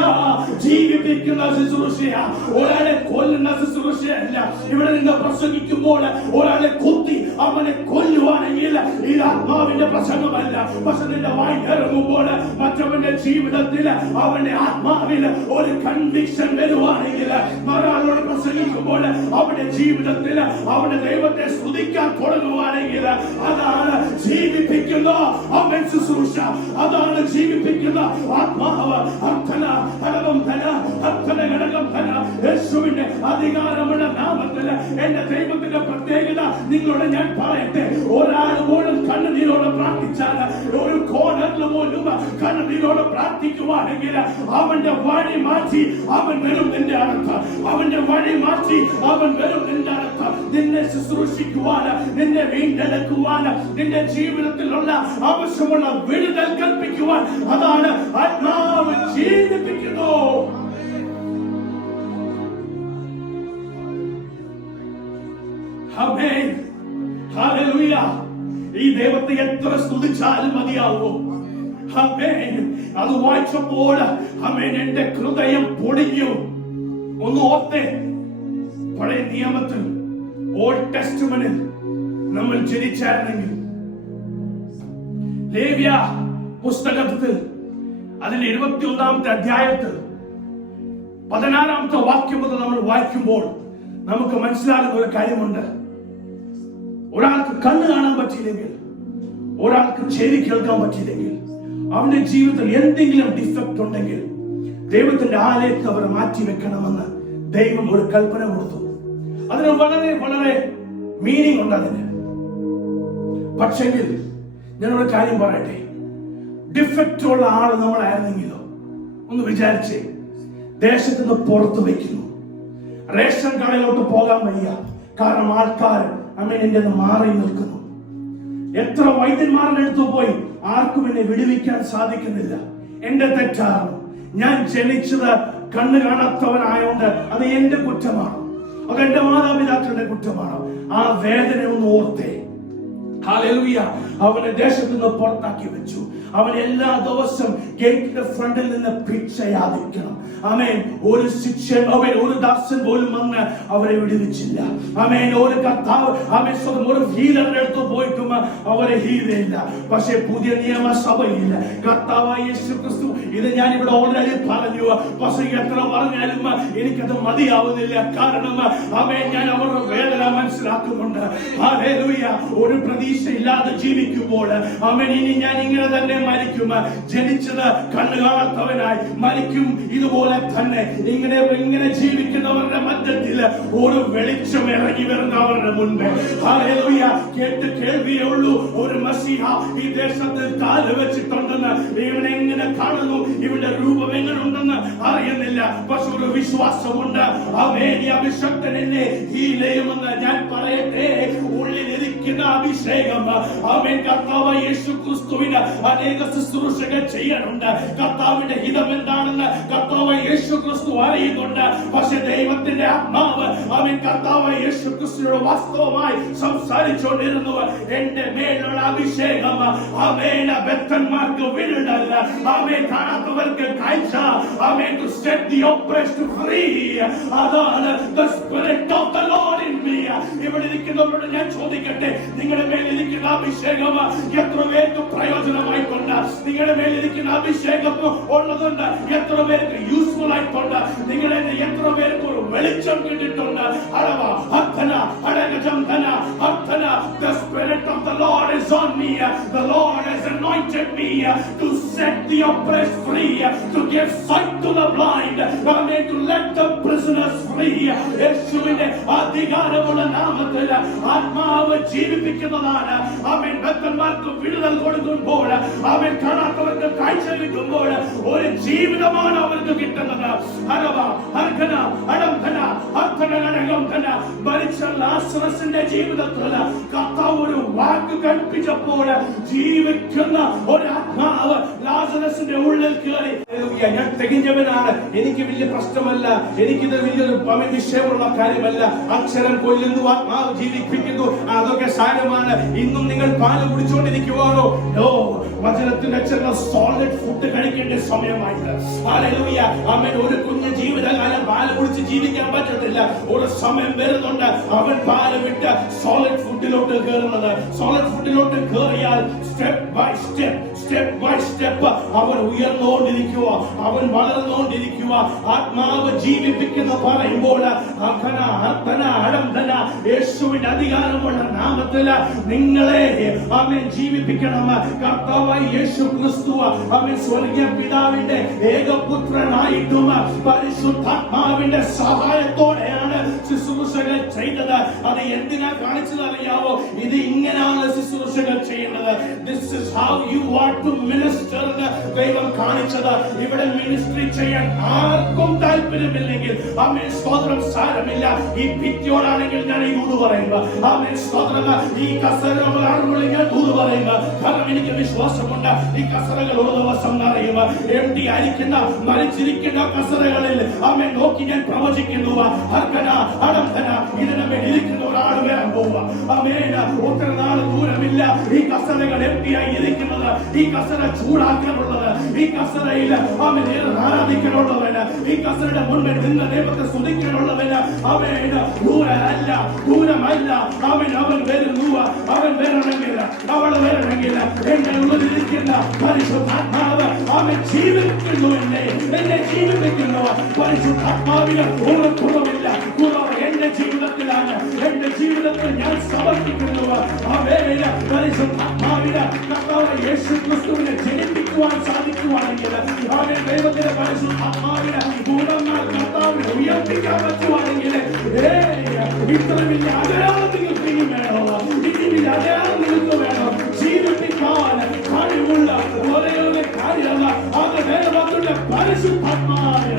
ജീവിപ്പിക്കുന്ന ശുശ്രൂഷയാ, ഒരാളെ കൊല്ലുന്ന ശുശ്രൂഷയല്ല. ഇവിടെ നിന്ന് പ്രസംഗിക്കുമ്പോൾ ഒരാളെ കുത്തി അവനെ കൊല്ലുവാണെങ്കിൽ ഇത് ആത്മാവിന്റെ പ്രസംഗമല്ല. പക്ഷെ നിന്റെ വായി ഇറങ്ങുമ്പോൾ മറ്റവന്റെ ജീവിതത്തിൽ അവന്റെ ആത്മാവിൽ ഒരു കൺവിക്ഷൻ വരുവാണെങ്കിൽ, ഒരാളോട് പ്രസംഗിക്കുമ്പോൾ അവന്റെ ജീവിതത്തിൽ അവന്റെ ദൈവത്തെ സ്തുതിക്കാൻ തുടങ്ങുവാണെങ്കിൽ അതാണ് ജീവിപ്പിക്കുന്ന അവൻ ശുശ്രൂഷ, അതാണ് ജീവിപ്പിക്കുന്ന ആത്മാവ്. അർത്ഥന ഫലകം ധന അർത്ഥന ഘടകം ധന യേശുവിന്റെ അധികാരമുള്ള നാമത്തിൽ എന്റെ ദൈവത്തിന്റെ പ്രത്യേകത നിങ്ങളോട് ഞാൻ പറയട്ടെ, ഒരാൾ പോലും കണ്ണുനീരോടെ പ്രാർത്ഥിച്ചാൽ, ഒരു കോണറിൽ പോലും കണ്ണീരോടെ പ്രാർത്ഥിക്കുവാണെങ്കിൽ അവന്റെ വഴി മാറ്റി അവൻ വരും നിന്റെ അടുത്ത്. അവന്റെ വഴി മാറ്റി അവൻ വരും നിന്റെ അടുത്ത്. നിന്നെ ശുശ്രൂഷിക്കുവാൻ, നിന്നെ വീണ്ടെടുക്കുവാൻ, നിന്റെ ജീവിതത്തിലുള്ള ആവശ്യമുള്ള വിടുതൽ കൽപ്പിക്കുവാൻ അതാണ് ആത്മാവ് ജീവിപ്പിക്കുന്നു. ആമേൻ. ഹല്ലേലൂയ. ഈ ദൈവത്തെ എത്ര സ്തുതിച്ചാലും മതിയാവോ? ആമേൻ. അത് വായിച്ചപ്പോൾ ആമേൻ എന്റെ ഹൃദയം പൊടിഞ്ഞു. ഒന്ന് ഓർത്തേ, പഴയ നിയമത്തിൽ ഓൾഡ് ടെസ്റ്റ്മെന്റിൽ നമ്മൾ ജനിച്ചായിരുന്നെങ്കിൽ ലേവ്യ പുസ്തകത്തിൽ അതിന്റെ 21-ാമത്തെ അധ്യായത്തിൽ 16-ാമത്തെ വാക്യം മുതൽ നമ്മൾ വായിക്കുമ്പോൾ നമുക്ക് മനസ്സിലാകുന്ന ഒരു കാര്യമുണ്ട്. ഒരാൾക്ക് കണ്ണ് കാണാൻ പറ്റിയില്ലെങ്കിൽ, ഒരാൾക്ക് ചെവി കേൾക്കാൻ പറ്റിയില്ലെങ്കിൽ, അവന്റെ ജീവിതത്തിൽ എന്തെങ്കിലും ഡിഫക്റ്റ് ഉണ്ടെങ്കിൽ ദൈവത്തിന്റെ ആലയത്തിൽ അവരെ മാറ്റി വെക്കണമെന്ന് ദൈവം ഒരു കൽപ്പന കൊടുത്തു. അതിന് വളരെ വളരെ മീനിങ് ഉണ്ട് അതിന്. പക്ഷെങ്കിൽ ഞാനൊരു കാര്യം പറയട്ടെ, ഡിഫക്റ്റ് ഉള്ള ആള് നമ്മളായിരുന്നെങ്കിലോ ഒന്ന് വിചാരിച്ചേ. ദേശത്ത് നിന്ന് പുറത്തു വയ്ക്കുന്നു, റേഷൻ കടയിലോട്ട് പോകാൻ വയ്യ, കാരണം ആൾക്കാർ അമ്മേന്റെ മാറി നിൽക്കുന്നു. എത്ര വൈദ്യന്മാരുടെ അടുത്ത് പോയി ആർക്കും എന്നെ വിടുവിക്കാൻ സാധിക്കുന്നില്ല. എന്റെ തെറ്റാണ്. ഞാൻ ജനിച്ചത് കണ്ണ് കാണാത്തവനായോണ്ട് അത് എന്റെ കുറ്റമാണ്, അതെന്റെ മാതാപിതാക്കളുടെ കുറ്റമാണ്. ആ വേദന ഒന്ന് ഓർത്തേ. ഹല്ലേലൂയ. അവനെ ദേശത്ത് നിന്ന് പുറത്താക്കി വെച്ചു. അവൻ എല്ലാ ദിവസം ഗേറ്റിന്റെ ഫ്രണ്ടിൽ നിന്ന് ഭിക്ഷ യാചിക്കണം. ആമേൻ. ഒരു ശിഷ്യൻ, അവൻ ഒരു ദാസൻ പോലും വന്ന് അവരെ വിടുവിച്ചില്ല. ആമേൻ. ഒരു കർത്താവ്, ആമേൻ, ഒരു ഹീലറിന്റെ അടുത്ത് പോയിട്ടും അവരെ ഹീലില്ല. പക്ഷേ പുതിയ നിയമസഭയിൽ കർത്താവായ യേശു ക്രിസ്തു, ഇത് ഞാൻ ഇവിടെ ഓൾറെഡി പറഞ്ഞു, പക്ഷേ എത്ര പറഞ്ഞാലും എനിക്കത് മതിയാവുന്നില്ല. കാരണം ആമേൻ, ഞാൻ അവരുടെ വേദന മനസ്സിലാക്കുന്നുണ്ട്. ഹല്ലേലൂയ. ഒരു പ്രതീക്ഷ ഇല്ലാതെ ജീവിക്കുമ്പോൾ ആമേൻ, ഇനി ഞാൻ ഇങ്ങനെ തന്നെ മരിക്കും. ജനിച്ചത് കണ്ണു കാണാത്തവനായി മരിക്കും. ഇതുപോലെ തന്നെ ഇങ്ങനെ ജീവിക്കുന്നവരുടെ മധ്യത്തിൽ ഒരു വെളിച്ചം ഇറങ്ങി വരുന്നവരുടെ മുൻപേ, ഹല്ലേലൂയ, കേട്ട് കേൾവിയേ ഉള്ളൂ, ഒരു മസീഹ ഈ ദേശത്ത് കാല് വെച്ചിട്ടുണ്ടെന്ന് ഇവൻ എങ്ങനെ കാണുന്നു, ഇവന്റെ രൂപം എങ്ങനെ ഉണ്ടെന്ന് അറിയുന്നില്ല. പക്ഷെ ഒരു വിശ്വാസമുണ്ട്. ആമേൻ. ഈ അഭിഷക്തൻ എന്നെ ഹീലയുമെന്ന് ഞാൻ പറയട്ടെ. ഉള്ളിലിരിക്കുന്ന അഭിഷേകം, ആമേൻ, കർത്താവായ യേശു ക്രിസ്തുവിന് അനേക ശുശ്രൂഷകൾ ചെയ്യാനുണ്ട്. കർത്താവിന്റെ ഹിതം എന്താണെന്ന് കർത്താവായ യേശു ക്രിസ്തു അറിയുന്നുണ്ട്. പക്ഷെ ദൈവത്തിന്റെ ആത്മാവ്, ആമേൻ, കർത്താവായ യേശു ക്രിസ്തുവിനോട് വാസ്തവമായി സംസാരിച്ചുകൊണ്ടിരുന്നു. എന്റെ മേലുള്ള അഭിഷേകം, ആമേൻ, ബദ്ധന്മാർക്ക് വിടുതൽ, ആമേൻ, കാണാത്തവർക്ക് കാഴ്ച, ആമേൻ, to set the oppressed free. അതാണ് the spirit of the Lord in me. ഇവിടെ ഇരിക്കുന്നവരോട് ഞാൻ ചോദിക്കട്ടെ, നിങ്ങളുടെ മേലിരിക്കുന്ന അഭിഷേകം എത്ര പേർക്ക് പ്രയോജനമായിട്ടുണ്ട്? നിങ്ങളുടെ മേലിരിക്കുന്ന അഭിഷേകം ഉള്ളതുണ്ട് എത്ര പേർക്ക് യൂസ്ഫുൾ ആയിട്ടുണ്ട്? നിങ്ങളെ എത്ര പേർക്ക് ഒരു വെളിച്ചം കിട്ടിയിട്ടുണ്ട്? അളവ അർത്ഥന അടകജം ധന അർത്ഥന. The spirit of the Lord is on me. The Lord has anointed me to set the oppressed free, to give sight to the blind, and to let the prisoners free. യേശുവിന്റെ അധികാരമുള്ള നാമത്തിൽ ആത്മാവ് ജീവിപ്പിക്കുന്നതാണ്. ആമേൻ. ഭക്തന്മാർക്ക് വിടുതൽ കൊടുക്കുമ്പോൾ, ആമേൻ, കാണാത്തവർക്ക് കാഴ്ച കിട്ടുമ്പോൾ ഒരു ജീവിതമാണ് അവർക്ക് കിട്ടുന്നത്. ഹരവ ഹർഘന അടംഘന അർത്ഥന ഘന. മരിച്ച ലാസറസിന്റെ ജീവിതത്തിൽ കർത്താവ് ഒരു വാക്ക് കൽപ്പിച്ചപ്പോൾ ജീവിക്കുന്ന ഒരു ആത്മാവ് ലാസറസിന്റെ ഉള്ളിൽ കയറി. ഞാൻ തികഞ്ഞവനാണ്, എനിക്ക് വലിയ പ്രശ്നമല്ല, എനിക്കിത് വലിയൊരു വിഷയമുള്ള കാര്യമല്ല. അക്ഷരം കൊല്ലുന്നു, ആത്മാവ് ജീവിപ്പിക്കുന്നു, അതൊക്കെ സാരമാണ്. ഇന്നും നിങ്ങൾ പാല് കുടിച്ചുകൊണ്ടിരിക്കുവാണോ? വചനത്തിന്റെ ചില സോളിഡ് ഫുഡ് കഴിക്കേണ്ട സമയമായിട്ട്. ഹല്ലേലൂയ. ആമേൻ. ഒരു കുഞ്ഞ് ജീവിതകാലം പാല് കുടിച്ച് ജീവിക്കാൻ പറ്റത്തില്ല. ഒരു സമയം വരുന്നുണ്ട് അവൻ പാല് വിട്ട് സോളിഡ് ഫുഡിലോട്ട് കയറുന്നത്. സോളിഡ് ഫുഡിലോട്ട് കയറിയാൽ സ്റ്റെപ്പ് ബൈ സ്റ്റെപ്പ് അവൻ ഉയർന്നുകൊണ്ടിരിക്കുക, അവൻ വളർന്നുകൊണ്ടിരിക്കുക. ആത്മാവ് ജീവിപ്പിക്കുന്ന പറയുമ്പോൾ യേശുവിന്റെ അധികാരമുള്ള നാമത്തിൽ നിങ്ങളെ ആമേൻ ജീവിപ്പിക്കണം. കർത്താവായ യേശു ക്രിസ്തു ആമേൻ സ്വർഗീയ പിതാവിന്റെ ഏകപുത്രനായിട്ടും പരിശുദ്ധാത്മാവിന്റെ സഹായത്തോടെയാണ് ശുശ്രൂഷകൾ ചെയ്തത്. അത് എന്തിനാ കാണിച്ചത് അറിയാവോ? ഇത് ഇങ്ങനെയാണ് ശുശ്രൂഷകൾ ചെയ്യേണ്ടത്. This is how you are to minister എന്ന് ദൈവം കാണിച്ചത്. ഇവിടെ മിനിസ്ട്രി ചെയ്യാൻ ആർക്കും താല്പര്യമില്ലെങ്കിൽ ആമേൻ സ്തോത്രം, സാരമില്ല. ഈ ഭിത്തിയോടാണെങ്കിൽ ഞാൻ ഈ ദൂത് പറയുക. ആമേൻ സ്തോത്രം. ഈ കസരകളാണെങ്കിൽ ഞാൻ ദൂത് പറയുക. കാരണം എനിക്ക് വിശ്വാസമുണ്ട് ഈ കസരകൾ ഒരു ദിവസം നിറയുക. എംടി ആയിരിക്കുന്ന മരിച്ചിരിക്കുന്ന കസരകളിൽ ആമേൻ നോക്കി ഞാൻ പ്രവചിക്കുന്നു. ഹർക്കന അടംധന ഇതിനുമേൽ ഇരിക്കുന്ന ഒരാൾ വരാൻ പോവുക. ആമേൻ ഒത്തിരി നാൾ ദൂരമില്ല ഈ കസരകൾ എംടിയായി ഇരിക്കുന്നത്. ഈ കസര ചൂടാക്കാനുള്ളത്, ഈ കസരയിൽ ആമേൻ ആരാധിക്കാനുള്ളവന്, ഈ കസരയുടെ മുൻപിൽ നിന്ന് ദൈവത്തെ സ്തുതിക്കാനുള്ളവന് ആമേൻ ദൂരമല്ല. ആമേൻ അവൻ വരുന്നു. അവൻ വരണമെങ്കിൽ, അവൾ വരണമെങ്കിൽ എന്റെ ഉള്ളിലിരിക്കുന്ന പരിശുദ്ധാത്മാവ് ആമേൻ ജീവിക്കുന്നു. എന്നെ ജീവിപ്പിക്കുന്നു. പരിശുദ്ധാത്മാവിന് ഒരു കുറവില്ല. കുറവ് എന്റെ ജീവിതത്തിലാണ്. എന്റെ ജീവിതത്തിൽ ഞാൻ സമർപ്പിക്കുന്നു. ആമേൻ പരിശുദ്ധാത്മാവിന് കർത്താവ് യേശു ക്രിസ്തുവിനെ ജനിപ്പിക്കുവാൻ സാധിക്കുവാണെങ്കിൽ, ആമേൻ ദൈവത്തിന്റെ പരിശുദ്ധാത്മാവിന് പൂർണ്ണമായി കർത്താവിനെ ഉയർത്തിക്കാൻ പറ്റുവാണെങ്കിൽ ഇത്ര വലിയ അടയാളം നിങ്ങൾക്ക് ഇനി വേണോ? ഇനി വലിയ അടയാളം നിങ്ങൾക്ക് വേണോ? ജീവിപ്പിക്കാൻ കഴിവുള്ള ഒരേ ഒരു കാര്യമല്ല, അത് ദൈവത്തിന്റെ പരിശുദ്ധാത്മാവ്.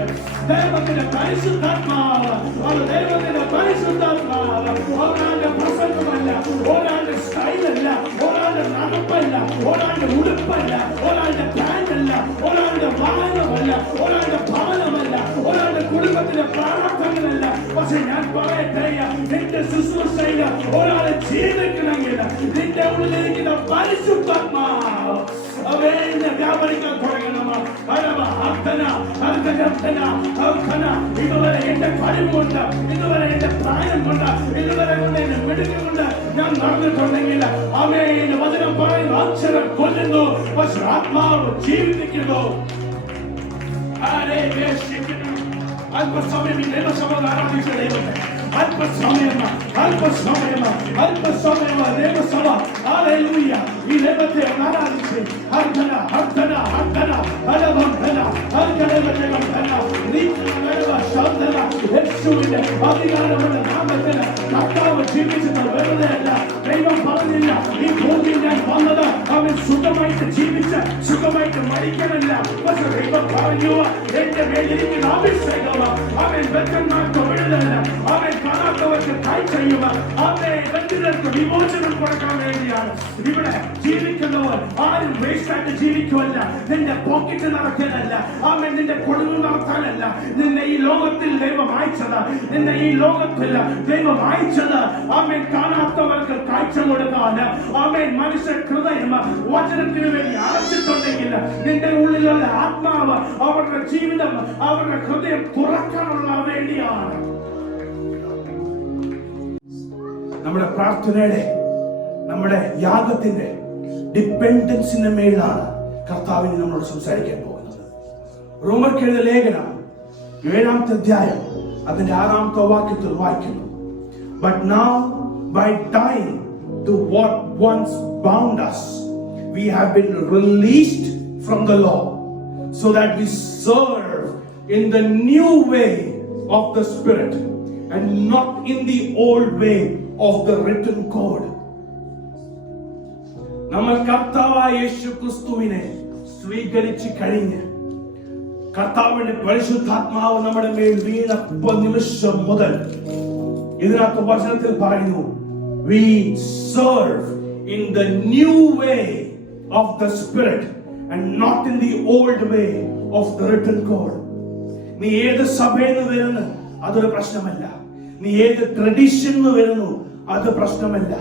ദൈവത്തിന്റെ പരിശുദ്ധാത്മാവ്, അത് ദൈവത്തിന്റെ പരിശുദ്ധാത്മാവ്. ഒരാളുടെ പ്രസംഗമല്ല, ഒരാളുടെ സ്റ്റൈലല്ല, ഒരാളുടെ നടപ്പല്ല, ഒരാളുടെ ഉടുപ്പല്ല, ഒരാളുടെ പാൻറ്റല്ല, ഒരാളുടെ വാഹനമല്ല, ഒരാളുടെ ഭവനമല്ല, ഒരാളുടെ കുടുംബത്തിന്റെ പ്രാർത്ഥനകളല്ല. പക്ഷെ ഞാൻ പറയട്ടെ, നിന്റെ ശുശ്രൂഷയിൽ ഒരാളെ ജീവിക്കണമെങ്കിൽ നിന്റെ ഉള്ളിലിരിക്കുന്ന പരിശുദ്ധാത്മാവ് അവനെ വ്യാപരിക്കാൻ തുടങ്ങണം. ഇതുവരെ എന്റെ കഴിവുകൊണ്ട്, ഇതുവരെ എന്റെ പ്രായം കൊണ്ട്, ഇതുവരെ എന്റെ മിടുക്കുകൊണ്ട് ഞാൻ നടന്നിട്ടുണ്ടെങ്കിൽ അവന്റെ വചനം പറയുന്ന അക്ഷരം കൊല്ലുന്നു, പക്ഷെ ആത്മാവ് ജീവിപ്പിക്കുന്നു. അല്പസമയം ഈ ദൈവസഭ ആരാധിച്ച ദൈവത്തെ, അല്പസമയം ദൈവസഭ ഹല്ലേലൂയ ഈ ദൈവത്തെ ആരാധിച്ച് യേശുവിന്റെ അധികാരമുള്ള നാമത്തിൽ കർത്താവ് ജീവിച്ചത് വെറുതെയല്ല. ദൈവം പറഞ്ഞില്ല ഈ ഭൂമിയിൽ ഞാൻ വന്നത് അവൻ സുഖമായിട്ട് ജീവിച്ച് സുഖമായിട്ട് മരിക്കാനല്ല. പക്ഷെ ദൈവം പറഞ്ഞു എന്റെ മേലിരിക്കുന്ന അഭിഷേകം അവൻ വ്യക്തന്മാർക്ക് വിടുതല, അവൻ കാണാത്തവർക്ക് കാഴ്ചയുക, അവനെ ബന്ധിതർക്ക് വിമോചനം കൊടുക്കാൻ വേണ്ടിയാണ്. ഇവിടെ ജീവിക്കുന്നവർ ആരും വേസ്റ്റായിട്ട് ജീവിക്കുമല്ല. നിന്റെ പോക്കറ്റ് നടക്കാനല്ല, അവൻ നിന്റെ കൊടുങ്ങ് നടത്താനല്ല. നിന്നെ ഈ ലോകത്തിൽ ദൈവം അയച്ചത്, നിന്നെ ഈ ലോകത്തിൽ ദൈവം അയച്ചത് അവൻ കാണാത്തവർക്ക് കാഴ്ച കൊടുക്കാൻ. അവൻ മനുഷ്യ ഹൃദയം വചനത്തിന് വേണ്ടി അടച്ചിട്ടുണ്ടെങ്കിൽ നിന്റെ ഉള്ളിലുള്ള ആത്മാവ് അവരുടെ ജീവിതം, അവരുടെ ഹൃദയം തുറക്കാനുള്ള വേണ്ടിയാണ്. നമ്മുടെ പ്രാർത്ഥനയുടെ, നമ്മുടെ യാഗത്തിന്റെ ഡിപ്പെൻഡൻസിന്റെ മേലാണ് കർത്താവിന് നമ്മളോട് സംസാരിക്കാൻ പോകുന്നത്. റോമർക്കെഴുതിയ ലേഖനം 7-ാമത്തെ അധ്യായം അതിന്റെ 6-ാമത്തെ വാക്യത്തിൽ വായിക്കുന്നു. But now by dying to what once bound us, we have been released from the law, so that we serve in the new way of the Spirit and not in the old way of the written code. നമ്മൾ കർത്താവായ യേശു ക്രിസ്തുവിനെ സ്വീകരിച്ചു കഴിഞ്ഞ് കർത്താവിന്റെ പരിശുദ്ധാത്മാവ് നമ്മുടെ മേൽ വീണ നിമിഷം മുതൽ ഇതിനകത്ത് വചനത്തിൽ പറയുന്നു, we serve in the new way of the Spirit and not in the old way of the written code. നീ ഏത് സഭയിൽ നിന്ന് വരുന്നു അതൊരു പ്രശ്നമല്ല. നീ ഏത് ട്രഡീഷൻ വരുന്നു അത് പ്രശ്നമല്ല.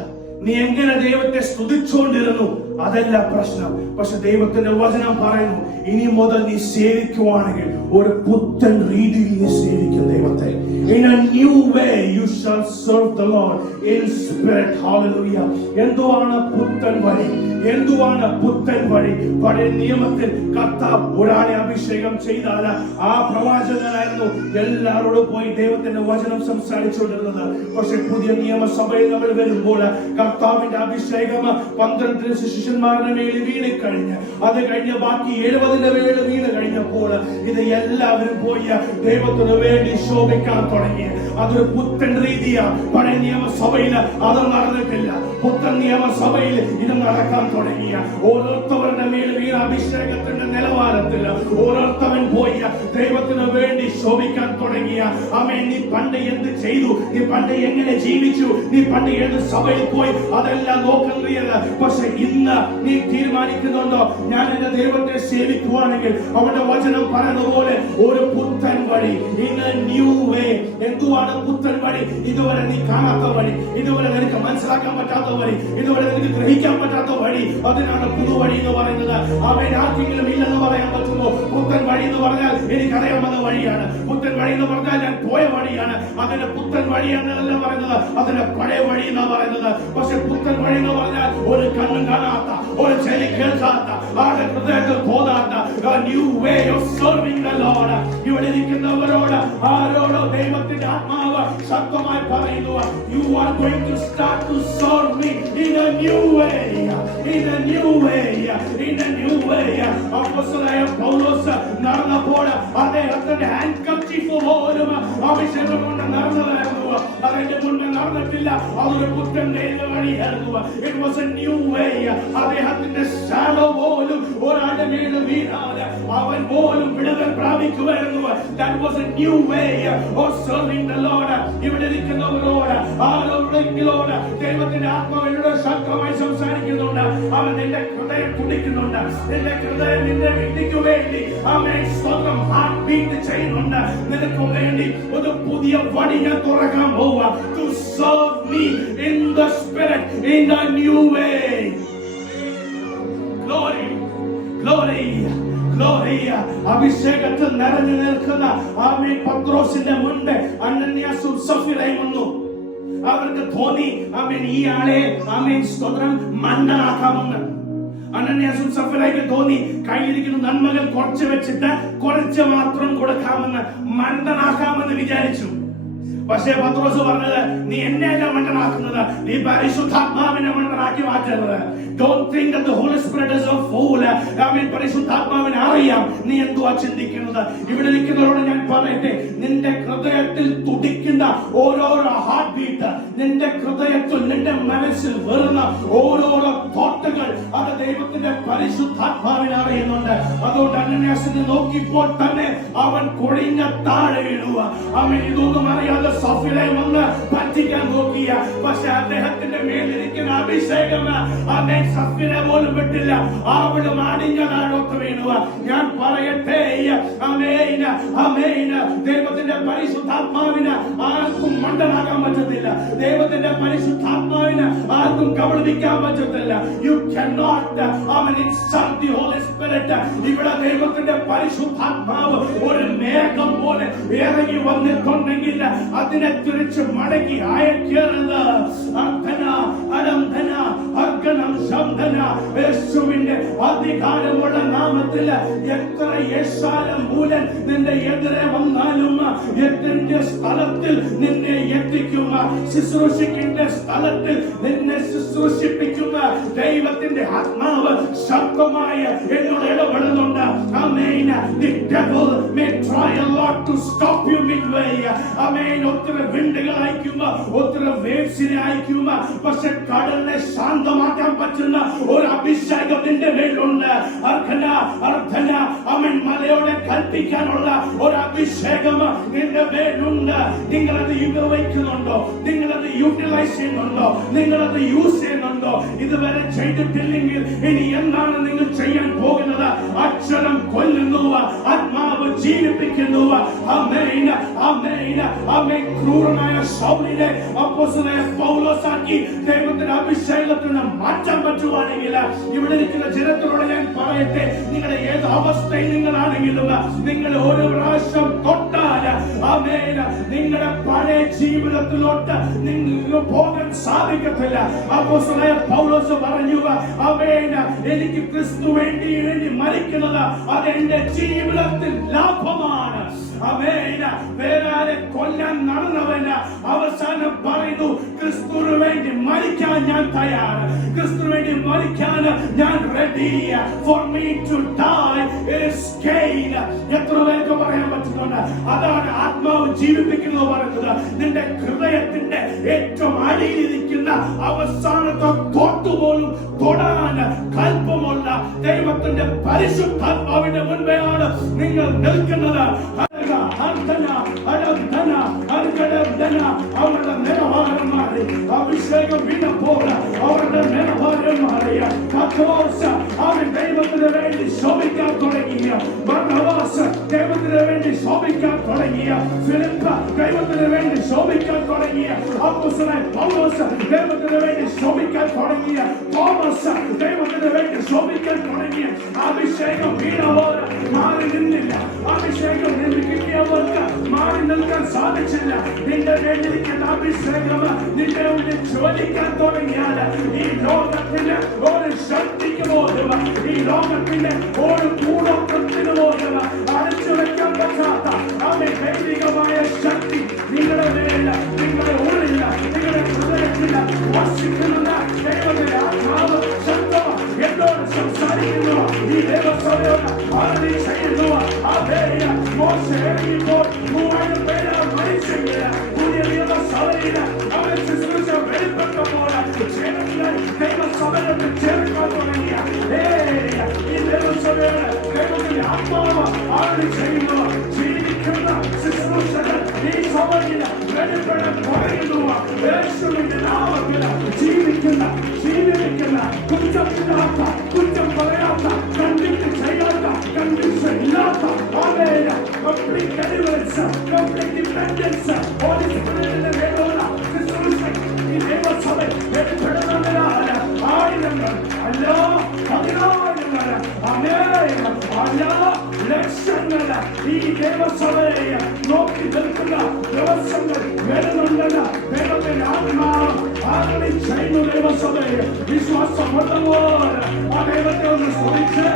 നീ എങ്ങനെ ദൈവത്തെ സ്തുതിച്ചുകൊണ്ടിരുന്നു അതല്ല പ്രശ്നം. പക്ഷെ ദൈവത്തിന്റെ വചനം പറയുന്നു, ഇനി മുതൽ നീ സേവിക്കുവാണെങ്കിൽ ഒരു പുത്തൻ രീതിയിൽ നീ സേവിക്കും ദൈവത്തെ. In a new way you shall serve the Lord in spirit. Hallelujah. എന്തുവാണ് പുത്തൻ വഴി? എന്തുവാണ് പുത്തൻ വഴി? പഴയ നിയമത്തിൽ കർത്താവ് ഒരാളെ അഭിഷേകം ചെയ്താൽ ആ പ്രവാചകനായിരുന്നു എല്ലാവരോടും പോയി ദൈവത്തിന്റെ വചനം സംസാരിച്ചുകൊണ്ടിരുന്നത്. പക്ഷെ പുതിയ നിയമസഭയിൽ നമ്മൾ വരുമ്പോൾ കർത്താവിന്റെ അഭിഷേകം 12 ശിഷ്യന്മാരുടെ മേൽ വീണ് കഴിഞ്ഞ് അത് കഴിഞ്ഞ് ബാക്കി 70 മേൽ വീണ് കഴിഞ്ഞപ്പോൾ ഇത് എല്ലാവരും പോയി ദൈവത്തിന് വേണ്ടി ശോഭിക്കാൻ തുടങ്ങി. അതൊരു പുത്തൻ രീതിയാ. പഴയ നിയമസഭയിൽ അത് നടന്നിട്ടില്ല. പുത്തൻ നിയമസഭയിൽ ഇത് നടക്കാൻ തുടങ്ങിയ ഓരോരുത്തവരുടെ മേൽ വീണ അഭിഷേകത്തിന്റെ നിലവാരത്തിൽ ഓരോരുത്തവൻ പോയി ദൈവത്തിന് വേണ്ടി ശോഭിക്കാൻ തുടങ്ങിയ. ആമേൻ. നീ പണ്ട് എന്ത് ചെയ്തു, നീ പണ്ട് എങ്ങനെ ജീവിച്ചു, നീ പണ്ട് ഏത് സഭയിൽ പോയി, അതെല്ലാം നോക്കുന്നില്ല. പക്ഷെ ഇന്ന് നീ തീരുമാനിക്കുന്നുണ്ടോ, ഞാൻ എന്റെ ദൈവത്തെ സേവിക്കുവാണെങ്കിൽ അവന്റെ വചനം പറയുന്ന പോലെ ഒരു പുത്തൻ വഴി, ഇൻ എ ന്യൂ വേ. എന്തുവാണ് പുത്തൻ വഴി? ഇതുവരെ നീ കാണാത്ത വഴി, ഇതുവരെ നിനക്ക് മനസ്സിലാക്കാൻ പറ്റാത്ത വഴി, ഇതുവരെ നിനക്ക് ഗ്രഹിക്കാൻ പറ്റാത്ത വഴി, അതിനാണ് പുതുവഴി എന്ന് പറയുന്നത്. അവൻ ആർക്കെങ്കിലും ഇല്ലെന്ന് പറയാൻ പറ്റുമോ? പുത്തൻ വഴി എന്ന് പറഞ്ഞാൽ എനിക്കറിയാവുന്ന വഴിയാണ്. പുത്തൻ വഴി എന്ന് പറഞ്ഞാൽ ഞാൻ പോയ വഴിയാണ്. അതിന് പുത്തൻ വഴി എന്നല്ല പറയുന്നത്, അതിന് പഴയ വഴി എന്നാ പറയുന്നത്. പക്ഷെ പുത്തൻ വഴി എന്ന് പറഞ്ഞാൽ ഒരു കണ്ണും കാണാത്ത, ഒരു ചെവി കേൾക്കാത്ത, ആരുടെ ഹൃദയത്തിൽ തോന്നാത്ത new way of serving the Lord. ഇവിടെ ഇരിക്കുന്നവരോട് ആരോടോ ദൈവത്തിന്റെ ആത്മാവ് ശക്തമായി പറയുന്നു, you are going to start to serve me in a new way, in a new way, in a new way. അപ്പോസ്തലനായ പൗലോസ് നടന്നപ്പോൾ അദ്ദേഹത്തിന്റെ ഹാൻഡ്കർച്ചീഫ് പോലും അഭിഷേകം കൊണ്ട് നടന്നതായിരുന്നു. അതിന്റെ മുന്നേ നടന്നിട്ടില്ല. അതൊരു പുത്തൻ വഴിയായിരുന്നു. It was a new way. അദ്ദേഹത്തിന്റെ shadow പോലും ഒരാളുടെ മേൽ വീണാല് അവൻ പോലും വിടുതൽ പ്രാപിക്കുമായിരുന്നു. That was a new way of serving the Lord. ഇവിടെ ഇരിക്കുന്നവരോട് ആരോടെങ്കിലോട് ദൈവത്തിന്റെ ആത്മാവിനോട് ശക്തമായി സംസാരിക്കുന്നുണ്ട്. അവൻ നിന്റെ ഹൃദയം തുടിക്കുന്നുണ്ട്. നിന്റെ ഹൃദയം നിന്റെ വ്യക്തിക്ക് വേണ്ടി അവൻ സ്വന്തം ഹാർട്ട് ബീറ്റ് ചെയ്യുന്നുണ്ട്. നിനക്ക് വേണ്ടി ഒരു പുതിയ വഴി ഞാൻ തുറക്കാൻ പോവുക. To serve me in the spirit in a new way. Glory, glory, glory. അഭിഷേകത്തിൽ നിറഞ്ഞു നിൽക്കുന്ന ആമേൻ പത്രോസിന്റെ മുൻപ് അനന്യാസും സഫീറയും വന്നു. അവർക്ക് തോന്നി ആമേൻ ഈ ആളെ ആമേൻ സ്തോത്രം മണ്ടനാക്കാമെന്ന്. അനന്യാസും സഫീറയ്ക്ക് തോന്നി കയ്യിരിക്കുന്ന നന്മകൾ കുറച്ച് വെച്ചിട്ട് കുറച്ച് മാത്രം കൊടുക്കാമെന്ന്, മണ്ടനാക്കാമെന്ന് വിചാരിച്ചു. പക്ഷേ പത്രോസ് പറഞ്ഞത്, നീ എന്നെയല്ല മണ്ടനാക്കുന്നത്, നീ പരിശുദ്ധാത്മാവിനെ മണ്ടനാക്കി മാറ്റരുത്. Don't think that the Holy Spirit is a fool. ആമേൻ. പരിശുദ്ധാത്മാവിനെ അറിയാം നീ എന്തുവാ ചിന്തിക്കുന്നത്. ഇവിടെ നിൽക്കുന്നവരോട് ഞാൻ പറയട്ടെ, നിന്റെ ഹൃദയത്തിൽ തുടിക്കുന്ന ഓരോരോ ഹാർട്ട് ബീറ്റ്, നിന്റെ ഹൃദയത്തിൽ നിന്റെ മനസ്സിൽ വരുന്ന ഓരോരോ തോട്ടുകൾ, അത് ദൈവത്തിന്റെ പരിശുദ്ധാത്മാവിനെ അറിയുന്നുണ്ട്. അതുകൊണ്ട് അനന്യാസിനെ നോക്കിയപ്പോൾ തന്നെ അവൻ കൊഴിഞ്ഞ താഴെ വീഴുക. അവൻ ഇതൊന്നും അറിയാതെ സഫീറയെ വന്ന് പറ്റിക്കാൻ നോക്കിയ. പക്ഷെ അദ്ദേഹത്തിന്റെ മേലിരിക്കുന്ന അഭിഷേകം അവൻ സഫീറയെ പോലും വിട്ടില്ല. അവളും അടിഞ്ഞ താഴോട്ട് വീണുക. ഞാൻ പറയട്ടെ, ആമേൻ, ആമേൻ. ദൈവത്തിന്റെ പരിശുദ്ധാത്മാവിന് ആർക്കും മണ്ടനാക്കാൻ പറ്റത്തില്ല. ദൈവത്തിന്റെ പരിശുദ്ധാത്മാവിന് ആർക്കും കബളിപ്പിക്കാൻ പറ്റത്തില്ല. You cannot insult the Holy Spirit. ഇവിടെ ദൈവത്തിന്റെ പരിശുദ്ധാത്മാവ് ഒരു മേഘം പോലെ ഇറങ്ങി വന്നിട്ടുണ്ടെങ്കിൽ അതിനെ തിരിച്ച് മടക്കി അയക്കരുത്. യേശുവിന്റെ അധികാരമുള്ള നാമത്തിൽ എത്ര യേശാലം മൂലൻ നിന്റെ എതിരെ വന്നാലും എത്തിന്റെ സ്ഥലത്തിൽ നിന്നെ എത്തിക്കുന്ന, ശുശ്രൂഷിക്കേണ്ട സ്ഥലത്തിൽ നിന്നെ ശുശ്രൂഷിപ്പിക്കുന്ന ദൈവത്തിന്റെ ആത്മാവ് ശക്തമായ എന്നോട് ഇടപെടുന്നുണ്ട്. ആമേൻ. The devil may try a lot to stop you midway. ആമേൻ. ഒത്തിരി വിണ്ടുകൾ അയക്കുക, ഒത്തിരി വേവ്സിനെ അയക്കുക. പക്ഷെ കടലിനെ ശാന്തമാക്കാൻ പറ്റുന്ന ഒരു അഭിഷേകം നിന്റെ മേലുണ്ട്. അവൻ മലയോടെ കൽപ്പിക്കാനുള്ള ഒരു അഭിഷേകം നിന്റെ മേലുണ്ട്. നിങ്ങളത് ഉപയോഗിക്കുന്നുണ്ടോ? നിങ്ങളത് യൂട്ടിലൈസ് ചെയ്യുന്നുണ്ടോ? നിങ്ങളത് യൂസ് ചെയ്യുന്നുണ്ടോ? ഇതുവരെ ചെയ്തിട്ടില്ലെങ്കിൽ ഇനി എന്താണ് നിങ്ങൾ ചെയ്യാൻ പോകുന്നത്? അക്ഷരം കൊല്ലുന്നു, ആത്മാവ് ജീവിപ്പിക്കുന്നു. ആമേൻ, ആമേൻ, ആമേൻ. ക്രൂരനായ ശൗലിനെ അപ്പോസ്തലനായ പൗലോസാക്കി ദൈവത്തിന്റെ അഭിഷേകത്തിന് മാറ്റാൻ പറ്റുവാണെങ്കിൽ ഇവിടെ ഇരിക്കുന്ന ജനത്തോട് ഞാൻ പറയട്ടെ, നിങ്ങളുടെ ഏത് അവസ്ഥയിൽ നിങ്ങളാണെങ്കിലും നിങ്ങൾ ഒരു പ്രാവശ്യം തൊട്ടാൽ ആമേൻ, നിങ്ങളുടെ പഴയ ജീവിതത്തിലോട്ട് നിങ്ങൾക്ക് പോകാൻ സാധിക്കത്തില്ല. അപ്പോസ്തലനായ പൗലോസ് പറഞ്ഞു, ആമേൻ, എനിക്ക് ക്രിസ്തു വേണ്ടി മരിക്കുന്നത് അത് എന്റെ ജീവിതത്തിൽ ലാഭമാണ്. ആമേൻ, വേറെ കൊല്ലാൻ നടന്നവൻ അവസാനം പറയുന്നു, ക്രിസ്തുവിന് വേണ്ടി മരിക്കാൻ ഞാൻ തയ്യാറ്, ക്രിസ്തുവിന് വേണ്ടി മരിക്കാൻ ഞാൻ ready. For me to die is gain. എത്ര പേർക്ക് പറയാൻ പറ്റുന്നുണ്ട്? അതാണ് ആത്മാവ് ജീവിപ്പിക്കുന്നത് പറയുന്നത്. നിന്റെ ഹൃദയത്തിന്റെ ഏറ്റവും അടിയിലിരിക്കുന്ന അവസാനത്തെ തൊട്ടുപോലും തൊടാൻ കൽപ്പമുള്ള ദൈവത്തിന്റെ പരിശുദ്ധാത്മാവിന്റെ മുൻപെയാണ് നിങ്ങൾ നിൽക്കുന്നത്. അവരുടെ നിലവാരം മാറി, അഭിഷേകം വീണപ്പോൾ അവരുടെ നിലവാരം മാറിയ അവൻ ദൈവത്തിന് വേണ്ടി ശോഭിക്കാൻ തുടങ്ങിയ ബർന്നബാസ് ദൈവത്തിന് വേണ്ടി ശോഭിക്കാൻ തുടങ്ങിയ ഫിലിപ്പ് ദൈവത്തിന് വേണ്ടി ശോഭിക്കാൻ തുടങ്ങിയ അപ്പോസ്തലനായ പൗലോസ് ദൈവത്തിന് വേണ്ടി ശോഭിക്കാൻ തുടങ്ങിയ തോമസ് ദൈവത്തിന് വേണ്ടി ശോഭിക്കാൻ തുടങ്ങിയ അഭിഷേകം വീണവർ മാറി നിന്നില്ല. അഭിഷേകം കിട്ടിയവർക്ക് മാറി നിൽക്കാൻ സാധിച്ചില്ല. നിന്റെ വേണ്ടിയിരിക്കുന്ന അഭിഷേകം നിന്റെ ഉള്ളിൽ ജ്വലിക്കാൻ തുടങ്ങിയാൽ ഈ ലോകത്തിന് ഒരു ശക്തിക്ക് പോലും, ഈ ലോകത്തിന്റെ ഒരു കൂടത്തിന് പോലും അടച്ചു വെക്കാൻ പറ്റാത്ത ദൈവികമായ ശക്തി നിങ്ങളുടെ മേലിൽ, നിങ്ങളുടെ ഉള്ളിൽ, നിങ്ങളുടെ ഹൃദയത്തിൽ വസിക്കുന്ന ദൈവത്തിന്റെ ആത്മാവ് ശക്തമാണ്. എന്നോട് സംസാരിക്കുന്നു. ഈ ദൈവസഭയോട് ആരാധന ചെയ്യുന്നു. മോശെ ഇറങ്ങിയപ്പോൾ 3000 പേര് മരിച്ചെങ്കിൽ പുതിയ നിയമസഭയിൽ അവൻ ശുശ്രൂഷ വെളിപ്പെട്ടപ്പോൾ ജനങ്ങളെ ദൈവസഭയോട് ചേർക്കാൻ തുടങ്ങിയ ഈ ദൈവസഭയോട് ദൈവത്തിന്റെ ആത്മാവ് ആരാധന ചെയ്യുന്നു. ജീവിക്കുന്ന ശുശ്രൂഷകൾ ഈ സഭയിൽ വെളിപ്പെടാൻ പറയുന്നു. യേശുവിന്റെ നാമത്തിൽ ജീവിക്കുന്ന, ജീവിക്കുന്ന, കുറ്റമില്ലാത്ത, കുറ്റം പറയാത്ത, കണ്ടിട്ട് ചെയ്യാത്ത, കണ്ടീഷൻ ഇല്ലാത്ത, complete deliverance, complete dependence, Holy Spirit മേലുള്ള ശുശ്രൂഷ ഈ ദൈവസഭ വെളിപ്പെടുന്നതിനാണ് ആയിരങ്ങൾ അല്ല പതിനായിരങ്ങൾ അല്ല ലക്ഷങ്ങൾ ഈ ദൈവസഭയെ നോക്കി നിൽക്കുന്ന ദിവസങ്ങൾ വരുന്നുണ്ടെന്ന് ദൈവത്തിന്റെ ആത്മാവ് ആരാധന ചെയ്യുന്ന ദൈവസഭയെ വിശ്വാസമുള്ളവർ ആ ദൈവത്തെ ഒന്ന് സ്തുതിച്ച്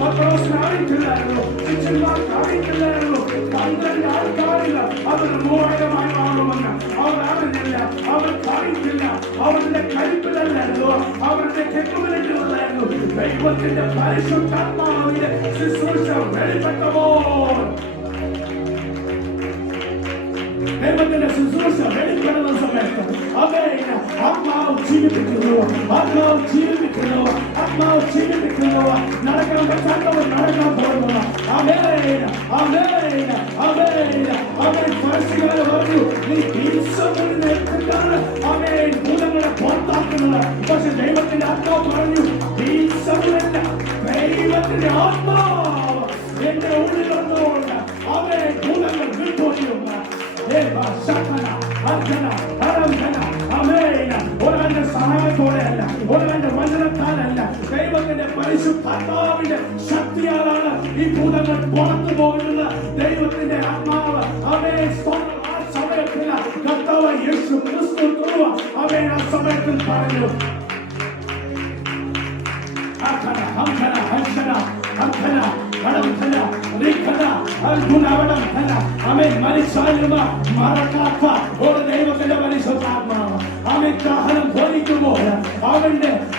പത്രോസിനെ അറിയിച്ചില്ലായിരുന്നു, ശിഷ്യന്മാർക്ക് അറിയിച്ചില്ലായിരുന്നു. 12 ആൾക്കാരിൽ അതൊരു 3000 മാറുമെന്ന് അവർ അറിഞ്ഞില്ല, അവർക്ക് അറിയിച്ചില്ല. അവരുടെ കരുപ്പിലല്ലായിരുന്നു, അവരുടെ കെട്ടുകളിലായിരുന്നു. ദൈവത്തിന്റെ പരിശുദ്ധാത്മാവിന്റെ ശുശ്രൂഷ വെളിപ്പെട്ടപ്പോൾ ദൈവത്തിന്റെ ശുശ്രൂഷ വെളിപ്പെടുന്ന സമയത്ത് ആത്മാവ് ജീവിപ്പിക്കുന്നു, ആത്മാവ് ജീവിപ്പിക്കുന്നു, ആത്മാവ് ജീവിപ്പിക്കുന്നു. നടക്കാൻ പറ്റാത്തവർ നടക്കാൻ പോകുന്നു. ഫരിസേയർ പറഞ്ഞു, നീ എത്തിക്കാണ് ഭൂതങ്ങളെ പുറത്താക്കുന്നത്. പക്ഷെ ദൈവത്തിന്റെ ആത്മാവ് പറഞ്ഞു, ദൈവത്തിന്റെ ആത്മാവ് എന്റെ ഉള്ളിൽ വന്നുകൊണ്ട് ഭൂതങ്ങൾ വിട്ടുപോയിരുന്നു. ഒരാളുടെ സഹായത്തോടെയല്ല, ഒരാളുടെ വചനത്താലല്ല, ദൈവത്തിന്റെ പരിശുദ്ധാത്മാവിന്റെ ശക്തിയാലാണ് ഈ ഭൂതങ്ങൾ പുറത്തു പോകുന്നത്. ദൈവത്തിന്റെ ആത്മാവ് ആ സമയത്തിൽ കർത്താവ് യേശു ക്രിസ്തു ആ സമയത്തിൽ പറഞ്ഞു, മരിച്ചാലും മറക്കാത്ത ഒരു ദൈവത്തിന്റെ പരിശുദ്ധാത്മാവ് ദാഹനം ധരിക്കുമ്പോൾ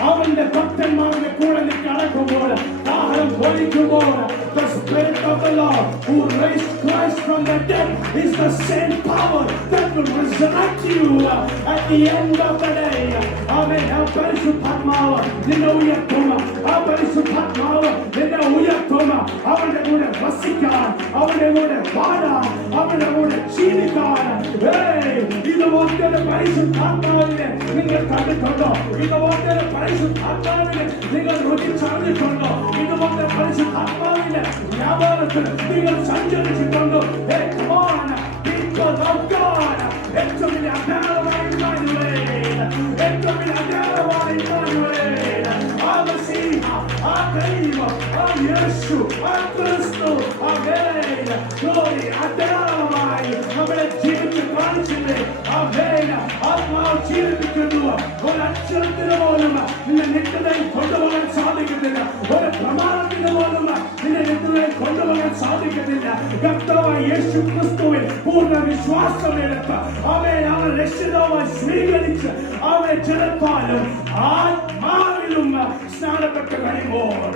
അവന്റെ ഭക്തന്മാരുടെ കൂടെ കടക്കുമ്പോൾ ദാഹനം ധരിക്കുമ്പോൾ the Spirit of the Lord who raised Christ from the dead is the same power that will resurrect you at the end of the day. Amen. ആ പരിശുദ്ധാത്മാവ് നിന്നെ ഉയർത്തുക, ആ പരിശുദ്ധാത്മാവ് നിന്നെ ഉയർത്തുക. അവന്റെ കൂടെ വസിക്കാൻ, അവന്റെ കൂടെ പാടാൻ, അവന്റെ കൂടെ ജീവിക്കാൻ. ഇതുപോലത്തെ പരിശുദ്ധാത്മാവിനെ നിങ്ങൾ കണ്ടിട്ടുണ്ടോ? ഇതുപോലത്തെ പരിശുദ്ധാത്മാവിനെ നിങ്ങൾ രുചിച്ചറിഞ്ഞിട്ടുണ്ടോ? ഇതുപോലത്തെ പരിശുദ്ധാത്മാവിനെ വ്യാപാരത്തിൽ നിങ്ങൾ സഞ്ചരിച്ചിട്ടുണ്ടോ? ഏറ്റവും വലിയ അടയാളമായി ആ ദൈവം, ആ യേശു, ആ ക്രിസ്തു, അടയാളമായി സാധിക്കത്തില്ല. ഒരു പ്രമാണത്തിന് പോലും നിന്നെ നിദ്രയിൽ കൊണ്ടുപോകാൻ സാധിക്കത്തില്ല. കർത്താവായ യേശു ക്രിസ്തുവിൽ പൂർണ്ണ വിശ്വാസമെടുത്ത് അവനെ അവൻ രക്ഷിതാവായി സ്വീകരിച്ച് അവനെ ജലത്താലും ആത്മാവിലും സ്നാനപ്പെട്ട് കഴിയുമ്പോൾ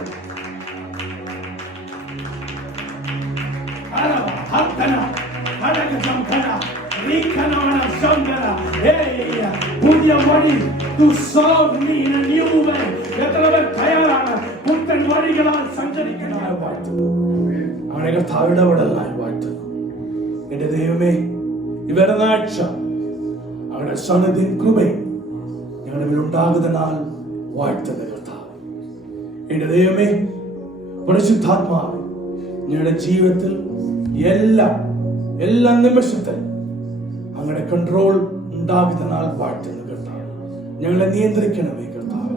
പുതിയ വഴി to serve me in a new way. എത്ര പേർ തയ്യാറാണ് പുത്തൻ വഴികളാൽ സഞ്ചരിക്കാനായി വാഴ്ത്തുന്നു? അവനെ കർത്താവിടെ വിടലായി വാഴ്ത്തുന്നു. എന്റെ ദൈവമേ, ഈ വരുന്ന ആഴ്ച അവരുടെ സന്നിധിയും കൃപയും ഞങ്ങളുടെ മേലുണ്ടാകുന്നതിനാൽ വാഴ്ത്തുന്ന കർത്താവ്. എന്റെ ദൈവമേ, പരിശുദ്ധാത്മാവ് ഞങ്ങളുടെ ജീവിതത്തിൽ എല്ലാ നിമിഷത്തിൽ അങ്ങയുടെ കൺട്രോൾ ഉണ്ടാകുന്നതിനാൽ വാഴ്ത്തുന്ന കർത്താവ്. ഞങ്ങളെ നിയന്ത്രിക്കണമേ കർത്താവ്.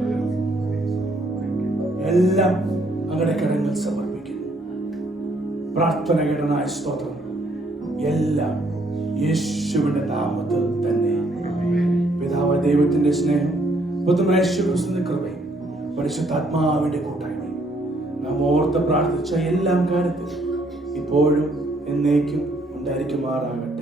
എല്ലാം അങ്ങയുടെ കരങ്ങൾ സമർപ്പിക്കുന്നു. പ്രാർത്ഥന കേട്ടനായ സ്തോത്രം. എല്ലാം യേശുവിന്റെ നാമത്തിൽ തന്നെ. പിതാവായ ദൈവത്തിന്റെ സ്നേഹം, പുത്രനായ യേശുക്രിസ്തുവിന്റെ കൃപയും പരിശുദ്ധാത്മാവിന്റെ കൂട്ടായ്മയും നാം ഓർത്ത് പ്രാർത്ഥിച്ച എല്ലാം കാര്യത്തിൽ ഇപ്പോഴും എന്നേക്കും ഉണ്ടായിരിക്കുമാറാകട്ടെ.